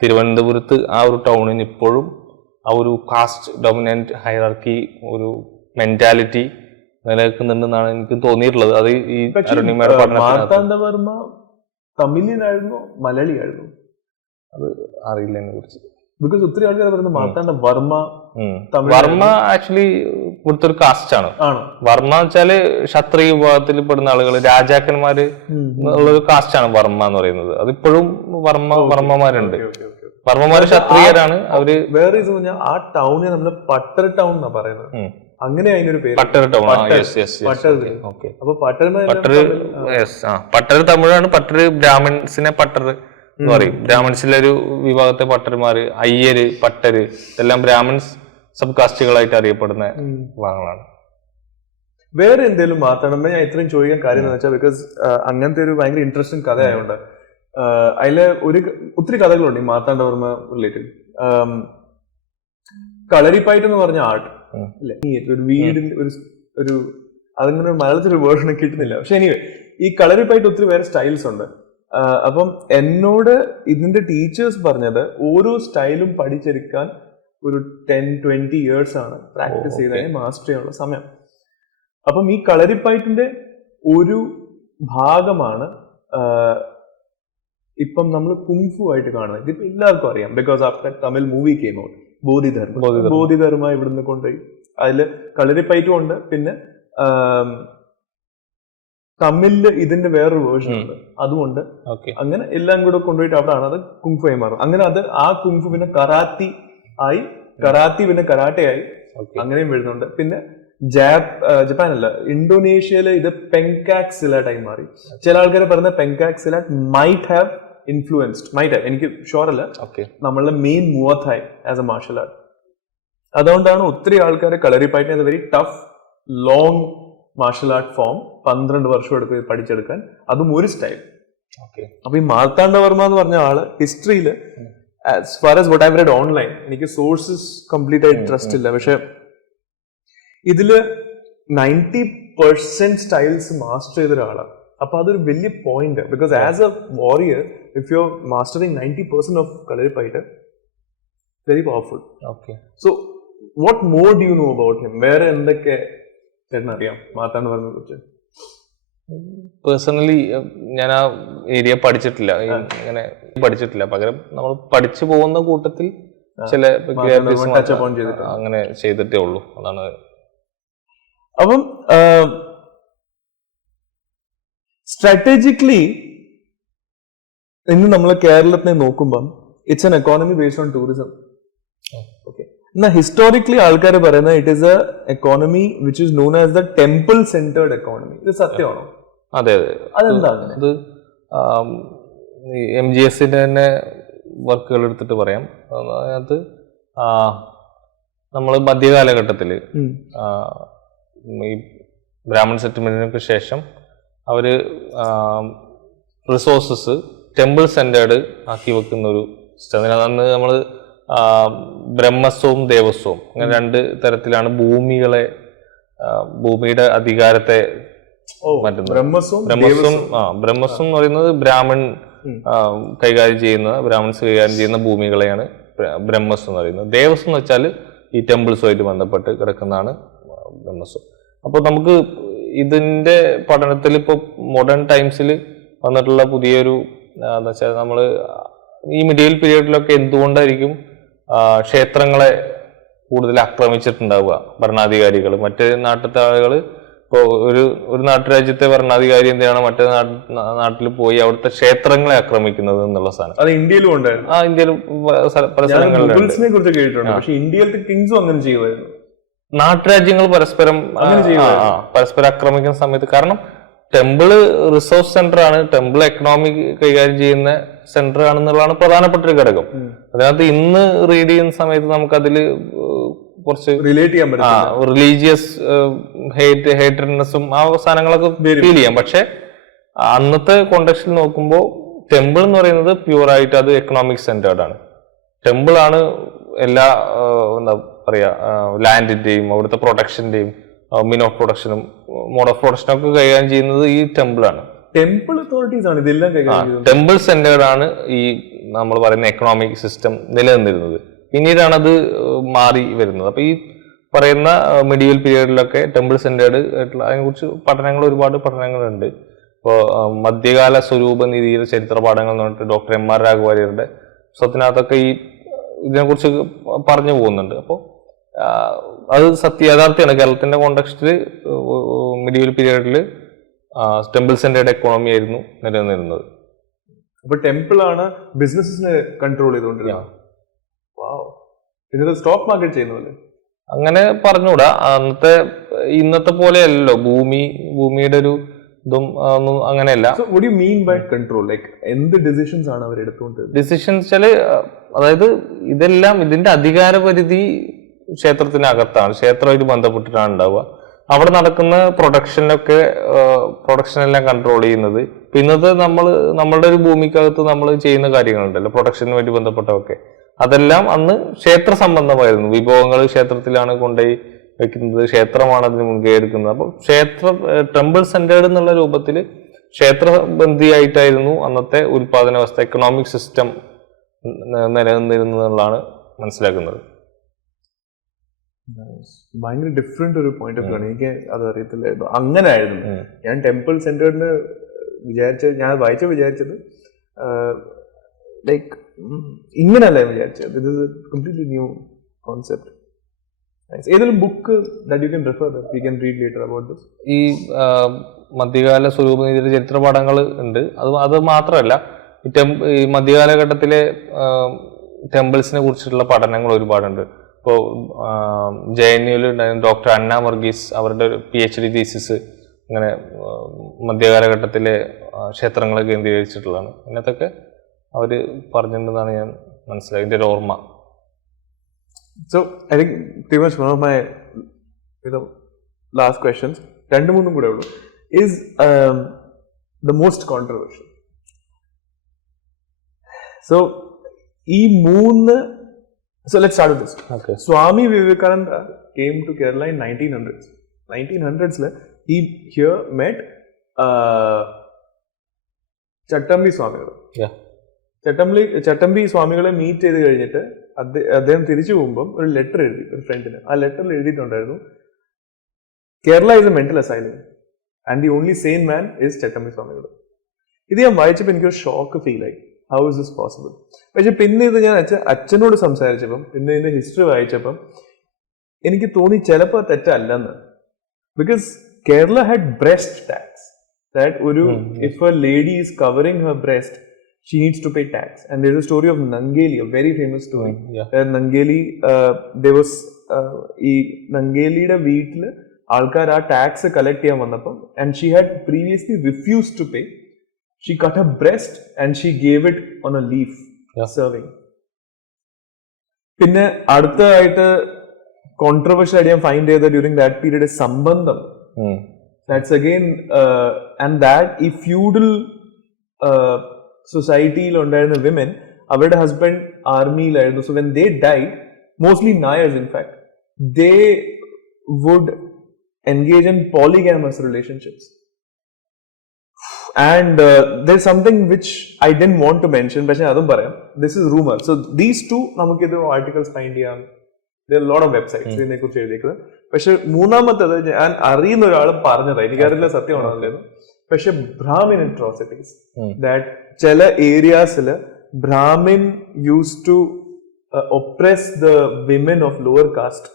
തിരുവനന്തപുരത്ത് ആ ഒരു ടൗണിന് ഇപ്പോഴും ആ ഒരു കാസ്റ്റ് ഡൊമിനന്റ് ഹൈറാർക്കി ഒരു മെന്റാലിറ്റി നിലനിൽക്കുന്നുണ്ടെന്നാണ് എനിക്ക് തോന്നിയിട്ടുള്ളത്. അത് ഈ അരുണിമയുടെ മാർത്താണ്ഡവർമ്മ തമിഴിനായിരുന്നോ മലയാളിയായിരുന്നു? അത് അറിയില്ല എന്നെ കുറിച്ച്. ബിക്കോസ് ഒത്തിരി ആൾക്കാർ പറയുന്നത് മാർത്താണ്ഡവർമ്മ വർമ്മ ആക്ച്വലി ഇവിടുത്തെ ഒരു കാസ്റ്റ് ആണ്. വർമ്മ വെച്ചാല് ക്ഷത്രിയ വിഭാഗത്തിൽ പെടുന്ന ആളുകൾ, രാജാക്കന്മാര് ഉള്ളൊരു കാസ്റ്റ് ആണ് വർമ്മ എന്ന് പറയുന്നത്. അതിപ്പോഴും വർമ്മമാരുണ്ട്. വർമ്മമാര് ക്ഷത്രിയരാണ്. അവര് വേറെ ആ ടൗണിനെ നമ്മള് പട്ടർ ടൗൺ എന്നാ പറയുന്നത്. അങ്ങനെ അതിനൊരു പേര് പട്ടർ ടൗൺ. അപ്പൊ പട്ടർ തമിഴാണ്. പട്ടർ ബ്രാഹ്മിൺസിനെ പട്ടർ എന്ന് പറയും. ബ്രാഹ്മിൺസിലെ ഒരു വിഭാഗത്തെ പട്ടർമാര്, അയ്യര്, പട്ടര് ഇതെല്ലാം ബ്രാഹ്മിൺസ് സബ് കാസ്റ്റുകളായിട്ട് അറിയപ്പെടുന്ന വിഭാഗങ്ങളാണ്. വേറെ എന്തെങ്കിലും മാർത്താണ്ഡവർമ്മ ഞാൻ ഇത്രയും ചോദിക്കാൻ കാര്യം എന്ന് വെച്ചാൽ ബിക്കോസ് അങ്ങനത്തെ ഒരു ഭയങ്കര ഇൻട്രസ്റ്റിംഗ് കഥ ആയതുകൊണ്ട് അതില് ഒത്തിരി കഥകളുണ്ട് ഈ മാർത്താണ്ഡവർമ്മ റിലേറ്റഡ്. കളരിപ്പയറ്റ് എന്ന് പറഞ്ഞ ആർട്ട് അല്ലെ, ഒരു വീടിന്റെ ഒരു അതങ്ങനെ മലയാളത്തിൽ വേർഷൻ കിട്ടുന്നില്ല. പക്ഷെ എനിവേ ഈ കളരിപ്പയറ്റ് ഒത്തിരി വേറെ സ്റ്റൈൽസ് ഉണ്ട്. അപ്പം എന്നോട് ഇതിന്റെ ടീച്ചേഴ്സ് പറഞ്ഞത് ഓരോ സ്റ്റൈലും പഠിച്ചെടുക്കാൻ ഒരു 10-20 ഇയേഴ്സ് ആണ് പ്രാക്ടീസ് ചെയ്ത് മാസ്റ്റർ ചെയ്യാനുള്ള സമയം. അപ്പം ഈ കളരിപ്പയറ്റിന്റെ ഒരു ഭാഗമാണ് ഇപ്പം നമ്മൾ കുംഫു ആയിട്ട് കാണുന്നത്. ഇതിപ്പോ എല്ലാവർക്കും അറിയാം because after Tamil movie came out. Bodhidharma ഇവിടുന്ന് കൊണ്ടുപോയി അതില് കളരിപ്പയറ്റും ഉണ്ട്. പിന്നെ തമിഴില് ഇതിന്റെ വേറൊരു വേർഷൻ ഉണ്ട്, അതുകൊണ്ട് അങ്ങനെ എല്ലാം കൂടെ കൊണ്ടുപോയിട്ട് അവിടെ ആണ് അത് കുംഫു ആയി മാറും. അങ്ങനെ അത് ആ കുംഫു പിന്നെ കറാത്തി ആയി, കറാത്തി പിന്നെ കരാട്ടെ ആയി, അങ്ങനെയും വരുന്നുണ്ട്. പിന്നെ ജപ്പാനല്ല, ഇന്തോനേഷ്യയില് ഇത് പെങ്കാക് സിലാറ്റ് ആയി മാറി. ചില ആൾക്കാർ പറയുന്ന Pencak Silat might have influenced, might have, എനിക്ക് ഷുവർ അല്ല, നമ്മളുടെ main Muay Thai as a martial art. അതുകൊണ്ടാണ് ഒത്തിരി ആൾക്കാർ കളരിപ്പയറ്റിനെ very tough long martial art form 12 വർഷം എടുത്ത് പഠിച്ചെടുക്കാൻ, അതും ഒരു സ്റ്റൈൽ. അപ്പൊ ഈ മാർത്താണ്ഡവർമ്മ എന്ന് പറഞ്ഞ ആള് ഹിസ്റ്ററിയില് as far as what I read online, എനിക്ക് സോഴ്സസ് കംപ്ലീറ്റ് ആയിട്ട് ട്രസ്റ്റ് ഇല്ല, പക്ഷെ ഇതില് 90% സ്റ്റൈൽസ് മാസ്റ്റർ ചെയ്ത ഒരാളാണ്. അപ്പൊ അതൊരു വലിയ point, because as a warrior if you are mastering 90% of Kalaripayattu, very powerful. So what more do you know about him? വേറെ എന്തൊക്കെ അറിയാം മാർത്താണ്ഡവർമ്മയെ കുറിച്ച്? പേഴ്സണലി ഞാൻ ആ ഏരിയ പഠിച്ചിട്ടില്ല, ഇങ്ങനെ പഠിച്ചിട്ടില്ല. പകരം നമ്മൾ പഠിച്ചു പോകുന്ന കൂട്ടത്തിൽ ചില അങ്ങനെ ചെയ്തിട്ടേ ഉള്ളൂ, അതാണ്. അപ്പം സ്ട്രാറ്റജിക്കലി ഇന്ന് നമ്മൾ കേരളത്തിനെ നോക്കുമ്പം it's an economy based on tourism. Okay, എന്നാ ഹിസ്റ്റോറിക്കലി ആൾക്കാർ പറയുന്നത് it is A economy which is known as the temple centred economy. ഇത് സത്യമാണോ? അതെ അതെ, അതെന്താണ്? ഇത് MGSന്റെ തന്നെ വർക്കുകൾ എടുത്തിട്ട് പറയാം. അതിനകത്ത് നമ്മൾ മധ്യകാലഘട്ടത്തില് ഈ ബ്രാഹ്മൺ സെറ്റിൽമെന്റിനൊക്കെ ശേഷം അവര് റിസോഴ്സസ് ടെമ്പിൾ സെന്റേർഡ് ആക്കി വെക്കുന്ന ഒരു സിസ്റ്റം. അന്ന് നമ്മൾ ബ്രഹ്മസ്വവും ദേവസ്വവും അങ്ങനെ 2 തരത്തിലാണ് ഭൂമിയുടെ അധികാരത്തെ മാറ്റുന്നത്. ബ്രഹ്മസ്വം എന്ന് പറയുന്നത് ബ്രാഹ്മൺ കൈകാര്യം ചെയ്യുന്ന, ബ്രാഹ്മൺസ് കൈകാര്യം ചെയ്യുന്ന ഭൂമികളെയാണ് ബ്രഹ്മസ്വം എന്ന് പറയുന്നത്. ദേവസ്വം എന്ന് വെച്ചാൽ ഈ ടെമ്പിൾസുമായിട്ട് ബന്ധപ്പെട്ട് കിടക്കുന്നതാണ് ബ്രഹ്മസ്വം. അപ്പോൾ നമുക്ക് ഇതിന്റെ പഠനത്തിൽ ഇപ്പോൾ മോഡേൺ ടൈംസിൽ വന്നിട്ടുള്ള പുതിയൊരു എന്താ വെച്ചാൽ നമ്മൾ ഈ മിഡീവൽ പീരീഡിലൊക്കെ എന്തുകൊണ്ടായിരിക്കും ക്ഷേത്രങ്ങളെ കൂടുതൽ ആക്രമിച്ചിട്ടുണ്ടാവുക ഭരണാധികാരികൾ. മറ്റ് നാട്ടിലത്തെ ആളുകൾ ഇപ്പോൾ ഒരു നാട്ടുരാജ്യത്തെ ഭരണാധികാരി എന്തിനാണ് മറ്റേ നാട്ടിൽ പോയി അവിടുത്തെ ക്ഷേത്രങ്ങളെ ആക്രമിക്കുന്നത് എന്നുള്ള സാധനം അത് ഇന്ത്യയിലും ഉണ്ടായിരുന്നു. ഇന്ത്യയിലും പല സ്ഥലങ്ങളിലും കുറിച്ച് കേട്ടിട്ടുണ്ട്. പക്ഷെ ഇന്ത്യയിലത്തെ കിങ്സും അങ്ങനെ ചെയ്യുമായിരുന്നു. നാട്ടുരാജ്യങ്ങൾ പരസ്പരം ആക്രമിക്കുന്ന സമയത്ത്, കാരണം ടെമ്പിള് റിസോഴ്സ് സെന്റർ ആണ്, ടെമ്പിൾ എക്കണോമി കൈകാര്യം ചെയ്യുന്ന സെന്റർ ആണെന്നുള്ളതാണ് പ്രധാനപ്പെട്ട ഒരു ഘടകം. അതിനകത്ത് ഇന്ന് റീഡ് ചെയ്യുന്ന സമയത്ത് നമുക്ക് അതിൽ കുറച്ച് റിലേറ്റ് ചെയ്യാൻ പറ്റും. റിലീജിയസ് ഹേറ്റഡ്നെസ്സും ആ സാധനങ്ങളൊക്കെ ഫീൽ ചെയ്യാം. പക്ഷെ അന്നത്തെ കോണ്ടെക്സ്റ്റിൽ നോക്കുമ്പോൾ ടെമ്പിൾ എന്ന് പറയുന്നത് പ്യൂർ ആയിട്ട് അത് എക്കണോമിക് സെന്റേർഡ് ആണ്. ടെമ്പിൾ ആണ് എല്ലാ എന്താ പറയാ ലാൻഡിന്റെയും അവിടുത്തെ പ്രൊട്ടക്ഷന്റെയും മീൻ ഓഫ് പ്രൊഡക്ഷനും മോഡ് ഓഫ് പ്രൊഡക്ഷനും ഒക്കെ കൈകാര്യം ചെയ്യുന്നത് ഈ ടെമ്പിൾ ആണ്. ടെമ്പിൾ അതോറിറ്റീസ് ആണ് ഇതെല്ലാം കൈകാര്യം ചെയ്യുന്നത്. ടെമ്പിൾ സെന്റേർഡ് ആണ് ഈ നമ്മൾ പറയുന്ന എക്കണോമിക് സിസ്റ്റം നിലനിന്നിരുന്നത്. പിന്നീടാണ് അത് മാറി വരുന്നത്. അപ്പൊ ഈ പറയുന്ന മിഡീവൽ പീരീഡിലൊക്കെ ടെമ്പിൾ സെന്റേർഡ് ആയിട്ടുള്ള അതിനെക്കുറിച്ച് ഒരുപാട് പഠനങ്ങളുണ്ട്. ഇപ്പോൾ മധ്യകാല സ്വരൂപ നിധിയുടെ ചരിത്ര പാഠങ്ങൾ എന്ന് പറഞ്ഞിട്ട് ഡോക്ടർ M.R. രാഘവാര്യരുടെ പുസ്തകത്തിനകത്തൊക്കെ ഈ ഇതിനെക്കുറിച്ച് പറഞ്ഞു പോകുന്നുണ്ട്. അപ്പോൾ അത് യാഥാർത്ഥ്യമാണ്. കേരളത്തിന്റെ കോണ്ടെക്സ്റ്റിൽ മിഡീവൽ പീരീഡിൽ ടെമ്പിൾ സെന്റേർഡ് എക്കോണമി ആയിരുന്നു നിലനിന്നിരുന്നത്. അപ്പൊ ടെമ്പിൾ ആണ് ബിസിനസിനെ കൺട്രോൾ ചെയ്തുകൊണ്ടിരുന്നത്. ഇന്നത്തെ സ്റ്റോക്ക് മാർക്കറ്റ് ചെയ്യുന്നല്ലേ? അങ്ങനെ പറഞ്ഞുകൂടാ. ഇന്നത്തെ പോലെ അല്ലല്ലോ. ഭൂമിയുടെ ഒരു ഇതും ഒന്നും അങ്ങനെയല്ല. what do you mean by control? Like എന്ത് ഡിസിഷൻസ് ആണ് അവർ എടുത്തുകൊണ്ടിരുന്നത്? ഡിസിഷൻസ് വെച്ചാല് അതായത് ഇതെല്ലാം ഇതിന്റെ അധികാര പരിധി ക്ഷേത്രത്തിനകത്താണ്, ക്ഷേത്രമായിട്ട് ബന്ധപ്പെട്ടിട്ടാണ് ഉണ്ടാവുക. അവിടെ നടക്കുന്ന പ്രൊഡക്ഷനെല്ലാം കൺട്രോൾ ചെയ്യുന്നത് ഇന്നത്തെ നമ്മളുടെ ഒരു ഭൂമിക്കകത്ത് നമ്മൾ ചെയ്യുന്ന കാര്യങ്ങളുണ്ടല്ലോ പ്രൊഡക്ഷന് വേണ്ടി ബന്ധപ്പെട്ടതൊക്കെ, അതെല്ലാം അന്ന് ക്ഷേത്ര സംബന്ധമായിരുന്നു. വിഭവങ്ങൾ ക്ഷേത്രത്തിലാണ് കൊണ്ടുപോയി വെക്കുന്നത്, ക്ഷേത്രമാണ് അതിന് മുൻകൈ എടുക്കുന്നത്. അപ്പം ടെമ്പിൾ സെന്റേർഡ് എന്നുള്ള രൂപത്തിൽ ക്ഷേത്രബന്ധിയായിട്ടായിരുന്നു അന്നത്തെ ഉൽപാദന വ്യവസ്ഥ, എക്കണോമിക് സിസ്റ്റം നിലനിന്നിരുന്നതെന്നുള്ളതാണ് മനസ്സിലാക്കുന്നത്. ഭയങ്കര ഡിഫറെന്റ് ഒരു പോയിന്റ് ഓഫ് വ്യൂ ആണ്. എനിക്ക് അത് അറിയത്തില്ലായിരുന്നു അങ്ങനെ ആയിരുന്നു. ഞാൻ ടെമ്പിൾ സെന്റേർഡിന് ഞാൻ വിചാരിച്ചത് ലൈക്ക് ഇങ്ങനല്ല വിചാരിച്ചത്. ഇത് കംപ്ലീറ്റ്ലി ന്യൂ കോൺസെപ്റ്റ്. ഏതെങ്കിലും book that you can refer that we can read later about this? ഈ മധ്യകാല സ്വരൂപനിധിയുടെ ചരിത്ര പാഠങ്ങൾ ഉണ്ട്. അത് മാത്രമല്ല ഈ മധ്യകാലഘട്ടത്തിലെ ടെമ്പിൾസിനെ കുറിച്ചിട്ടുള്ള പഠനങ്ങൾ ഒരുപാടുണ്ട്. ഇപ്പോൾ JNU ഡോക്ടർ അന്ന വർഗീസ് അവരുടെ ഒരു PhD തീസിസ് അങ്ങനെ മധ്യകാലഘട്ടത്തിലെ ക്ഷേത്രങ്ങളെ കേന്ദ്രീകരിച്ചിട്ടുള്ളതാണ്. ഇന്നത്തൊക്കെ അവർ പറഞ്ഞിട്ടുണ്ടെന്നാണ് ഞാൻ മനസ്സിലായത്, എൻ്റെ ഒരു ഓർമ്മ. So I think pretty much one of my last questions, രണ്ടുമൂന്നും കൂടെ ഉള്ളൂ, is the most controversial. So ഈ മൂന്ന്, so let's start with this. Okay. Swami Vivekananda came to Kerala in 1900s. 1900s he here met ചട്ടമ്പി സ്വാമികൾ. ചട്ടമ്പി സ്വാമികളെ മീറ്റ് ചെയ്ത് കഴിഞ്ഞിട്ട് അദ്ദേഹം തിരിച്ചു പോകുമ്പോൾ ഒരു ലെറ്റർ എഴുതി ഒരു ഫ്രണ്ടിന്. ആ ലെറ്ററിൽ എഴുതിയിട്ടുണ്ടായിരുന്നു, Kerala is a mental asylum and the only sane man is Chattampi Swamikal. ഇത് ഞാൻ വായിച്ചപ്പോൾ എനിക്കൊരു ഷോക്ക് ഫീൽ ആയി. How is this possible? പക്ഷെ പിന്നെ ഇത് ഞാൻ അച്ഛനോട് സംസാരിച്ചപ്പം, പിന്നെ ഇതിന്റെ ഹിസ്റ്ററി വായിച്ചപ്പം എനിക്ക് തോന്നി ചിലപ്പോൾ തെറ്റല്ലെന്ന്. Because Kerala had breast tax. That ഒരു if a lady is covering her breast she needs to pay tax. And there's a story of Nangeli, a very famous story. Where Nangeli, there was ഈ നങ്കേലിയുടെ വീട്ടിൽ ആൾക്കാർ ആ ടാക്സ് കളക്ട് ചെയ്യാൻ വന്നപ്പം, and she had previously refused to pay. She cut her breast and she gave it on a leaf serving. പിന്നെ അടുത്തതായിട്ട് കോൺട്രവേഴ്ഷ്യൽ ആയിട്ട് ഞാൻ ഫൈൻഡ് ചെയ്ത ഡ്യൂറിംഗ് ദാറ്റ് പീരീഡ് സംബന്ധം. That's again and that ഈ ഫ്യൂഡൽ സൊസൈറ്റിയിൽ ഉണ്ടായിരുന്ന വിമൻ, അവരുടെ ഹസ്ബൻഡ് ആർമിയിലായിരുന്നു. So when they died, mostly Nairs in fact, they would engage in polygamous relationships. And there is something which I didn't want to mention, പക്ഷെ അതും പറയാം. This is rumour. So these two നമുക്കിത് ആർട്ടിക്കിൾസ് ഫൈൻഡ് ചെയ്യാം, ലോട്ട് ഓഫ് വെബ്സൈറ്റ്സ് ഇതിനെ കുറിച്ച് എഴുതിക്കുന്നത്. പക്ഷെ മൂന്നാമത്തേത് ഞാൻ അറിയുന്ന ഒരാൾ പറഞ്ഞതാ, എനിക്കറിയില്ല സത്യമാണോ അല്ലെന്ന്. പക്ഷെ ബ്രാഹ്മിൻ അട്രോസിറ്റീസ്, ദാറ്റ് ചില ഏരിയാസിൽ Brahmin use to oppress the women of lower caste.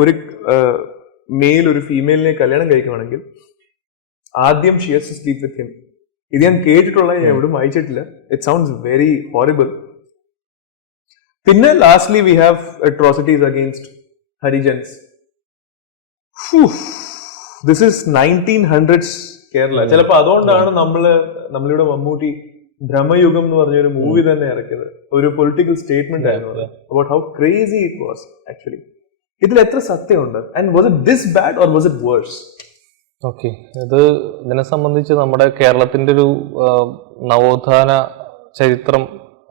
ഒരു മെയിൽ ഒരു ഫീമെയിലിനെ കല്യാണം കഴിക്കുകയാണെങ്കിൽ ആദ്യം she has to sleep with him. ഇത് ഞാൻ കേട്ടിട്ടുള്ള, ഞാൻ എവിടെയും വായിച്ചിട്ടില്ല. It sounds very horrible. പിന്നെ lastly we have atrocities against Harijans. This is 1900s Kerala. ചിലപ്പോ അതുകൊണ്ടാണ് നമ്മളിവിടെ മമ്മൂട്ടി ബ്രഹ്മയുഗം എന്ന് പറഞ്ഞൊരു മൂവി തന്നെ ഇറക്കിയത്. ഒരു പൊളിറ്റിക്കൽ സ്റ്റേറ്റ്മെന്റ് ആയിരുന്നു about how crazy it was actually. ഇതിൽ എത്ര സത്യമുണ്ട്? And was it this bad or was it worse? Okay, ഇതിനെ സംബന്ധിച്ച് നമ്മുടെ കേരളത്തിന്റെ ഒരു നവോത്ഥാന ചരിത്രം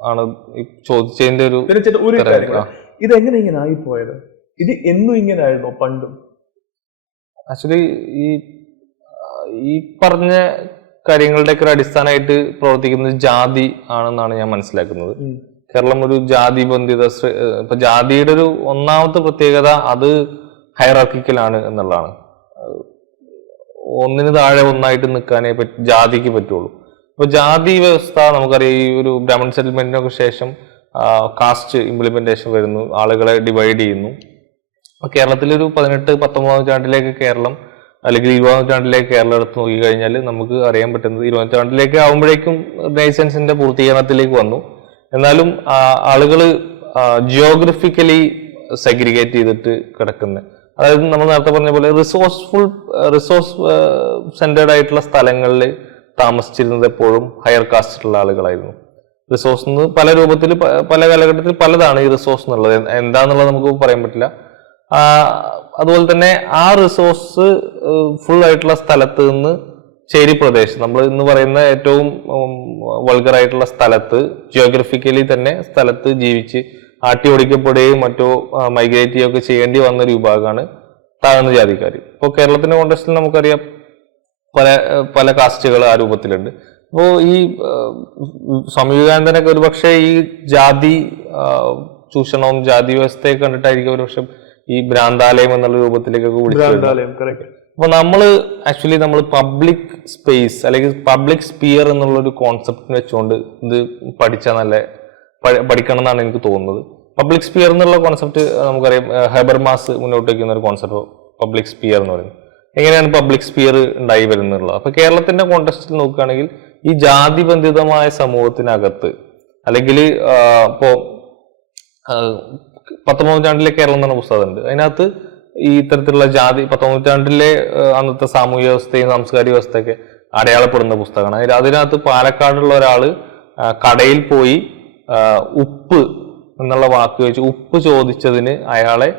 ആണ് ഈ ചോദിച്ചതിന്റെ ഒരു കാര്യം. ഇതെങ്ങനെ ഇങ്ങനെ ആയിപ്പോയത്? ഇത് എന്നും ഇങ്ങനെ ആയിരുന്നോ പണ്ടും? ആക്ച്വലി ഈ പറഞ്ഞ കാര്യങ്ങളുടെയൊക്കെ ഒരു അടിസ്ഥാനമായിട്ട് പ്രവർത്തിക്കുന്നത് ജാതി ആണെന്നാണ് ഞാൻ മനസ്സിലാക്കുന്നത്. കേരളം ഒരു ജാതി ബന്ധിത, ഇപ്പൊ ജാതിയുടെ ഒരു ഒന്നാമത്തെ പ്രത്യേകത അത് ഹൈറാർക്കിക്കലാണ് എന്നുള്ളതാണ്. ഒന്നിന് താഴെ ഒന്നായിട്ട് നിൽക്കാനേ ജാതിക്ക് പറ്റുള്ളൂ. അപ്പൊ ജാതി വ്യവസ്ഥ നമുക്കറിയാം, ഈ ഒരു ബ്രാഹ്മൺ സെറ്റിൽമെന്റിനൊക്കെ ശേഷം കാസ്റ്റ് ഇംപ്ലിമെന്റേഷൻ വരുന്നു, ആളുകളെ ഡിവൈഡ് ചെയ്യുന്നു. അപ്പൊ കേരളത്തിലൊരു 18-19 നൂറ്റാണ്ടിലേക്ക് കേരളം, അല്ലെങ്കിൽ 20 നൂറ്റാണ്ടിലേക്ക് കേരളം എടുത്ത് നോക്കിക്കഴിഞ്ഞാൽ നമുക്ക് അറിയാൻ പറ്റുന്നത് 20 നൂറ്റാണ്ടിലേക്ക് ആകുമ്പോഴേക്കും റിനൈസൻസിന്റെ പൂർത്തീകരണത്തിലേക്ക് വന്നു. എന്നാലും ആളുകൾ ജിയോഗ്രഫിക്കലി സെഗ്രിഗേറ്റ് ചെയ്തിട്ട് കിടക്കുന്നത്, അതായത് നമ്മൾ നേരത്തെ പറഞ്ഞ പോലെ റിസോഴ്സ് സെന്റേർഡ് ആയിട്ടുള്ള സ്ഥലങ്ങളിൽ താമസിച്ചിരുന്നത് എപ്പോഴും ഹയർ കാസ്റ്റിലുള്ള ആളുകളായിരുന്നു. റിസോഴ്സ് പല രൂപത്തിൽ പല കാലഘട്ടത്തിൽ പലതാണ് ഈ റിസോഴ്സ് എന്നുള്ളത്. എന്താന്നുള്ളത് നമുക്ക് പറയാൻ പറ്റില്ല. അതുപോലെ തന്നെ ആ റിസോഴ്സ് ഫുൾ ആയിട്ടുള്ള സ്ഥലത്ത് നിന്ന് ചേരി പ്രദേശം, നമ്മൾ ഇന്ന് പറയുന്ന ഏറ്റവും വൾഗറായിട്ടുള്ള സ്ഥലത്ത്, ജിയോഗ്രഫിക്കലി തന്നെ സ്ഥലത്ത് ജീവിച്ച് ആട്ടി ഓടിക്കപ്പെടുകയും മറ്റോ മൈഗ്രേറ്റ് ചെയ്യുകയൊക്കെ ചെയ്യേണ്ടി വന്ന ഒരു വിഭാഗമാണ് താഴ്ന്ന ജാതിക്കാർ. ഇപ്പോൾ കേരളത്തിന്റെ കോണ്ടെക്സ്റ്റിൽ നമുക്കറിയാം പല കാസ്റ്റുകൾ ആ രൂപത്തിലുണ്ട്. അപ്പോൾ ഈ സ്വാമി വിവേകാനന്ദനൊക്കെ ഒരുപക്ഷെ ഈ ജാതി ചൂഷണവും ജാതി വ്യവസ്ഥയെ കണ്ടിട്ടായിരിക്കും ഒരുപക്ഷെ ഈ ഭ്രാന്താലയം എന്നുള്ള രൂപത്തിലേക്കൊക്കെ വിളിച്ചത്. അപ്പൊ നമ്മൾ പബ്ലിക് സ്പേസ് അല്ലെങ്കിൽ പബ്ലിക് സ്പിയർ എന്നുള്ള ഒരു കോൺസെപ്റ്റ് വെച്ചുകൊണ്ട് ഇത് പഠിക്കണം എന്നാണ് എനിക്ക് തോന്നുന്നത്. പബ്ലിക് സ്പിയർ എന്നുള്ള കോൺസെപ്റ്റ് നമുക്കറിയാം, ഹെബർമാസ് മുന്നോട്ട് വയ്ക്കുന്ന ഒരു കോൺസെപ്റ്റ് പബ്ലിക് സ്പിയർ എന്ന് പറയുന്നത്. എങ്ങനെയാണ് പബ്ലിക് സ്പിയർ ഉണ്ടായി വരുന്നുള്ളത്? അപ്പൊ കേരളത്തിന്റെ കോണ്ടെക്സ്റ്റിൽ നോക്കുകയാണെങ്കിൽ ഈ ജാതിബന്ധിതമായ സമൂഹത്തിനകത്ത്, അല്ലെങ്കിൽ ഇപ്പോ 19 നൂറ്റാണ്ടിലെ കേരളം എന്ന് പറഞ്ഞ പുസ്തകമുണ്ട്. അതിനകത്ത് ഈ ഇത്തരത്തിലുള്ള ജാതി 19 നൂറ്റാണ്ടിലെ അന്നത്തെ സാമൂഹ്യ വ്യവസ്ഥയും സാംസ്കാരിക വ്യവസ്ഥയൊക്കെ അടയാളപ്പെടുന്ന പുസ്തകമാണ്. അതിനകത്ത് പാലക്കാടുള്ള ഒരാള് കടയിൽ പോയി ഉപ്പ് എന്നുള്ള വാക്ക് വെച്ച് ഉപ്പ് ചോദിച്ചതിന് അയാളെ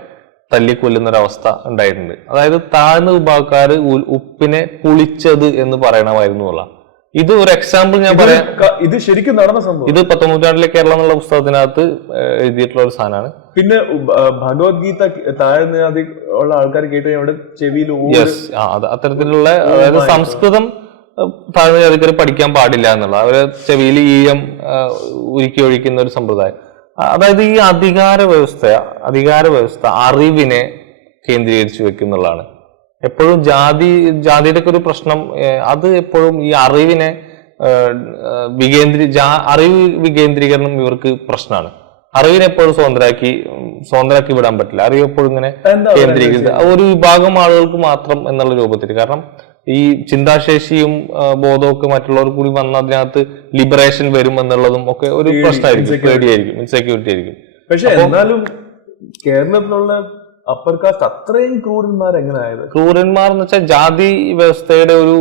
തല്ലിക്കൊല്ലുന്നൊരവസ്ഥ ഉണ്ടായിട്ടുണ്ട്. അതായത് താഴ്ന്ന വിഭാഗക്കാര് ഉപ്പിനെ പുളിച്ചത് എന്ന് പറയണമായിരുന്നു ഉള്ള. ഇത് ഒരു എക്സാമ്പിൾ ഞാൻ പറയാം. ഇത് ശരിക്കും നടന്ന സംഭവം. ഇത് 19 നൂറ്റാണ്ടിലെ കേരളം എന്നുള്ള പുസ്തകത്തിനകത്ത് എഴുതിയിട്ടുള്ള ഒരു സാധനമാണ്. പിന്നെ ഭഗവത്ഗീത താഴ്ന്ന ജാതി ഉള്ള ആൾക്കാർ കേട്ട് അവിടെ ചെവിയിൽ അത്തരത്തിലുള്ള, അതായത് സംസ്കൃതം താഴ്ന്ന ജാതിക്കാർ പഠിക്കാൻ പാടില്ല എന്നുള്ള, അവരെ ചെവിയിൽ ഈയം ഉരുക്കി ഒഴിക്കുന്ന ഒരു സമ്പ്രദായം. അതായത് ഈ അധികാര വ്യവസ്ഥ അറിവിനെ കേന്ദ്രീകരിച്ചു വെക്കുന്നുള്ളതാണ്. എപ്പോഴും ജാതിയുടെ ഒക്കെ ഒരു പ്രശ്നം അത് എപ്പോഴും ഈ അറിവിനെ അറിവ് വികേന്ദ്രീകരണം ഇവർക്ക് പ്രശ്നമാണ്. അറിവിനെ എപ്പോഴും സ്വതന്ത്രാക്കി വിടാൻ പറ്റില്ല. അറിവ് എപ്പോഴും ഇങ്ങനെ കേന്ദ്രീകരിച്ച് ഒരു വിഭാഗം ആളുകൾക്ക് മാത്രം എന്നുള്ള രൂപത്തിൽ. കാരണം ഈ ചിന്താശേഷിയും ബോധവും ഒക്കെ മറ്റുള്ളവർക്ക് കൂടി വന്ന അതിനകത്ത് ലിബറേഷൻ വരും എന്നുള്ളതും ഒക്കെ ഒരു പ്രശ്നമായിരിക്കും, പേടിയായിരിക്കും, ഇൻസെക്യൂരിറ്റി ആയിരിക്കും. പക്ഷെ എന്നാലും കേരളത്തിലുള്ള അപ്പർ കാസ്റ്റ് അത്രയും ക്രൂരന്മാർ എങ്ങനെയായത്? ക്രൂരന്മാർ എന്ന് വെച്ചാൽ ജാതി വ്യവസ്ഥയുടെ ഒരു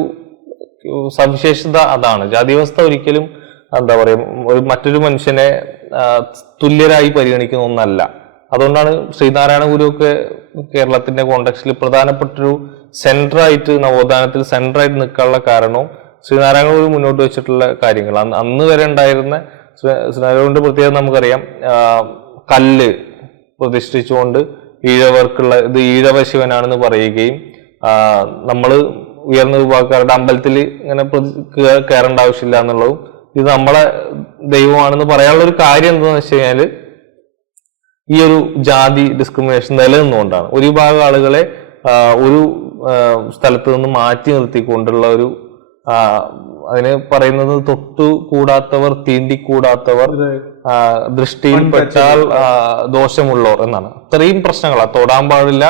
സവിശേഷത അതാണ്. ജാതി വ്യവസ്ഥ ഒരിക്കലും എന്താ പറയുക, മറ്റൊരു മനുഷ്യനെ തുല്യരായി പരിഗണിക്കുന്ന ഒന്നല്ല. അതുകൊണ്ടാണ് ശ്രീനാരായണ ഗുരുവൊക്കെ കേരളത്തിന്റെ കോണ്ടെക്സ്റ്റിൽ പ്രധാനപ്പെട്ടൊരു സെന്ററായിട്ട്, നവോത്ഥാനത്തിൽ സെന്ററായിട്ട് നിൽക്കാനുള്ള കാരണവും ശ്രീനാരായണ ഗുരു മുന്നോട്ട് വെച്ചിട്ടുള്ള കാര്യങ്ങൾ. അന്ന് വരെ ഉണ്ടായിരുന്ന ശ്രീനാരായണ പ്രത്യേകത നമുക്കറിയാം. കല്ല് പ്രതിഷ്ഠിച്ചുകൊണ്ട് ഈഴവർക്കുള്ള ഇത് ഈഴവ ശിവനാണെന്ന് പറയുകയും നമ്മൾ ഉയർന്ന വിഭാഗക്കാരുടെ അമ്പലത്തിൽ ഇങ്ങനെ കയറേണ്ട ആവശ്യമില്ല എന്നുള്ളതും ഇത് നമ്മളെ ദൈവമാണെന്ന് പറയാനുള്ള ഒരു കാര്യം എന്താണെന്ന് വെച്ച് കഴിഞ്ഞാൽ ഈ ഒരു ജാതി ഡിസ്ക്രിമിനേഷൻ നിലനിന്നുകൊണ്ടാണ്. ഒരു വിഭാഗം ആളുകളെ ഒരു സ്ഥലത്ത് നിന്ന് മാറ്റി നിർത്തിക്കൊണ്ടുള്ള ഒരു അതിന് പറയുന്നത് തൊട്ടുകൂടാത്തവർ തീണ്ടിക്കൂടാത്തവർ ദൃഷ്ടിയിൽപ്പെട്ടാൽ ദോഷമുള്ളവർ എന്നാണ്. അത്രയും പ്രശ്നങ്ങളാണ്. തൊടാൻ പാടില്ല,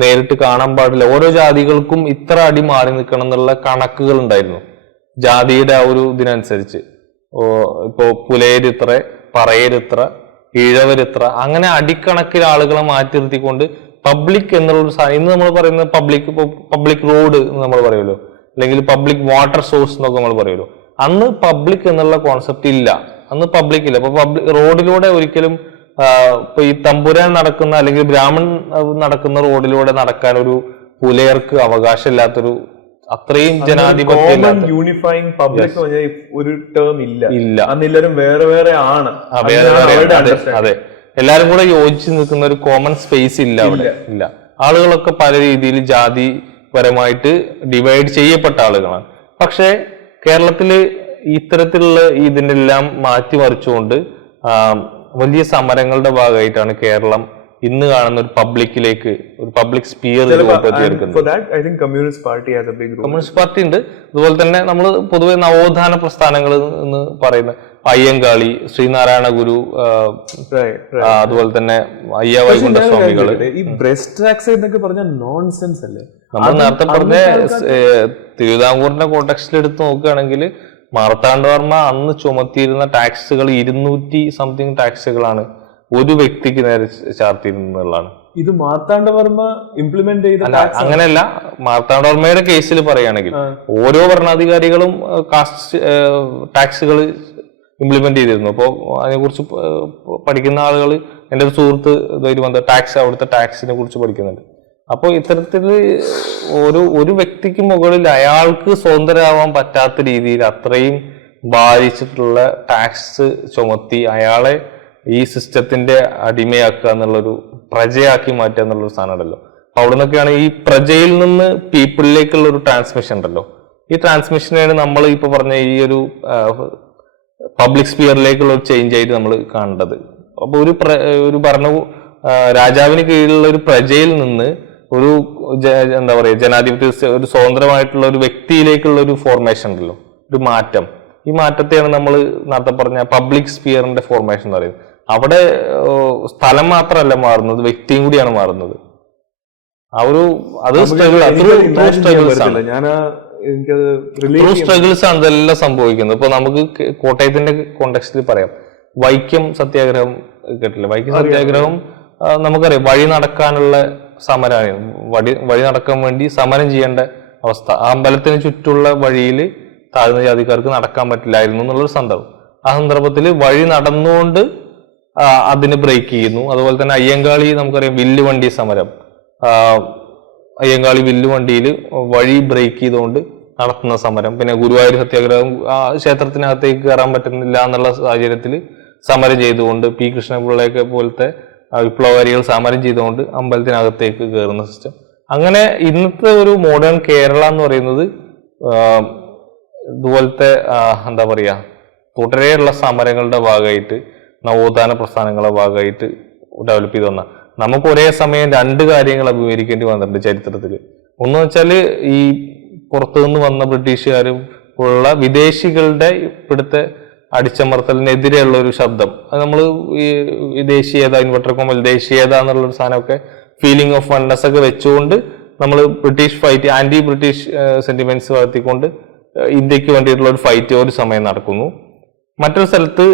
നേരിട്ട് കാണാൻ പാടില്ല. ഓരോ ജാതികൾക്കും ഇത്ര അടി മാറി നിൽക്കണം എന്നുള്ള കണക്കുകൾ ഉണ്ടായിരുന്നു ജാതിയുടെ ആ ഒരു ഇതിനനുസരിച്ച്. ഇപ്പോ പുലയരിത്ര, പറയരിത്ര, ഇഴവരിത്ര, അങ്ങനെ അടിക്കണക്കിൽ ആളുകളെ മാറ്റി നിർത്തിക്കൊണ്ട് പബ്ലിക് എന്നുള്ളൊരു സാധനം ഇന്ന് നമ്മൾ പറയുന്നത് പബ്ലിക് റോഡ് എന്ന് നമ്മൾ പറയുമല്ലോ, അല്ലെങ്കിൽ പബ്ലിക് വാട്ടർ സോഴ്സ് എന്നൊക്കെ നമ്മൾ പറയുമല്ലോ. അന്ന് പബ്ലിക് എന്നുള്ള കോൺസെപ്റ്റ് ഇല്ല, അന്ന് പബ്ലിക് ഇല്ല. അപ്പൊ പബ്ലിക് റോഡിലൂടെ ഒരിക്കലും ഇപ്പൊ ഈ തമ്പുരാൻ നടക്കുന്ന അല്ലെങ്കിൽ ബ്രാഹ്മൺ നടക്കുന്ന റോഡിലൂടെ നടക്കാൻ ഒരു പുലയർക്ക് അവകാശമില്ലാത്തൊരു, അത്രയും ജനാധിപത്യം യൂണിഫൈങ് പബ്ലിക് ഒരു ടേം ഇല്ല. അന്നെല്ലാരും വേറെ വേറെ ആണ്. അതെ, എല്ലാരും കൂടെ യോജിച്ച് നിൽക്കുന്ന ഒരു കോമൺ സ്പേസ് ഇല്ല അവിടെ. ഇല്ല, ആളുകളൊക്കെ പല രീതിയിൽ ജാതിപരമായിട്ട് ഡിവൈഡ് ചെയ്യപ്പെട്ട ആളുകളാണ്. പക്ഷെ കേരളത്തില് ഇത്തരത്തിലുള്ള ഇതിന്റെ എല്ലാം മാറ്റിമറിച്ചുകൊണ്ട് വലിയ സമരങ്ങളുടെ ഭാഗമായിട്ടാണ് കേരളം ഇന്ന് കാണുന്ന ഒരു പബ്ലിക്കിലേക്ക്, ഒരു പബ്ലിക് സ്പിയർ കമ്മ്യൂണിസ്റ്റ് പാർട്ടി ഉണ്ട്. അതുപോലെ തന്നെ നമ്മൾ പൊതുവെ നവോത്ഥാന പ്രസ്ഥാനങ്ങൾ എന്ന് പറയുന്ന അയ്യങ്കാളി, ശ്രീനാരായണ ഗുരു, അതുപോലെ തന്നെ അയ്യ വൈകുണ്ഠ സ്വാമികള്. ഈ ബ്രസ്റ്റ് ടാക്സ് എന്നൊക്കെ പറഞ്ഞ നോൺസെൻസ് അല്ലേ? നമ്മൾ നേരത്തെ പറഞ്ഞ തിരുവിതാംകൂറിന്റെ കോണ്ടെക്സ്റ്റിൽ എടുത്ത് നോക്കുകയാണെങ്കിൽ മാർത്താണ്ഡവർമ്മ അന്ന് ചുമത്തിയിരുന്ന ടാക്സുകൾ 200 സംതിങ് ടാക്സുകളാണ് ഒരു വ്യക്തിക്ക് നേരെ ചാർത്തിയിരുന്നതാണ്. ഇത് മാർത്താണ്ഡവർമ്മ ഇംപ്ലിമെന്റ് ചെയ്ത അങ്ങനെയല്ല, മാർത്താണ്ഡവർമ്മയുടെ കേസിൽ പറയുകയാണെങ്കിൽ ഓരോ ഭരണാധികാരികളും കാസ്റ്റ് ടാക്സുകൾ ഇംപ്ലിമെന്റ് ചെയ്തിരുന്നു. അപ്പോൾ അതിനെക്കുറിച്ച് പഠിക്കുന്ന ആളുകൾ, എൻ്റെ ഒരു സുഹൃത്ത് ടാക്സ്, അവിടുത്തെ ടാക്സിനെ കുറിച്ച് പഠിക്കുന്നുണ്ട്. അപ്പോൾ ഇത്തരത്തിൽ ഒരു വ്യക്തിക്ക് മുകളിൽ അയാൾക്ക് സ്വതന്ത്രരാവാൻ പറ്റാത്ത രീതിയിൽ അത്രയും ബാധിച്ചിട്ടുള്ള ടാക്സ് ചുമത്തി അയാളെ ഈ സിസ്റ്റത്തിന്റെ അടിമയാക്കുക എന്നുള്ളൊരു, പ്രജയാക്കി മാറ്റുക എന്നുള്ളൊരു സാധനമുണ്ടല്ലോ. അപ്പൊ അവിടെ നിന്നൊക്കെയാണ് ഈ പ്രജയിൽ നിന്ന് പീപ്പിളിലേക്കുള്ള ഒരു ട്രാൻസ്മിഷൻ ഉണ്ടല്ലോ. ഈ ട്രാൻസ്മിഷനാണ് നമ്മൾ ഇപ്പൊ പറഞ്ഞ ഈ ഒരു പബ്ലിക് സ്പിയറിലേക്കുള്ള ഒരു ചേഞ്ച് ആയിട്ട് നമ്മൾ കാണേണ്ടത്. അപ്പൊ ഒരു രാജാവിന് കീഴിലുള്ള ഒരു പ്രജയിൽ നിന്ന് ഒരു എന്താ പറയുക, ജനാധിപത്യ, ഒരു സ്വതന്ത്രമായിട്ടുള്ള ഒരു വ്യക്തിയിലേക്കുള്ള ഒരു ഫോർമേഷൻ ഉണ്ടല്ലോ, ഒരു മാറ്റം. ഈ മാറ്റത്തെയാണ് നമ്മൾ നേരത്തെ പറഞ്ഞ പബ്ലിക് സ്പിയറിന്റെ ഫോർമേഷൻ എന്ന് പറയുന്നത്. അവിടെ സ്ഥലം മാത്രമല്ല മാറുന്നത്, വ്യക്തിയും കൂടിയാണ് മാറുന്നത്. സ്ട്രഗിൾസ് ആണ് ഇതെല്ലാം സംഭവിക്കുന്നത്. ഇപ്പൊ നമുക്ക് കോട്ടയത്തിന്റെ കോണ്ടെക്സ്റ്റിൽ പറയാം. വൈക്കം സത്യാഗ്രഹം കേട്ടില്ല? വൈക്കം സത്യാഗ്രഹം നമുക്കറിയാം, വഴി നടക്കാനുള്ള സമരമാണ്. വഴി നടക്കാൻ വേണ്ടി സമരം ചെയ്യേണ്ട അവസ്ഥ. ആ അമ്പലത്തിന് ചുറ്റുള്ള വഴിയിൽ താഴ്ന്ന ജാതിക്കാർക്ക് നടക്കാൻ പറ്റില്ലായിരുന്നു എന്നുള്ളൊരു സന്ദർഭം. ആ സന്ദർഭത്തിൽ വഴി നടന്നുകൊണ്ട് അതിന് ബ്രേക്ക് ചെയ്യുന്നു. അതുപോലെ തന്നെ അയ്യങ്കാളി നമുക്കറിയാം, വില്ലുവണ്ടി സമരം. അയ്യങ്കാളി വില്ലുവണ്ടിയിൽ വഴി ബ്രേക്ക് ചെയ്തുകൊണ്ട് നടത്തുന്ന സമരം. പിന്നെ ഗുരുവായൂർ സത്യാഗ്രഹം, ക്ഷേത്രത്തിനകത്തേക്ക് കയറാൻ പറ്റുന്നില്ല എന്നുള്ള സാഹചര്യത്തിൽ സമരം ചെയ്തുകൊണ്ട്, പി കൃഷ്ണപിള്ളയൊക്കെ പോലത്തെ വിപ്ലവകാരികൾ സമരം ചെയ്തുകൊണ്ട് അമ്പലത്തിനകത്തേക്ക് കയറുന്ന സിസ്റ്റം. അങ്ങനെ ഇന്നത്തെ ഒരു മോഡേൺ കേരള എന്ന് പറയുന്നത് ഇതുപോലത്തെ എന്താ പറയാ, തുടരെയുള്ള സമരങ്ങളുടെ ഭാഗമായിട്ട്, നവോത്ഥാന പ്രസ്ഥാനങ്ങളുടെ ഭാഗമായിട്ട് ഡെവലപ്പ് ചെയ്ത് വന്ന, നമുക്ക് ഒരേ സമയം 2 കാര്യങ്ങൾ അഭിമുഖീകരിക്കേണ്ടി വന്നിട്ടുണ്ട് ചരിത്രത്തിൽ. ഒന്ന് വെച്ചാല് ഈ പുറത്തുനിന്ന് വന്ന ബ്രിട്ടീഷുകാരും ഉള്ള വിദേശികളുടെ ഇവിടുത്തെ അടിച്ചമർത്തലിനെതിരെയുള്ള ഒരു ശബ്ദം. അത് നമ്മൾ ഈ ദേശീയത, ഇൻവെർട്ടർ കോമൽ ദേശീയത എന്നുള്ളൊരു സാധനമൊക്കെ, ഫീലിംഗ് ഓഫ് വൺനെസ് ഒക്കെ വെച്ചുകൊണ്ട് നമ്മൾ British fight, anti British sentiments വളർത്തിക്കൊണ്ട് ഇന്ത്യക്ക് വേണ്ടിയിട്ടുള്ള ഒരു ഫൈറ്റ് ഒരു സമയം നടക്കുന്നു. മറ്റൊരു സ്ഥലത്ത്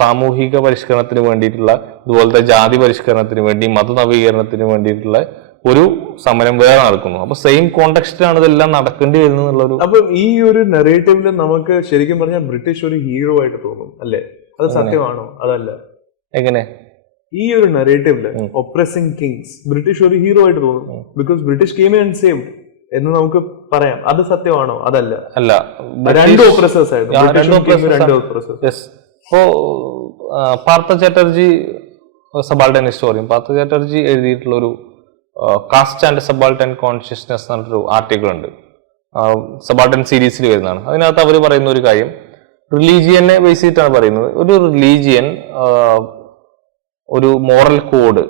സാമൂഹിക പരിഷ്കരണത്തിന് വേണ്ടിയിട്ടുള്ള, ഇതുപോലത്തെ ജാതി പരിഷ്കരണത്തിന് വേണ്ടി, മതനവീകരണത്തിന് വേണ്ടിയിട്ടുള്ള ഒരു സമരം വേറെ നടക്കുന്നു. അപ്പൊ സെയിം കോണ്ടെക്സ്റ്റിലാണ് ഇതെല്ലാം നടക്കേണ്ടി വരുന്നത് എന്നുള്ളൊരു. അപ്പൊ ഈ ഒരു നെറേറ്റീവില് നമുക്ക് ശരിക്കും പറഞ്ഞാൽ ബ്രിട്ടീഷ് ഒരു ഹീറോ ആയിട്ട് തോന്നും അല്ലേ? അത് സത്യമാണോ? അതല്ല. എങ്ങനെ? ഈ ഒരു നെറേറ്റീവില് ഒപ്രസിംഗ് കിങ്സ്, ബ്രിട്ടീഷ് ഒരു ഹീറോ ആയിട്ട് തോന്നും. Because British came and saved എന്ന് നമുക്ക് പറയാം. അത് സത്യമാണോ? അതല്ല. അല്ല, 2 ഓപ്രസേഴ്സ് ആയിരുന്നു. ഇപ്പോ പാർത്ഥ ചാറ്റർജി, സബാൾട്ടൻ ഹിസ്റ്റോറിയൻ പാർത്ഥ ചാറ്റർജി എഴുതിയിട്ടുള്ള ഒരു കാസ്റ്റ് ആൻഡ് സബാൾട്ടൻ കോൺഷ്യസ്നെസ് എന്നൊരു ആർട്ടിക്കിൾ ഉണ്ട്. സബാൾട്ടൻ സീരീസിൽ വരുന്നതാണ്. അതിനകത്ത് അവർ പറയുന്ന ഒരു കാര്യം, റിലീജിയനെ ബേസ് ചെയ്തിട്ടാണ് പറയുന്നത്. ഒരു റിലീജിയൻ ഒരു മോറൽ കോഡ്,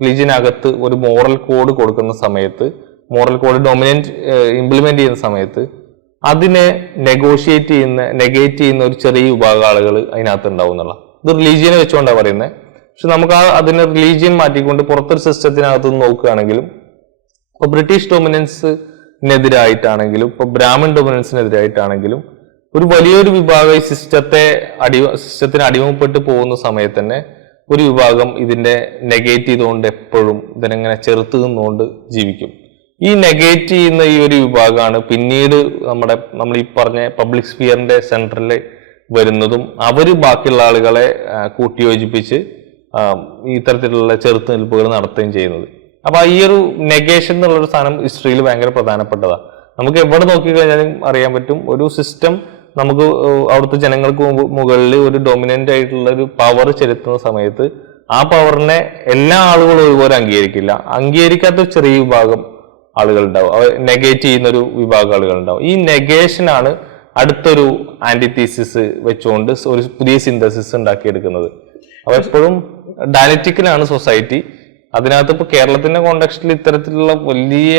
റിലീജിയനകത്ത് ഒരു മോറൽ കോഡ് കൊടുക്കുന്ന സമയത്ത്, മോറൽ കോഡ് ഡൊമിനന്റ് ഇംപ്ലിമെന്റ് ചെയ്യുന്ന സമയത്ത് അതിനെ നെഗേറ്റ് ചെയ്യുന്ന ഒരു ചെറിയ വിഭാഗം ആളുകൾ അതിനകത്ത് ഉണ്ടാവും എന്നുള്ള. ഇത് റിലീജിയനെ വെച്ചുകൊണ്ടാണ് പറയുന്നത്. പക്ഷെ നമുക്ക് അതിനെ റിലീജിയൻ മാറ്റിക്കൊണ്ട് പുറത്തൊരു സിസ്റ്റത്തിനകത്ത് നോക്കുകയാണെങ്കിലും, ഇപ്പൊ ബ്രിട്ടീഷ് ഡൊമിനൻസിനെതിരായിട്ടാണെങ്കിലും ഇപ്പൊ ബ്രാഹ്മിൺ ഡൊമിനൻസിനെതിരായിട്ടാണെങ്കിലും ഒരു വലിയൊരു വിഭാഗം ഈ സിസ്റ്റത്തിന് അടിമപ്പെട്ട് പോകുന്ന സമയത്ത് തന്നെ ഒരു വിഭാഗം ഇതിന്റെ നെഗേറ്റ് ചെയ്തുകൊണ്ട് എപ്പോഴും ഇതിനെങ്ങനെ ചെറുത്ത് നിന്നുകൊണ്ട് ജീവിക്കും. ഈ നെഗേറ്റ് ചെയ്യുന്ന ഈ ഒരു വിഭാഗമാണ് പിന്നീട് നമ്മൾ ഈ പറഞ്ഞ പബ്ലിക് സ്ഫിയറിന്റെ സെന്ററിൽ വരുന്നതും അവര് ബാക്കിയുള്ള ആളുകളെ കൂട്ടിയോജിപ്പിച്ച് ഇത്തരത്തിലുള്ള ചെറുത്ത് നിൽപ്പുകൾ നടത്തുകയും ചെയ്യുന്നത്. അപ്പൊ ഈ ഒരു നെഗേഷൻ എന്നുള്ളൊരു സാധനം ഹിസ്റ്ററിയിൽ ഭയങ്കര പ്രധാനപ്പെട്ടതാണ്. നമുക്ക് എവിടെ നോക്കിക്കഴിഞ്ഞാലും അറിയാൻ പറ്റും, ഒരു സിസ്റ്റം നമുക്ക് അവിടുത്തെ ജനങ്ങൾക്ക് മുകളിൽ ഒരു ഡൊമിനന്റ് ആയിട്ടുള്ള ഒരു പവർ ചെലുത്തുന്ന സമയത്ത് ആ പവറിനെ എല്ലാ ആളുകളും ഒരുപോലെ അംഗീകരിക്കില്ല. അംഗീകരിക്കാത്ത ഒരു ചെറിയ വിഭാഗം ആളുകൾ ഉണ്ടാവും, അവർ നെഗേറ്റ് ചെയ്യുന്ന ഒരു വിഭാഗം ആളുകൾ ഉണ്ടാവും. ഈ നെഗേഷനാണ് അടുത്തൊരു ആന്റിതീസിസ് വെച്ചുകൊണ്ട് ഒരു പുതിയ സിന്തസിസ് ഉണ്ടാക്കിയെടുക്കുന്നത്. അപ്പൊ എപ്പോഴും ഡയലക്റ്റിക്കലാണ് സൊസൈറ്റി. അതിനകത്ത് ഇപ്പൊ കേരളത്തിന്റെ കോണ്ടെക്സ്റ്റിൽ ഇത്തരത്തിലുള്ള വലിയ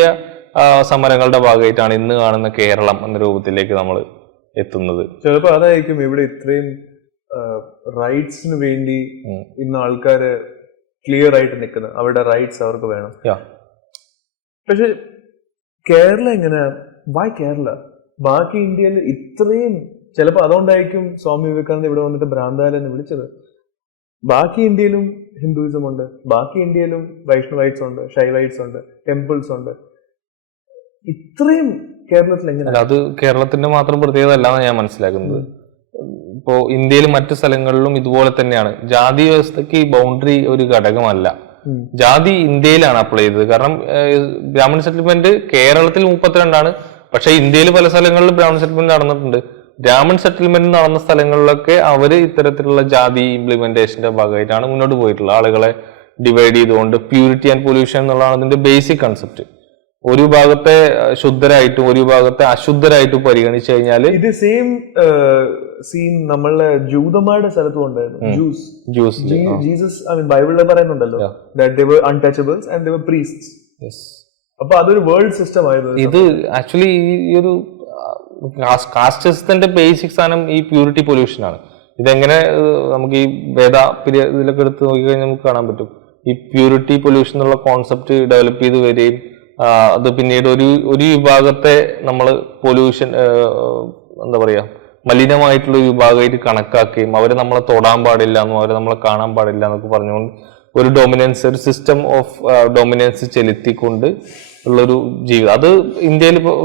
സമരങ്ങളുടെ ഭാഗമായിട്ടാണ് ഇന്ന് കാണുന്ന കേരളം എന്ന രൂപത്തിലേക്ക് നമ്മൾ എത്തുന്നത്. ചിലപ്പോ അതായിരിക്കും ഇവിടെ ഇത്രയും റൈറ്റ്സിന് വേണ്ടി ഇന്ന് ആൾക്കാര് ക്ലിയർ ആയിട്ട് നിൽക്കുന്നത്, അവരുടെ റൈറ്റ്സ് അവർക്ക് വേണം. പക്ഷെ കേരള എങ്ങനെ, വൈ കേരള? ബാക്കി ഇന്ത്യയിൽ ഇത്രയും, ചിലപ്പോ അതുകൊണ്ടായിരിക്കും സ്വാമി വിവേകാനന്ദ ഇവിടെ വന്നിട്ട് ഭ്രാന്താലയം എന്ന് വിളിച്ചത്. ബാക്കി ഇന്ത്യയിലും ഹിന്ദുയിസം ഉണ്ട്, ബാക്കി ഇന്ത്യയിലും വൈഷ്ണവൈറ്റ്സ് ഉണ്ട്, ഷൈവൈറ്റ്സ് ഉണ്ട്, ടെമ്പിൾസ് ഉണ്ട്. ഇത്രയും കേരളത്തിൽ എങ്ങനെ? അത് കേരളത്തിന്റെ മാത്രം പ്രത്യേകത അല്ലാന്ന് ഞാൻ മനസ്സിലാക്കുന്നത്. ഇപ്പോ ഇന്ത്യയിൽ മറ്റു സ്ഥലങ്ങളിലും ഇതുപോലെ തന്നെയാണ്. ജാതി വ്യവസ്ഥയ്ക്ക് ഈ ബൗണ്ടറി ഒരു ഘടകമല്ല. ജാതി ഇന്ത്യയിലാണ് അപ്ലൈ ചെയ്തത്. കാരണം ബ്രാഹ്മൺ സെറ്റിൽമെന്റ് കേരളത്തിൽ 32 പക്ഷെ ഇന്ത്യയിൽ പല സ്ഥലങ്ങളിലും ബ്രാഹ്മൺ സെറ്റിൽമെന്റ് നടന്നിട്ടുണ്ട്. ബ്രാഹ്മൺ സെറ്റിൽമെന്റ് നടന്ന സ്ഥലങ്ങളിലൊക്കെ അവര് ഇത്തരത്തിലുള്ള ജാതി ഇംപ്ലിമെന്റേഷന്റെ ഭാഗമായിട്ടാണ് മുന്നോട്ട് പോയിട്ടുള്ളത്. ആളുകളെ ഡിവൈഡ് ചെയ്തുകൊണ്ട് പ്യൂരിറ്റി ആൻഡ് പൊല്യൂഷൻ എന്നുള്ളതാണ് അതിന്റെ ബേസിക് കൺസെപ്റ്റ്. ഒരു ഭാഗത്തെ ശുദ്ധരായിട്ടും ഒരു ഭാഗത്തെ അശുദ്ധരായിട്ടും പരിഗണിച്ചു കഴിഞ്ഞാൽ ഇത് സെയിം സീൻ നമ്മളെ ജൂതന്മാരുടെ സ്ഥലത്തും ഉണ്ടായിരുന്നു. ജീസസ് ബൈബിളിൽ പറയുന്നുണ്ടല്ലോ, that they were untouchables and they were priests. അപ്പൊ അതൊരു വേൾഡ് സിസ്റ്റം ആയിരുന്നു. ഇത് ആക്ച്വലി ഈ ഒരു കാസ്റ്റ് സിസ്റ്റത്തിന്റെ ബേസിക് സാധനം ഈ പ്യൂരിറ്റി പൊല്യൂഷൻ ആണ്. ഇതെങ്ങനെ നമുക്ക് ഈ വേദ ഇതിലൊക്കെ എടുത്ത് നോക്കിക്കഴിഞ്ഞാൽ നമുക്ക് കാണാൻ പറ്റും. ഈ പ്യൂരിറ്റി പൊല്യൂഷൻ എന്നുള്ള കോൺസെപ്റ്റ് ഡെവലപ്പ് ചെയ്ത് വരികയും അത് പിന്നീട് ഒരു വിഭാഗത്തെ നമ്മൾ പൊല്യൂഷൻ എന്താ പറയാ മലിനമായിട്ടുള്ള ഒരു വിഭാഗമായിട്ട് കണക്കാക്കുകയും അവരെ നമ്മളെ തൊടാൻ പാടില്ല എന്നും അവരെ നമ്മളെ കാണാൻ പാടില്ല എന്നൊക്കെ പറഞ്ഞുകൊണ്ട് ഒരു ഡൊമിനൻസ്, ഒരു സിസ്റ്റം ഓഫ് ഡൊമിനൻസ് ചെലുത്തിക്കൊണ്ട് ഉള്ളൊരു ജീവിതം. അത് ഇന്ത്യയിൽ ഇപ്പോൾ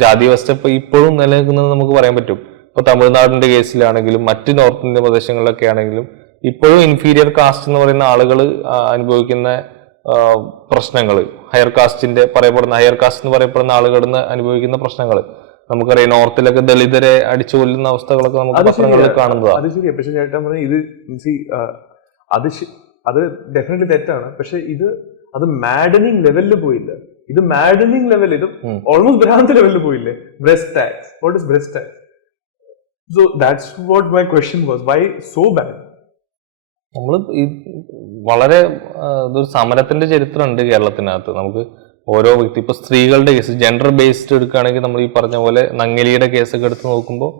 ജാതി വ്യവസ്ഥ ഇപ്പൊ ഇപ്പോഴും നിലനിൽക്കുന്നത് നമുക്ക് പറയാൻ പറ്റും. ഇപ്പൊ തമിഴ്നാടിന്റെ കേസിലാണെങ്കിലും മറ്റ് നോർത്ത് ഇന്ത്യൻ പ്രദേശങ്ങളിലൊക്കെ ആണെങ്കിലും ഇപ്പോഴും ഇൻഫീരിയർ കാസ്റ്റ് എന്ന് പറയുന്ന ആളുകൾ അനുഭവിക്കുന്ന പ്രശ്നങ്ങൾ, ഹയർ കാസ്റ്റ് എന്ന് പറയപ്പെടുന്ന ആളുകളിൽ നിന്ന് അനുഭവിക്കുന്ന പ്രശ്നങ്ങൾ നമുക്കറിയാം. നോർത്തിലൊക്കെ ദളിതരെ അടിച്ചു കൊല്ലുന്ന അവസ്ഥകളൊക്കെ നമുക്ക് പത്രങ്ങളിൽ കാണുന്നതാണ്. അത് ശരിയാ. പക്ഷെ ചേട്ടൻ പറഞ്ഞ ഇത് അത് ഡെഫിനറ്റ്ലി തെറ്റാണ്. പക്ഷെ അത് മാഡനിങ് ലെവലിൽ പോയില്ല. ഇത് മാഡനിങ് ലെവൽ, ഇത് ഓൾമോസ്റ്റ് ഭ്രാന്ത് ലെവലിൽ പോയില്ലേ? Breast tax, what is breast tax? So that's what my question was, why so bad? നമ്മൾ വളരെ ഇതൊരു സമരത്തിന്റെ ചരിത്രമുണ്ട് കേരളത്തിനകത്ത്. നമുക്ക് ഓരോ വ്യക്തി, ഇപ്പൊ സ്ത്രീകളുടെ കേസ് ജെൻഡർ ബേസ്ഡ് എടുക്കുകയാണെങ്കിൽ നമ്മൾ ഈ പറഞ്ഞ പോലെ നങ്ങലിയുടെ കേസൊക്കെ എടുത്ത് നോക്കുമ്പോൾ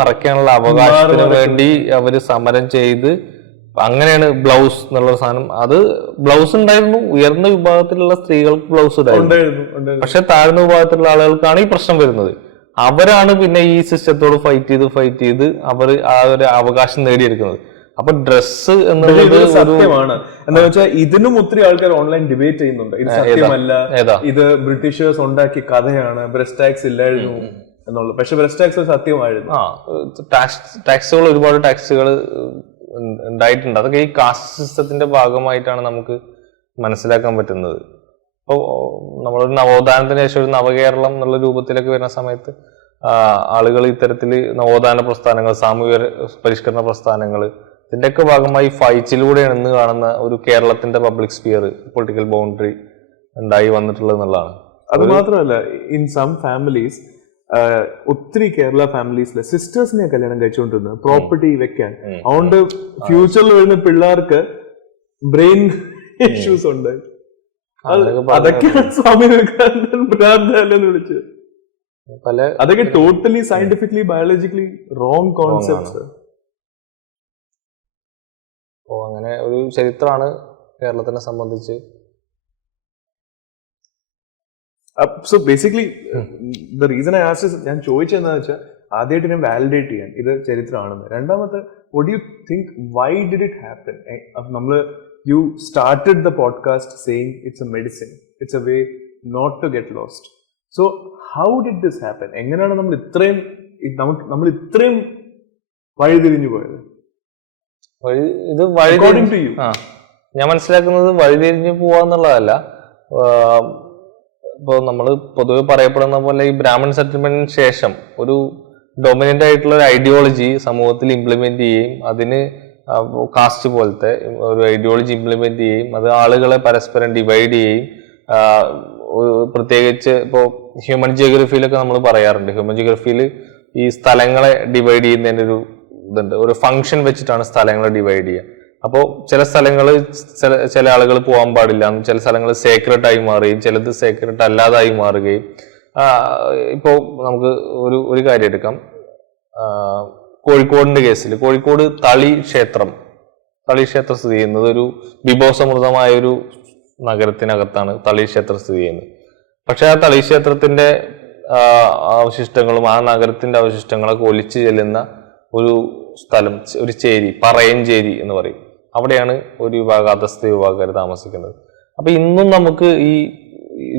മറയ്ക്കാനുള്ള അവകാശത്തിന് വേണ്ടി അവര് സമരം ചെയ്ത് അങ്ങനെയാണ് ബ്ലൗസ് എന്നുള്ള സാധനം. അത് ബ്ലൗസ് ഉണ്ടായിരുന്നു, ഉയർന്ന വിഭാഗത്തിലുള്ള സ്ത്രീകൾക്ക് ബ്ലൗസ് ഉണ്ടായിരുന്നു. പക്ഷെ താഴ്ന്ന വിഭാഗത്തിലുള്ള ആളുകൾക്കാണ് ഈ പ്രശ്നം വരുന്നത്. അവരാണ് പിന്നെ ഈ സിസ്റ്റത്തോട് ഫൈറ്റ് ചെയ്ത് അവർ ആ ഒരു അവകാശം നേടിയെടുക്കുന്നത്. അപ്പൊ ഡ്രസ്സ് എന്നുള്ളത് സത്യമാണ്. എന്താ വെച്ചാൽ ഇതിനും ഒത്തിരി ആൾക്കാർ ഓൺലൈൻ ഡിബേറ്റ് ചെയ്യുന്നുണ്ട്. ഇത് സത്യമല്ല, ഇത് ബ്രിട്ടീഷേഴ്സ് ഉണ്ടാക്കിയ കഥയാണ്, ബ്രസ്റ്റ് ടാക്സ് ഇല്ലായിരുന്നു എന്നുള്ളത്. പക്ഷെ ബ്രസ്റ്റ് ടാക്സ് സത്യമായിരുന്നു. ടാക്സുകൾ, ഒരുപാട് ടാക്സുകൾ ഉണ്ടായിട്ടുണ്ട്. അതൊക്കെ ഈ കാസ്റ്റ് സിസ്റ്റത്തിന്റെ ഭാഗമായിട്ടാണ് നമുക്ക് മനസ്സിലാക്കാൻ പറ്റുന്നത്. ഇപ്പോൾ നമ്മളൊരു നവോത്ഥാനത്തിന് ശേഷം ഒരു നവകേരളം എന്നുള്ള രൂപത്തിലൊക്കെ വരുന്ന സമയത്ത് ആളുകൾ ഇത്തരത്തിൽ നവോത്ഥാന പ്രസ്ഥാനങ്ങൾ, സാമൂഹിക പരിഷ്കരണ പ്രസ്ഥാനങ്ങൾ, ഇതിന്റെയൊക്കെ ഭാഗമായി ഫൈറ്റിലൂടെയാണ് ഇന്ന് കാണുന്ന ഒരു കേരളത്തിന്റെ പബ്ലിക് സ്ഫിയർ, പൊളിറ്റിക്കൽ ബൗണ്ടറി ഉണ്ടായി വന്നിട്ടുള്ളത് എന്നുള്ളതാണ്. അത് മാത്രമല്ല, ഇൻ സം ഫാമിലീസ് ഒത്തിരി കേരള ഫാമിലീസിലെ സിസ്റ്റേഴ്സിനെ കല്യാണം കഴിച്ചുകൊണ്ടിരുന്നത് പ്രോപ്പർട്ടി വെക്കാൻ. അതുകൊണ്ട് ഫ്യൂച്ചറിൽ വരുന്ന പിള്ളേർക്ക് ബ്രെയിൻ ഇഷ്യൂസ് ഉണ്ട്. അതൊക്കെയാണ് സ്വാമി വിവേകാനന്ദൻ ഭ്രാന്തല്ലെന്ന് വിളിച്ചത്. അതൊക്കെ totally scientifically biologically wrong concepts. അപ്പോൾ അങ്ങനെ ഒരു ചരിത്രമാണ് കേരളത്തിനെ സംബന്ധിച്ച്. So basically the reason I asked, ഞാൻ ചോദിച്ചതെന്ന് വെച്ചാൽ ആദ്യമായിട്ട് ഞാൻ വാലിഡേറ്റ് ചെയ്യാൻ ഇത് ചരിത്രമാണെന്ന്. രണ്ടാമത്തെ, what you think why did it happen? നമ്മള് you started the podcast saying it's a medicine, it's a way not to get lost. So how did this happen? എങ്ങനെയാണ് നമ്മൾ ഇത്രയും വഴിതിരിഞ്ഞു പോയത്? ഇത് ഞാൻ മനസ്സിലാക്കുന്നത് വഴിതിരിഞ്ഞു പോവാന്നുള്ളതല്ല. ഇപ്പോൾ നമ്മൾ പൊതുവെ പറയപ്പെടുന്ന പോലെ ഈ ബ്രാഹ്മൺ സെറ്റിൽമെന്റിന് ശേഷം ഒരു ഡൊമിനന്റ് ആയിട്ടുള്ള ഒരു ഐഡിയോളജി സമൂഹത്തിൽ ഇംപ്ലിമെന്റ് ചെയ്യുകയും അതിന് കാസ്റ്റ് പോലത്തെ ഒരു ഐഡിയോളജി ഇംപ്ലിമെന്റ് ചെയ്യുകയും അത് ആളുകളെ പരസ്പരം ഡിവൈഡ് ചെയ്യുകയും, പ്രത്യേകിച്ച് ഇപ്പോൾ ഹ്യൂമൻ ജിയോഗ്രഫിയിലൊക്കെ നമ്മൾ പറയാറുണ്ട്, ഹ്യൂമൻ ജിയോഗ്രഫിയിൽ ഈ സ്ഥലങ്ങളെ ഡിവൈഡ് ചെയ്യുന്നതിൻ്റെ ഒരു ഇതുണ്ട്. ഒരു ഫംഗ്ഷൻ വെച്ചിട്ടാണ് സ്ഥലങ്ങളെ ഡിവൈഡ് ചെയ്യുക. അപ്പോൾ ചില സ്ഥലങ്ങൾ ചില ആളുകൾ പോകാൻ പാടില്ല, ചില സ്ഥലങ്ങൾ സേക്രട്ടായി മാറുകയും ചിലത് സേക്രട്ട് അല്ലാതായി മാറുകയും. ഇപ്പോൾ നമുക്ക് ഒരു കാര്യം എടുക്കാം. കോഴിക്കോടിന്റെ കേസിൽ കോഴിക്കോട് തളി ക്ഷേത്രം സ്ഥിതി ചെയ്യുന്നത് ഒരു വിഭവസമൃദ്ധമായ ഒരു നഗരത്തിനകത്താണ് തളി ക്ഷേത്രം സ്ഥിതി ചെയ്യുന്നത്. പക്ഷെ ആ തളി ക്ഷേത്രത്തിന്റെ അവശിഷ്ടങ്ങളും ആ നഗരത്തിന്റെ അവശിഷ്ടങ്ങളൊക്കെ ഒലിച്ചു ചെല്ലുന്ന ഒരു സ്ഥലം, ഒരു ചേരി, പറയഞ്ചേരി എന്ന് പറയും. അവിടെയാണ് ഒരു വിഭാഗം അധസ്ഥ വിഭാഗക്കാർ താമസിക്കുന്നത്. അപ്പൊ ഇന്നും നമുക്ക് ഈ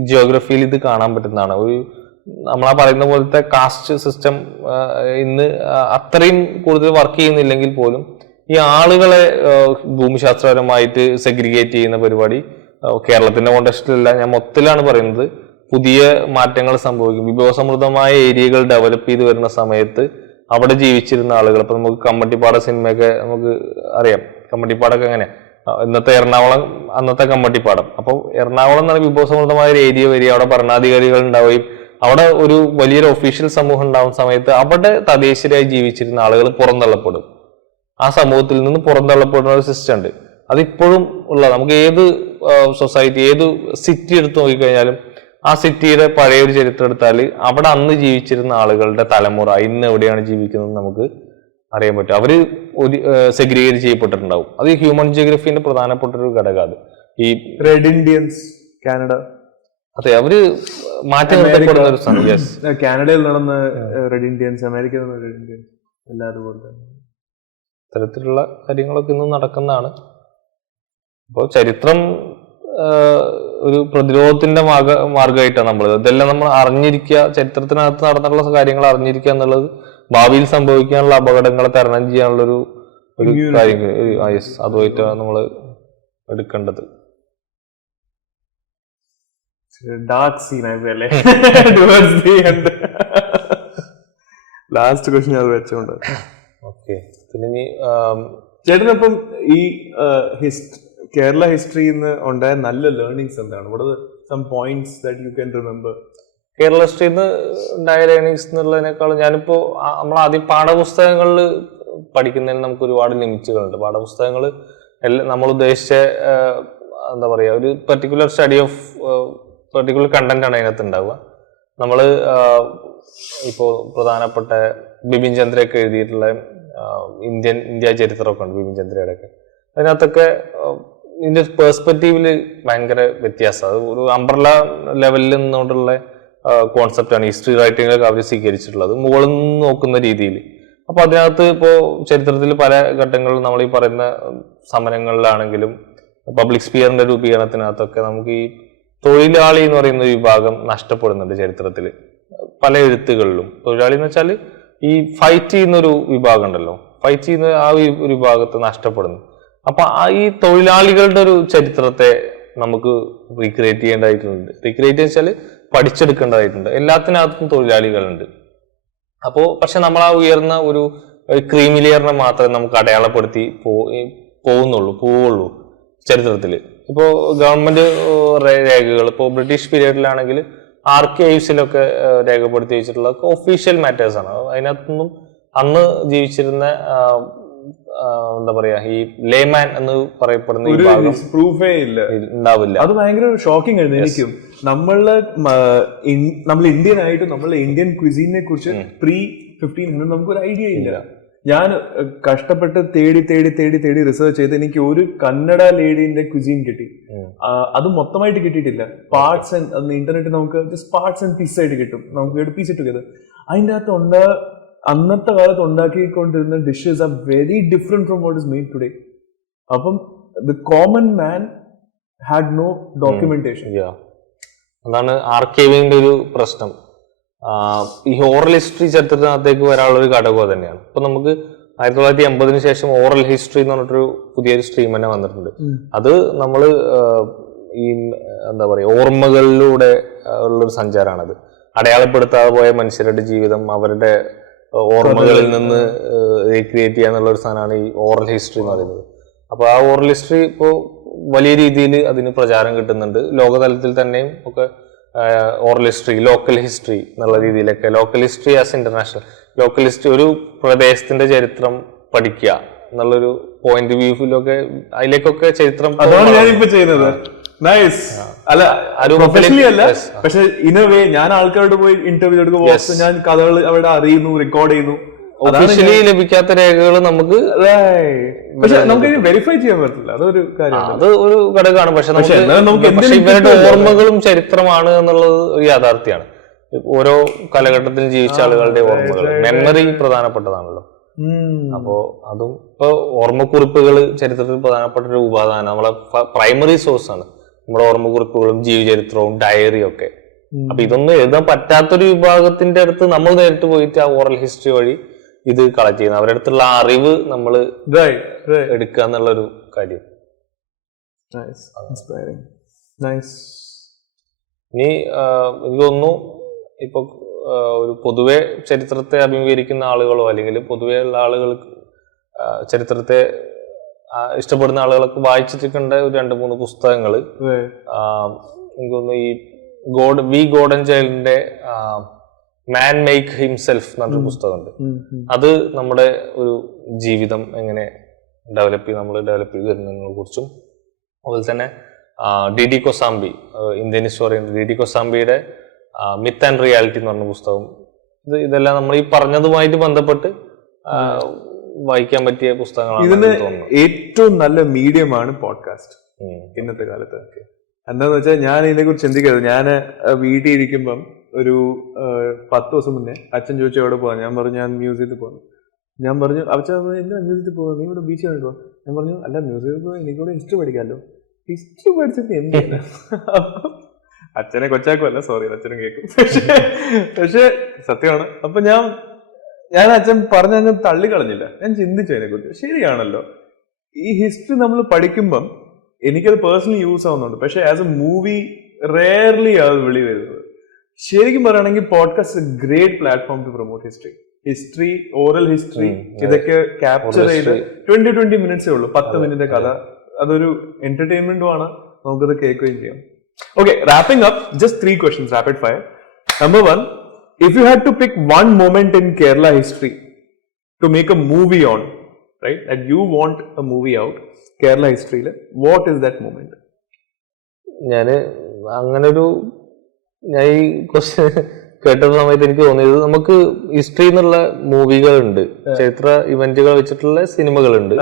ജിയോഗ്രഫിയിൽ ഇത് കാണാൻ പറ്റുന്നതാണ്. ഒരു നമ്മളാ പറയുന്ന പോലത്തെ കാസ്റ്റ് സിസ്റ്റം ഇന്ന് അത്രയും കൂടുതൽ വർക്ക് ചെയ്യുന്നില്ലെങ്കിൽ പോലും ഈ ആളുകളെ ഭൂമിശാസ്ത്രപരമായിട്ട് സെഗ്രിഗേറ്റ് ചെയ്യുന്ന പരിപാടി കേരളത്തിന്റെ കോണ്ടെക്സ്റ്റിലല്ല, ഞാൻ മൊത്തത്തിലാണ് പറയുന്നത്. പുതിയ മാറ്റങ്ങൾ സംഭവിക്കും. വിഭവസമൃദ്ധമായ ഏരിയകൾ ഡെവലപ്പ് ചെയ്ത് വരുന്ന സമയത്ത് അവിടെ ജീവിച്ചിരുന്ന ആളുകൾ, ഇപ്പൊ നമുക്ക് കമ്മട്ടിപ്പാട സിനിമയൊക്കെ നമുക്ക് അറിയാം. കമ്മട്ടിപ്പാടൊക്കെ എങ്ങനെ ഇന്നത്തെ എറണാകുളം, അന്നത്തെ കമ്മട്ടിപ്പാടം. അപ്പോൾ എറണാകുളം എന്ന് പറഞ്ഞാൽ വിഭവസമൃദ്ധമായ ഒരു ഏരിയ വരിക, അവിടെ ഭരണാധികാരികൾ ഉണ്ടാവുകയും അവിടെ ഒരു വലിയൊരു ഒഫീഷ്യൽ സമൂഹം ഉണ്ടാവുന്ന സമയത്ത് അവിടെ തദ്ദേശീയരായി ജീവിച്ചിരുന്ന ആളുകൾ പുറന്തള്ളപ്പെടും. ആ സമൂഹത്തിൽ നിന്ന് പുറന്തള്ളപ്പെടുന്ന ഒരു സിസ്റ്റം ഉണ്ട്. അതിപ്പോഴും ഉള്ള, നമുക്ക് ഏത് സൊസൈറ്റി, ഏത് സിറ്റി എടുത്തു നോക്കിക്കഴിഞ്ഞാലും ആ സിറ്റിയുടെ പഴയ ഒരു ചരിത്രം എടുത്താൽ അവിടെ അന്ന് ജീവിച്ചിരുന്ന ആളുകളുടെ തലമുറ ഇന്ന് എവിടെയാണ് ജീവിക്കുന്നത് നമുക്ക് അറിയാൻ പറ്റും. അവര് ഒരു സെഗ്രിഗേറ്റ് ചെയ്യപ്പെട്ടിട്ടുണ്ടാവും. അത് ഹ്യൂമൻ ജിയോഗ്രഫിന്റെ പ്രധാനപ്പെട്ട ഒരു ഘടകം. അത് ഈ റെഡ് ഇന്ത്യൻസ്, കാനഡ, അതെ, അവര് മാറ്റി നിർത്തപ്പെടുന്ന ഒരു സംഭവം. കാനഡയിൽ നടന്ന റെഡ് ഇന്ത്യൻസ്, അമേരിക്കയിൽ നടന്ന റെഡ് ഇന്ത്യൻസ്, എല്ലാവരും പോലെ തരത്തിലുള്ള കാര്യങ്ങളൊക്കെ ഇന്നും നടക്കുന്നതാണ്. അപ്പോൾ ചരിത്രം ഒരു പ്രതിരോധത്തിന്റെ മാർഗമായിട്ടാണ് നമ്മൾ ഇതെല്ലാം നമ്മൾ അറിഞ്ഞിരിക്കുക. ചരിത്രത്തിനകത്ത് നടന്നിട്ടുള്ള കാര്യങ്ങൾ അറിഞ്ഞിരിക്കുക എന്നുള്ളത് ഭാവിയിൽ സംഭവിക്കാനുള്ള അപകടങ്ങളെ തരണം ചെയ്യാനുള്ള ഒരു കാര്യം, അതുമായിട്ടാണ് നമ്മൾ എടുക്കേണ്ടത്. ഡാർക്ക് സീൻ ആയില്ലേ towards the end. Last question അത് വെച്ചോണ്ട് ഓക്കെ. പിന്നെ ചേട്ടനപ്പം ഈ കേരള ഹിസ്റ്ററിയിൽ നിന്ന് ഉണ്ടായ നല്ല ലേണിംഗ്സ് എന്താണ്? What are some points that you can remember? Kerala ഹിസ്റ്ററിയിൽ നിന്ന് ഉണ്ടായ ലേണിംഗ്സ് എന്നുള്ളതിനേക്കാളും ഞാനിപ്പോ നമ്മൾ ആദ്യം പാഠപുസ്തകങ്ങളിൽ പഠിക്കുന്നതിന് നമുക്ക് ഒരുപാട് ലിമിറ്റുകളുണ്ട്. പാഠപുസ്തകങ്ങൾ നമ്മൾ ഉദ്ദേശിച്ച എന്താ പറയുക, ഒരു particular study of particular content ആണ് അതിനകത്ത് ഉണ്ടാവുക. നമ്മൾ ഇപ്പോൾ പ്രധാനപ്പെട്ട ബിപിൻ ചന്ദ്രയൊക്കെ എഴുതിയിട്ടുള്ള ഇന്ത്യ ചരിത്രമൊക്കെ ഉണ്ട്, ബിപിൻ ചന്ദ്രയുടെ ഒക്കെ. അതിനകത്തൊക്കെ ഇതിന്റെ പേഴ്സ്പെക്റ്റീവില് ഭയങ്കര വ്യത്യാസം. അത് ഒരു അംബ്രല ലെവലിൽ നിന്നുകൊണ്ടുള്ള കോൺസെപ്റ്റാണ് ഹിസ്റ്ററി റൈറ്റിങ്ങിലൊക്കെ അവർ സ്വീകരിച്ചിട്ടുള്ളത്, മുകളിൽ നിന്ന് നോക്കുന്ന രീതിയിൽ. അപ്പൊ അതിനകത്ത് ഇപ്പോൾ ചരിത്രത്തിൽ പല ഘട്ടങ്ങളിലും നമ്മൾ ഈ പറയുന്ന സമരങ്ങളിലാണെങ്കിലും പബ്ലിക് സ്പിയറിന്റെ രൂപീകരണത്തിനകത്തൊക്കെ നമുക്ക് ഈ തൊഴിലാളി എന്ന് പറയുന്ന ഒരു വിഭാഗം നഷ്ടപ്പെടുന്നുണ്ട് ചരിത്രത്തിൽ പല എഴുത്തുകളിലും. തൊഴിലാളി എന്ന് വെച്ചാൽ ഈ ഫൈറ്റ് ചെയ്യുന്ന ഒരു വിഭാഗം ഉണ്ടല്ലോ, ഫൈറ്റ് ചെയ്യുന്ന ആ ഒരു വിഭാഗത്തെ നഷ്ടപ്പെടുന്നു. അപ്പൊ ഈ തൊഴിലാളികളുടെ ഒരു ചരിത്രത്തെ നമുക്ക് റീക്രിയേറ്റ് ചെയ്യേണ്ടതായിട്ടുണ്ട്. റീക്രിയേറ്റ് വെച്ചാൽ പഠിച്ചെടുക്കേണ്ടതായിട്ടുണ്ട്. എല്ലാത്തിനകത്തും തൊഴിലാളികളുണ്ട്. അപ്പോൾ പക്ഷെ നമ്മൾ ആ ഉയർന്ന ഒരു ക്രീമി ലെയറിനെ മാത്രമേ നമുക്ക് അടയാളപ്പെടുത്തി പോവുള്ളൂ ചരിത്രത്തിൽ. ഇപ്പോൾ ഗവൺമെന്റ് രേഖകൾ, ഇപ്പോൾ ബ്രിട്ടീഷ് പീരീഡിലാണെങ്കിൽ ആർക്കൈവ്സിലൊക്കെ രേഖപ്പെടുത്തി വെച്ചിട്ടുള്ള ഒഫീഷ്യൽ മാറ്റേഴ്സ് ആണ്. അതിനകത്തൊന്നും അന്ന് ജീവിച്ചിരുന്ന എന്താ പറയാ ഈ ലേമാൻ എന്ന് പറയപ്പെടുന്ന ഈ ഭാഗം പ്രൂഫേ ഇല്ല, ഉണ്ടാവില്ല. അത് ഭയങ്കര ഷോക്കിംഗ് ആയിരുന്നു എനിക്കും. നമ്മൾ ഇന്ത്യൻ ആയിട്ട് നമ്മളെ ഇന്ത്യൻ ക്വിസീനെ കുറിച്ച് പ്രീ 1500 നമുക്കൊരു ഐഡിയ ഇല്ല. ഞാൻ കഷ്ടപ്പെട്ട് തേടി റിസർച്ച് ചെയ്ത് എനിക്ക് ഒരു കന്നഡ ലേഡീന്റെ ക്വിസീൻ കിട്ടി. അത് മൊത്തമായിട്ട് കിട്ടിയിട്ടില്ല. പാർട്സ് ആൻഡ് ഇന്റർനെറ്റ് നമുക്ക് ജസ്റ്റ് പാർട്സ് ആൻഡ് പീസ് ആയിട്ട് കിട്ടും. നമുക്ക് പീസ് ടുഗദർ. അതിൻ്റെ അകത്ത് അന്നത്തെ കാലത്ത് ഉണ്ടാക്കിക്കൊണ്ടിരുന്ന dishes are very different from what is made today. അപ്പം the common man had no documentation. അതാണ് ആർക്കൈവിംഗിന്റെ ഒരു പ്രശ്നം. ഈ ഓറൽ ഹിസ്റ്ററി ചരിത്രത്തിനകത്തേക്ക് വരാനുള്ള ഒരു ഘടകം തന്നെയാണ്. ഇപ്പൊ നമുക്ക് 1980 ശേഷം ഓറൽ ഹിസ്റ്ററി എന്ന് പറഞ്ഞിട്ടൊരു പുതിയൊരു സ്ട്രീം തന്നെ വന്നിട്ടുണ്ട്. അത് നമ്മൾ ഈ എന്താ പറയുക ഓർമ്മകളിലൂടെ ഉള്ളൊരു സഞ്ചാരമാണത്. അടയാളപ്പെടുത്താതെ പോയ മനുഷ്യരുടെ ജീവിതം അവരുടെ ഓർമ്മകളിൽ നിന്ന് റീക്രിയേറ്റ് ചെയ്യാന്നുള്ള ഒരു സാധനമാണ് ഈ ഓറൽ ഹിസ്റ്ററി എന്ന് പറയുന്നത്. അപ്പൊ ആ ഓറൽ ഹിസ്റ്ററി ഇപ്പോൾ വലിയ രീതിയിൽ അതിന് പ്രചാരം കിട്ടുന്നുണ്ട്. ലോകതലത്തിൽ തന്നെയും ഒക്കെ ഓറൽ ഹിസ്റ്ററി, ലോക്കൽ ഹിസ്റ്ററി എന്നുള്ള രീതിയിലൊക്കെ, local history as international, local history ഒരു പ്രദേശത്തിന്റെ ചരിത്രം പഠിക്കുക എന്നുള്ളൊരു പോയിന്റ് വ്യൂവിലൊക്കെ അതിലേക്കൊക്കെ ചരിത്രം അതാണ് ഞാനിപ്പോ ചെയ്യുന്നത്. നൈസ്. അല്ല പ്രൊഫഷണലി അല്ല, പക്ഷെ ഇൻ എ വേ ഞാൻ ആൾക്കാരോട് പോയി ഇന്റർവ്യൂ എടുക്കുമ്പോൾ ഞാൻ കഥകൾ അവിടെ അറിയുന്നു, റെക്കോർഡ് ചെയ്യുന്നു. ഒഫീഷ്യലി ലഭിക്കാത്ത രേഖകൾ നമുക്ക് പക്ഷെ നമുക്ക് വെരിഫൈ ചെയ്യാൻ പറ്റില്ല. അതൊരു കാര്യമാണ്, അത് ഒരു ഘടകമാണ്. പക്ഷെ ഇവരുടെ ഓർമ്മകളും ചരിത്രമാണ് എന്നുള്ളത് ഒരു യാഥാർത്ഥ്യമാണ്. ഓരോ കാലഘട്ടത്തിൽ ജീവിച്ച ആളുകളുടെ ഓർമ്മകൾ, മെമ്മറി പ്രധാനപ്പെട്ടതാണല്ലോ. അപ്പോ അതും ഇപ്പൊ ഓർമ്മക്കുറിപ്പുകൾ ചരിത്രത്തിൽ പ്രധാനപ്പെട്ട ഒരു ഉപാദാനം, നമ്മളെ പ്രൈമറി സോഴ്സ് ആണ് നമ്മുടെ ഓർമ്മക്കുറിപ്പുകളും ജീവചരിത്രവും ഡയറിയും ഒക്കെ. അപ്പൊ ഇതൊന്നും എഴുതാൻ പറ്റാത്തൊരു വിഭാഗത്തിന്റെ അടുത്ത് നമ്മൾ നേരിട്ട് പോയിട്ട് ആ ഓറൽ ഹിസ്റ്ററി വഴി ഇത് കളക്ട് ചെയ്യുന്നത്, അവരുടെ അടുത്തുള്ള അറിവ് നമ്മൾ എടുക്കുക എന്നുള്ളൊരു കാര്യം. ഇനി എനിക്ക് തോന്നുന്നു ഇപ്പൊ ഒരു പൊതുവെ ചരിത്രത്തെ അഭിമുഖീകരിക്കുന്ന ആളുകളോ അല്ലെങ്കിൽ പൊതുവെ ഉള്ള ആളുകൾക്ക് ചരിത്രത്തെ ഇഷ്ടപ്പെടുന്ന ആളുകളൊക്കെ വായിച്ചിട്ടുണ്ട് ഒരു 2-3 പുസ്തകങ്ങൾ. എനിക്ക് തോന്നുന്നു ഈ ഗോർഡൻ ചൈൽഡിന്റെ മാൻ മേക്ക് ഹിംസെൽഫ് എന്നൊരു പുസ്തകമുണ്ട്. അത് നമ്മുടെ ഒരു ജീവിതം എങ്ങനെ ഡെവലപ്പ് ചെയ്ത് വരുന്നതിനെ കുറിച്ചും, അതുപോലെ തന്നെ D Kosambi, Indian historian D കൊസാംബിയുടെ മിത്ത് ആൻഡ് റിയാലിറ്റി എന്ന് പറഞ്ഞ പുസ്തകം. ഇതെല്ലാം നമ്മൾ ഈ പറഞ്ഞതുമായിട്ട് ബന്ധപ്പെട്ട് വായിക്കാൻ പറ്റിയ പുസ്തകങ്ങളാണ്. ഇതിന് ഏറ്റവും നല്ല മീഡിയമാണ് പോഡ്കാസ്റ്റ് ഇന്നത്തെ കാലത്ത്. എന്താന്ന് വെച്ചാൽ ഞാൻ ഇതിനെ കുറിച്ച് ചിന്തിക്കരുത്. ഞാൻ വീട്ടിൽ ഇരിക്കുമ്പം ഒരു 10 ദിവസം മുന്നേ അച്ഛൻ ചോദിച്ചു എവിടെ പോകാൻ. ഞാൻ പറഞ്ഞു ഞാൻ മ്യൂസിയത്തിൽ പോകുന്നു. ഞാൻ പറഞ്ഞു അച്ഛൻ എന്താ മ്യൂസിയത്തിൽ പോകുന്നത്, നീ ഇവിടെ ബീച്ചിൽ കണ്ടോ? ഞാൻ പറഞ്ഞു അല്ല മ്യൂസിയത്തിൽ പോയി എനിക്കൂടെ ഹിസ്റ്ററി പഠിക്കാമല്ലോ. ഹിസ്റ്ററി പഠിച്ചിട്ട് എന്ത് ചെയ്യാനാ? അച്ഛനെ കൊച്ചാക്കുമല്ല, സോറി അച്ഛനും കേൾക്കും, പക്ഷെ സത്യമാണ്. അപ്പൊ ഞാൻ അച്ഛൻ പറഞ്ഞ തള്ളിക്കളഞ്ഞില്ല. ഞാൻ ചിന്തിച്ചു അതിനെ കുറിച്ച്. ശരിയാണല്ലോ, ഈ ഹിസ്റ്ററി നമ്മൾ പഠിക്കുമ്പം എനിക്കത് പേഴ്സണലി യൂസ് ആവുന്നുണ്ട്. പക്ഷെ ആസ് എ മൂവി റെയർലി അത് വെളി വരുന്നത്. ശരിക്കും പറയുകയാണെങ്കിൽ podcast great platform to promote history, oral history ഇതൊക്കെ ക്യാപ്ചർ ചെയ്ത് 20 മിനിറ്റ്സേ ഉള്ളൂ, 10 മിനിറ്റ് കഥ. അതൊരു എന്റർടൈൻമെന്റും ആണ്, നമുക്കത് കേൾക്കുകയും ചെയ്യാം. Okay, wrapping up, just 3 questions, rapid fire. Number 1, if you had to pick one moment in Kerala history to make a movie on, right, that you want a movie out, Kerala history, what is that moment? ഞാൻ ഈ ക്വസ്റ്റ്യൻ കേട്ട സമയത്ത് എനിക്ക് തോന്നിയത്, നമുക്ക് ഹിസ്റ്ററി എന്നുള്ള മൂവികളുണ്ട്, ചരിത്ര ഇവന്റുകൾ വെച്ചിട്ടുള്ള സിനിമകളുണ്ട്.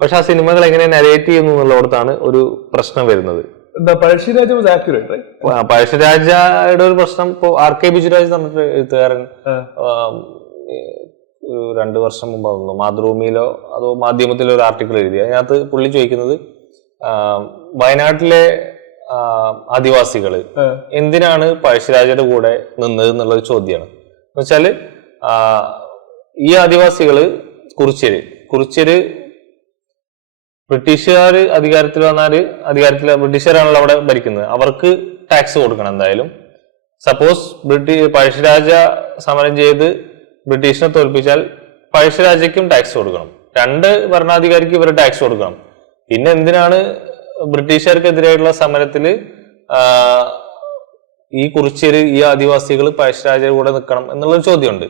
പക്ഷെ ആ സിനിമകൾ എങ്ങനെ നരേറ്റ് ചെയ്യുന്നു എന്നുള്ളിടത്താണ് ഒരു പ്രശ്നം വരുന്നത്. Pazhassiraja was accurate, right? പഴശ്ശിരാജയുടെ ഒരു പ്രശ്നം ഇപ്പോ R.K. ബിജുരാജ് എന്ന് പറഞ്ഞിട്ട് എഴുത്തുകാരൻ 2 വർഷം മുമ്പ് വന്നു മാതൃഭൂമിയിലോ അതോ മാധ്യമത്തിലോ ഒരു ആർട്ടിക്കിൾ എഴുതി. അതിനകത്ത് പുള്ളി ചോദിക്കുന്നത് വയനാട്ടിലെ ആദിവാസികള് എന്തിനാണ് പഴശ്ശിരാജയുടെ കൂടെ നിന്നത് എന്നുള്ളൊരു ചോദ്യമാണ്. എന്ന് വെച്ചാല് ഈ ആദിവാസികള് കുറിച്യര് ബ്രിട്ടീഷുകാർ അധികാരത്തിൽ വന്നാല് ബ്രിട്ടീഷുകാരാണല്ലോ അവിടെ ഭരിക്കുന്നത്, അവർക്ക് ടാക്സ് കൊടുക്കണം എന്തായാലും. സപ്പോസ് പഴശ്ശിരാജ സമരം ചെയ്ത് ബ്രിട്ടീഷിനെ തോൽപ്പിച്ചാൽ പഴശ്ശിരാജയ്ക്കും ടാക്സ് കൊടുക്കണം, 2 ഭരണാധികാരിക്ക് ഇവർ ടാക്സ് കൊടുക്കണം. പിന്നെ എന്തിനാണ് ബ്രിട്ടീഷുകാർക്കെതിരായിട്ടുള്ള സമരത്തില് ഈ കുറിച്യര്, ഈ ആദിവാസികൾ പഴശ്ശിരാജയുടെ കൂടെ നിൽക്കണം എന്നുള്ളൊരു ചോദ്യമുണ്ട്.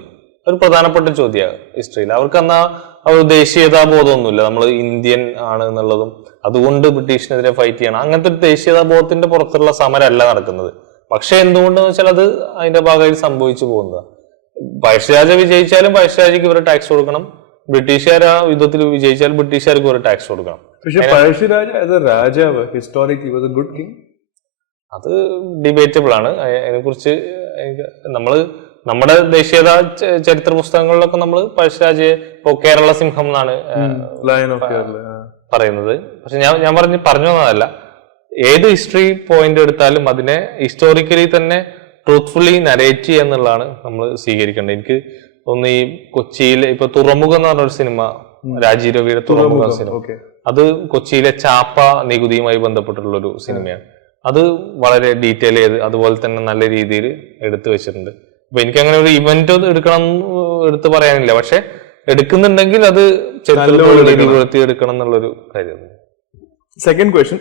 ഒരു പ്രധാനപ്പെട്ട ചോദ്യമാണ് ഹിസ്റ്ററിയിൽ. അവർക്ക് എന്നാ അവർ ദേശീയതാ ബോധമൊന്നുമില്ല, നമ്മൾ ഇന്ത്യൻ ആണ് എന്നുള്ളതും അതുകൊണ്ട് ബ്രിട്ടീഷിനെതിരെ ഫൈറ്റ് ചെയ്യണം, അങ്ങനത്തെ ഒരു ദേശീയതാ ബോധത്തിന്റെ പുറത്തുള്ള സമരമല്ല നടക്കുന്നത്. പക്ഷെ എന്തുകൊണ്ടെന്ന് വെച്ചാൽ അത് അതിന്റെ ഭാഗമായി സംഭവിച്ചു പോകുന്നതാണ്. പഴശ്ശിരാജ വിജയിച്ചാലും പഴശ്ശിരാജയ്ക്ക് ഇവരെ ടാക്സ് കൊടുക്കണം, ബ്രിട്ടീഷുകാർ ആ യുദ്ധത്തിൽ വിജയിച്ചാൽ ബ്രിട്ടീഷുകാർക്ക് ഒരു ടാക്സ് കൊടുക്കണം. പക്ഷെ പഴശ്ശിരാജ ആസ് എ രാജാവ് historically was A good king. അത് ഡിബേറ്റബിൾ ആണ്. അതിനെക്കുറിച്ച് നമ്മുടെ ദേശീയത ചരിത്ര പുസ്തകങ്ങളിലൊക്കെ നമ്മൾ പഴശ്ശിരാജയെ ഇപ്പോ കേരള സിംഹം എന്നാണ് പറയുന്നത്. പക്ഷെ ഞാൻ പറഞ്ഞു വന്നതല്ല, ഏത് ഹിസ്റ്ററി പോയിന്റ് എടുത്താലും അതിനെ ഹിസ്റ്റോറിക്കലി തന്നെ ട്രൂത്ത്ഫുള്ളി നരേറ്റ് ചെയ്യുക എന്നുള്ളതാണ് നമ്മൾ സ്വീകരിക്കേണ്ടത്. എനിക്ക് തോന്നുന്നു ഈ കൊച്ചിയിൽ ഇപ്പൊ തുറമുഖം എന്ന് പറഞ്ഞൊരു സിനിമ, രാജീവ് രവിയുടെ തുറമുഖ സിനിമ, അത് കൊച്ചിയിലെ ചാപ്പ നികുതിയുമായി ബന്ധപ്പെട്ടുള്ള ഒരു സിനിമയാണ്. അത് വളരെ ഡീറ്റെയിൽ ചെയ്ത് അതുപോലെ തന്നെ നല്ല രീതിയിൽ എടുത്തു വെച്ചിട്ടുണ്ട്. അപ്പൊ എനിക്ക് അങ്ങനെ ഒരു ഇവന്റ് എടുത്ത് പറയാനില്ല, പക്ഷെ എടുക്കുന്നുണ്ടെങ്കിൽ അത് ചരിത്രത്തിൽ എടുക്കണം എന്നുള്ളൊരു കാര്യമാണ്. Second question,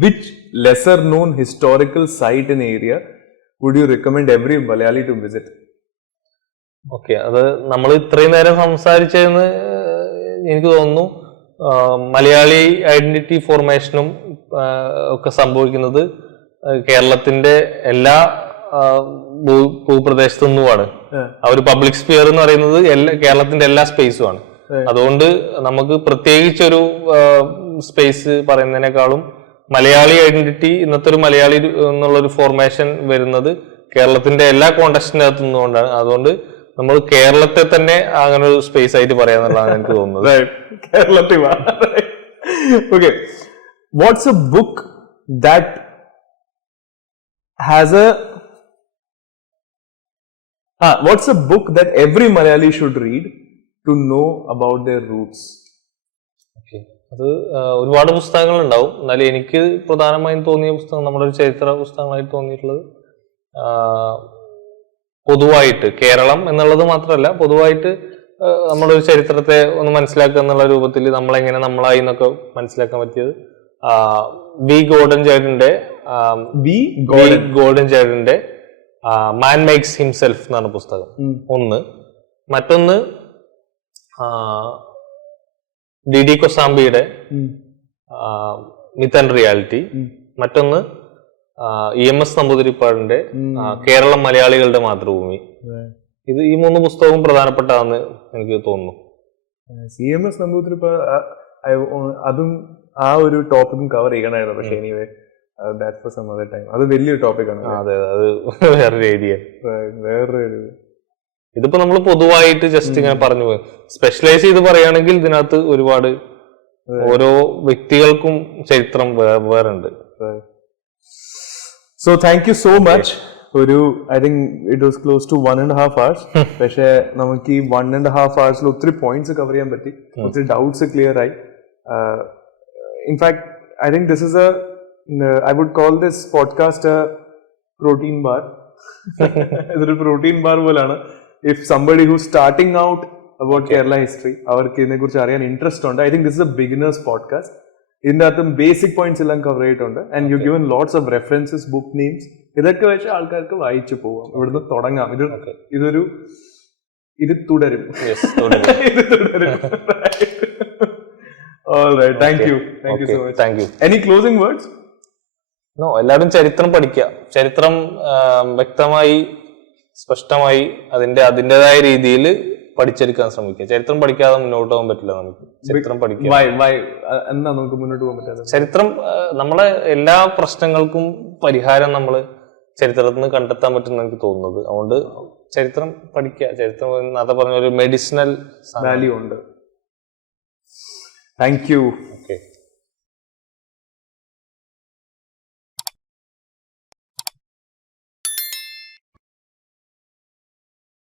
which lesser known historical site in area would you recommend every Malayali to visit? Okay, അത് നമ്മൾ ഇത്രയും നേരം സംസാരിച്ചതെന്ന് എനിക്ക് തോന്നുന്നു മലയാളി ഐഡന്റിറ്റി ഫോർമേഷനും ഒക്കെ സംഭവിക്കുന്നത് കേരളത്തിന്റെ എല്ലാ ഭൂപ്രദേശത്തു നിന്നുമാണ്. ആ ഒരു പബ്ലിക് സ്പിയർ എന്ന് പറയുന്നത് കേരളത്തിന്റെ എല്ലാ സ്പേസുമാണ്. അതുകൊണ്ട് നമുക്ക് പ്രത്യേകിച്ചൊരു സ്പേസ് പറയുന്നതിനേക്കാളും മലയാളി ഐഡന്റിറ്റി, ഇന്നത്തെ ഒരു മലയാളി എന്നുള്ളൊരു ഫോർമേഷൻ വരുന്നത് കേരളത്തിന്റെ എല്ലാ കോണ്ടക്സ്റ്റിനകത്തു നിന്നുകൊണ്ടാണ്. അതുകൊണ്ട് നമ്മൾ കേരളത്തെ തന്നെ അങ്ങനെ ഒരു സ്പേസ് ആയിട്ട് പറയാന്നുള്ളതാണ് എനിക്ക് തോന്നുന്നത്. കേരളത്തിൽ okay, what's a book that has what's a book that every Malayali should read to know about their roots? അത് ഒരുപാട് പുസ്തകങ്ങൾ ഉണ്ടാവും, എന്നാലും എനിക്ക് പ്രധാനമായും തോന്നിയ പുസ്തകം, നമ്മുടെ ഒരു ചരിത്ര പുസ്തകങ്ങളായിട്ട് തോന്നിയിട്ടുള്ളത് പൊതുവായിട്ട് കേരളം എന്നുള്ളത് മാത്രമല്ല, പൊതുവായിട്ട് നമ്മുടെ ഒരു ചരിത്രത്തെ ഒന്ന് മനസ്സിലാക്കുക എന്നുള്ള രൂപത്തിൽ നമ്മളെങ്ങനെ നമ്മളായി എന്നൊക്കെ മനസ്സിലാക്കാൻ പറ്റിയത് വി ഗോർഡൻ ചൈൽഡിന്റെ മാൻ മേക്സ് ഹിംസെൽഫ് എന്ന് പറഞ്ഞ പുസ്തകം ഒന്ന്. മറ്റൊന്ന് ഡി കൊസാംബിയുടെ മിത്ത് ആൻഡ് റിയാലിറ്റി. മറ്റൊന്ന് EMS നമ്പൂതിരിപ്പാടിന്റെ കേരളം മലയാളികളുടെ മാതൃഭൂമി. ഈ മൂന്ന് പുസ്തകവും പ്രധാനപ്പെട്ടതാണെന്ന് എനിക്ക് തോന്നുന്നു. EMS നമ്പൂതിരിപ്പാട് അതും ആ ഒരു ടോപ്പിക്കും കവർ ചെയ്യണമായിരുന്നു. പക്ഷെ anyway that's for some other time. അത് വലിയൊരു ടോപ്പിക്കാണ്. അതെ, അത് വേറൊരു ഏരിയ, വേറൊരു. ഇതിപ്പോ നമ്മൾ പൊതുവായിട്ട് ജസ്റ്റ് ഇങ്ങനെ പറഞ്ഞു പോയി. സ്പെഷ്യലൈസ് ചെയ്ത് പറയുകയാണെങ്കിൽ ഇതിനകത്ത് ഒരുപാട് ഓരോ വ്യക്തികൾക്കും ചരിത്രം വേറെ ഉണ്ട്. So thank you so much. I think it was close to 1.5 hours. പക്ഷെ നമുക്ക് ഈ 1.5 hours ഒത്തിരി പോയിന്റ്സ് കവർ ചെയ്യാൻ പറ്റി, ഒത്തിരി ഡൗട്ട്സ് ക്ലിയർ ആയി. In fact I think this is I would call this podcast a protein bar. ഇതൊരു പ്രോട്ടീൻ ബാർ പോലാണ്. If somebody who's starting out about Kerala history, അവർക്ക് ഇതിനെ കുറിച്ച് അറിയാൻ ഇൻട്രസ്റ്റ് ഉണ്ട്, I think this is a beginner's podcast. ഇതിന്റെ അകത്തും ബേസിക് പോയിന്റ്സ് എല്ലാം കവർ ചെയ്തിട്ടുണ്ട്. And you given lots of references, book names, ഇതൊക്കെ വെച്ച് ആൾക്കാർക്ക് വായിച്ചു പോവാം, ഇവിടുന്ന് തുടങ്ങാം. ഇത് തുടരും. Alright, thank you so much. Thank you. Any closing words? No, എല്ലാവരും ചരിത്രം പഠിക്കുക. ചരിത്രം വ്യക്തമായി സ്പഷ്ടമായി അതിൻ്റെതായ രീതിയിൽ പഠിച്ചെടുക്കാൻ ശ്രമിക്കുക. ചരിത്രം പഠിക്കാതെ മുന്നോട്ട് പോകാൻ പറ്റില്ല നമുക്ക്. ചരിത്രം പഠിക്കുക. എന്താ നമുക്ക് മുന്നോട്ട് പോകാൻ പറ്റാതെ? ചരിത്രം നമ്മളെ എല്ലാ പ്രശ്നങ്ങൾക്കും പരിഹാരം നമ്മൾ ചരിത്രത്തിൽ നിന്ന് കണ്ടെത്താൻ പറ്റുമെന്ന് എനിക്ക് തോന്നുന്നത്. അതുകൊണ്ട് ചരിത്രം പഠിക്കുക. ചരിത്രം നേരത്തെ പറഞ്ഞ ഒരു മെഡിസിനൽ വാല്യൂ ഉണ്ട്. Thank you. ഓക്കെ.